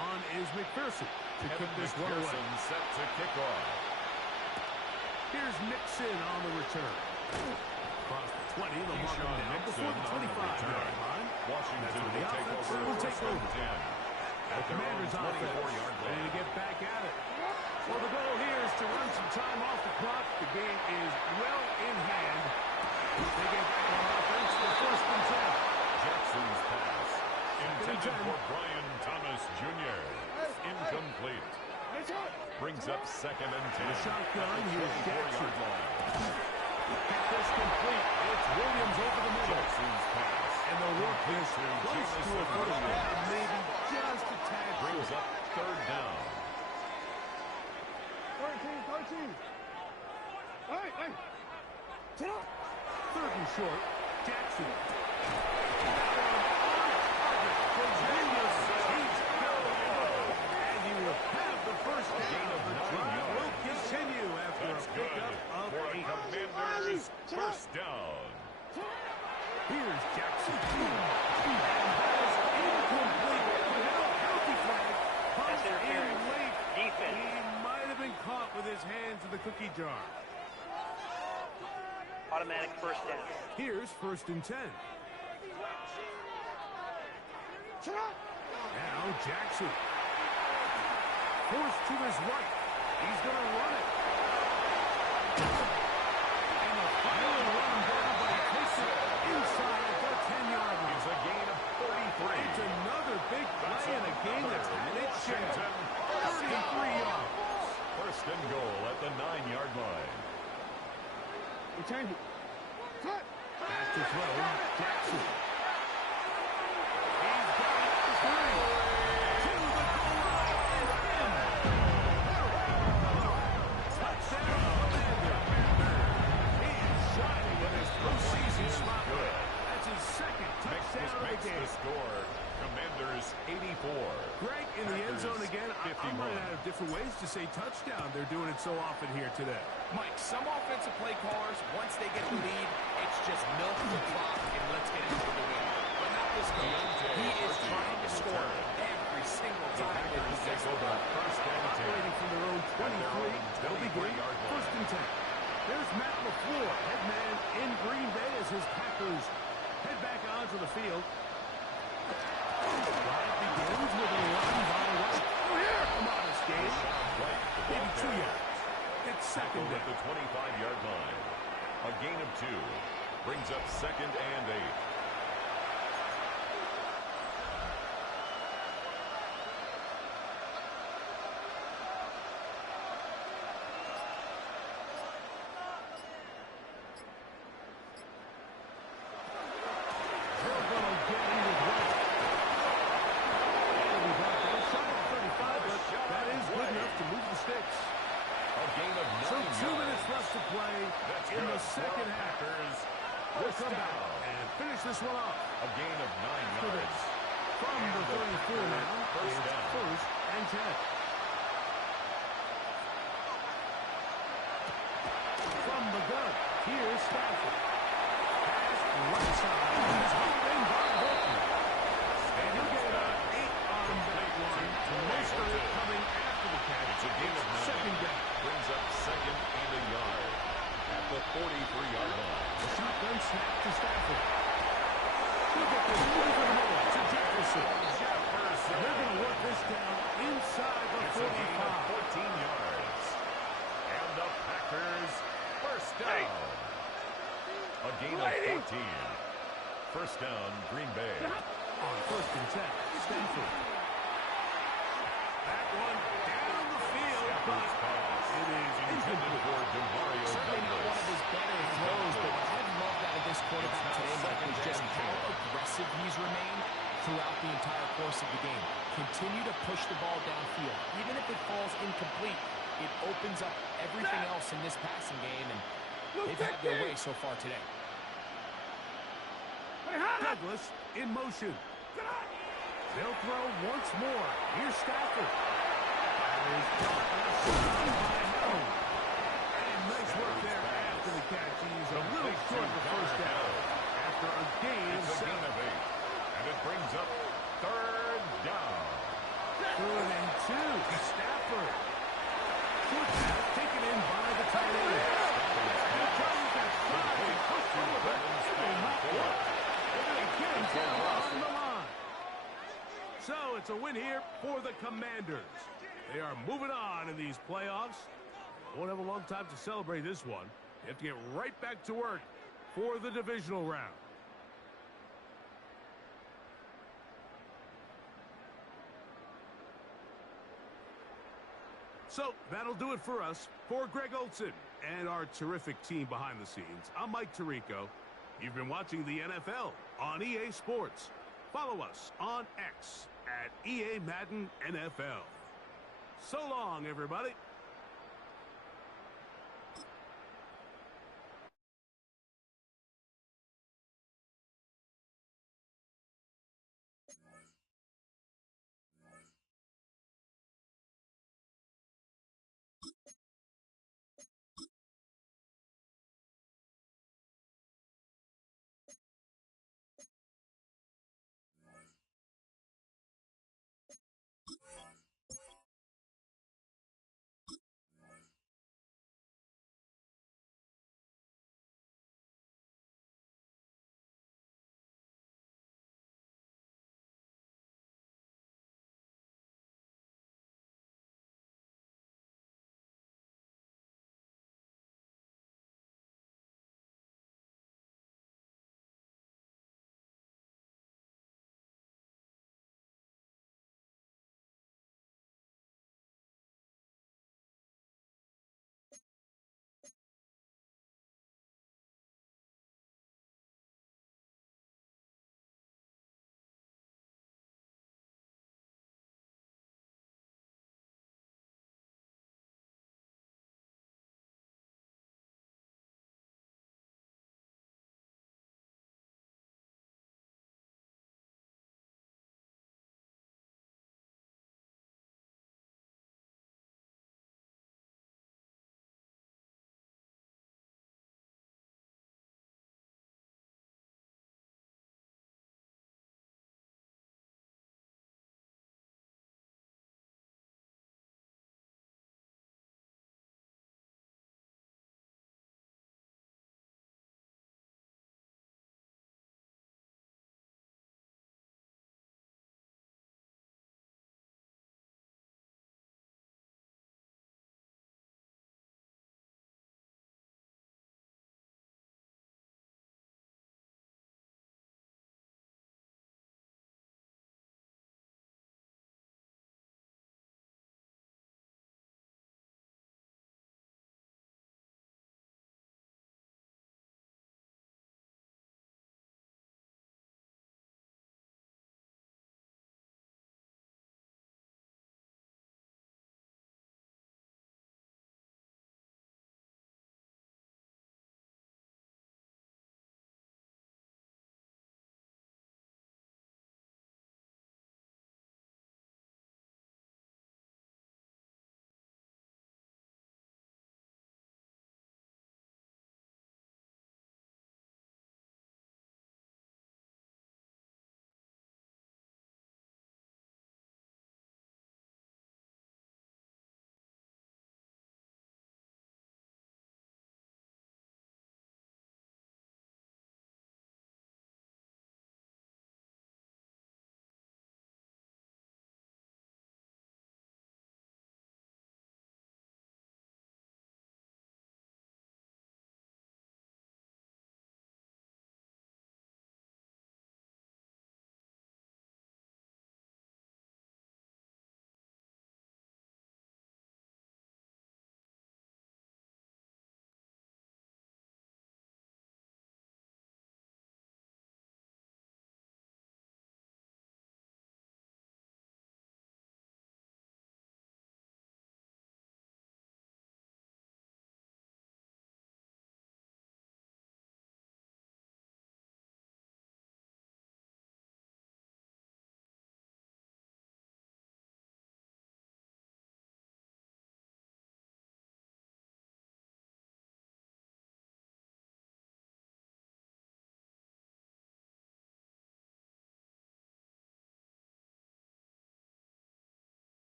on is McPherson to Evan kick this one away. McPherson set to kick off. Here's Nixon on the return. Across the 20, the mark Keyshawn down before the Nixon on the 25-yard return. line. Washington That's where the will take offense over will take first and over. 10 The at their own Commanders' offense 24-yard ready to line. get back at it. Well, the goal here is to run some time off the clock. The game is well in hand. They get back on offense for first and 10. Jackson's pass intended 10. for Brian Thomas Jr. Incomplete. Brings up second and 10 The shotgun, at the here's Jackson. 24-yard line. Get this complete. It's Williams over the middle. Jackson's pass And they'll work this close to a first down, maybe just a tad brings short. up third down. 13. Hey. Sit up. Third and short. Jackson. And he will have the first down. The drive will continue after That's a good pickup of for 8. Commanders first down. Here's Jackson. And that is incomplete. Now a penalty flag. That's Punched in interference. late. Defense. He might have been caught with his hands in the cookie jar. Automatic first down. Here's first and 10. Now Jackson. Forced to his right. He's going to run it. And a final run down, but he takes it inside the 10-yard line. It's a gain of 33. It's another big play in a game that's had its share. Washington 33 yards. First and change it. Cut. Back to throw, Jackson. He's got it for three. To the goal line is him. Touchdown, Commander. He is shining in his postseason spotlight. That's his second touchdown of the game. The score. Commanders 84. Greg, in the end zone again. I'm 51. running out of different ways to say touchdown. They're doing it so often here today. Mike, some offensive play callers, once they get the lead, it's just milk the clock and let's get into the win. But not this coach. He is trying to score every single time they possess the ball. First and 10. Operating from their own 23, they'll begin first and 10. There's Matt LaFleur, head man in Green Bay as his Packers head back onto the field. Drive begins with a run by White. A modest gain. Maybe 2 yards. It's second At down. the 25-yard line. A gain of 2 brings up second and 8. They're going to get in with White. And we brought down shot at 35, but that is good enough to move the sticks. A gain of 9 So 2 yards. minutes left to play That's in the good. second half. Packers. We'll First come back down. and finish this one off. A gain of 9 For this. yards. From the 34 now, First it's down. first and 10. From the gun, here's Stafford. Pass right side. He's hauled in by Bolton. And he'll get about 8 on that one. Most of it coming after the catch. It's a gain of 9. Second down. Brings up second and a yard. At the 43-yard line. A shotgun snap to Stafford. He'll get this over the middle to Jefferson. They're going to work this down inside the It's a gain of 45. 14 yards. And the Packers first down. A gain of 14. First down, Green Bay. On first and 10, Stafford. That one down the field, but it is Intended for DeMario Certainly not one of Douglas. his better throws, but what I've loved out of this quarterback today, Mike, is just how aggressive he's remained throughout the entire course of the game. Continue to push the ball downfield. Even if it falls incomplete, it opens up everything else in this passing game, and they've had their way so far today. Douglas in motion. They'll throw once more. Here's Stafford. That is caught left side by Hill. And nice work there after the catch. He's a little short of the first down after a gain of It's a gain 7. of 8. And it brings up third down. 3rd and 2 to Stafford. Short pass taken in by the tight end. Here comes that side and push over, but it will not work. They're going to get him down on the line. So it's a win here for the Commanders. They are moving on in these playoffs. Won't have a long time to celebrate this one. They have to get right back to work for the divisional round. So that'll do it for us. For Greg Olson and our terrific team behind the scenes, I'm Mike Tirico. You've been watching the NFL on EA Sports. Follow us on X at EA Madden NFL. So long, everybody.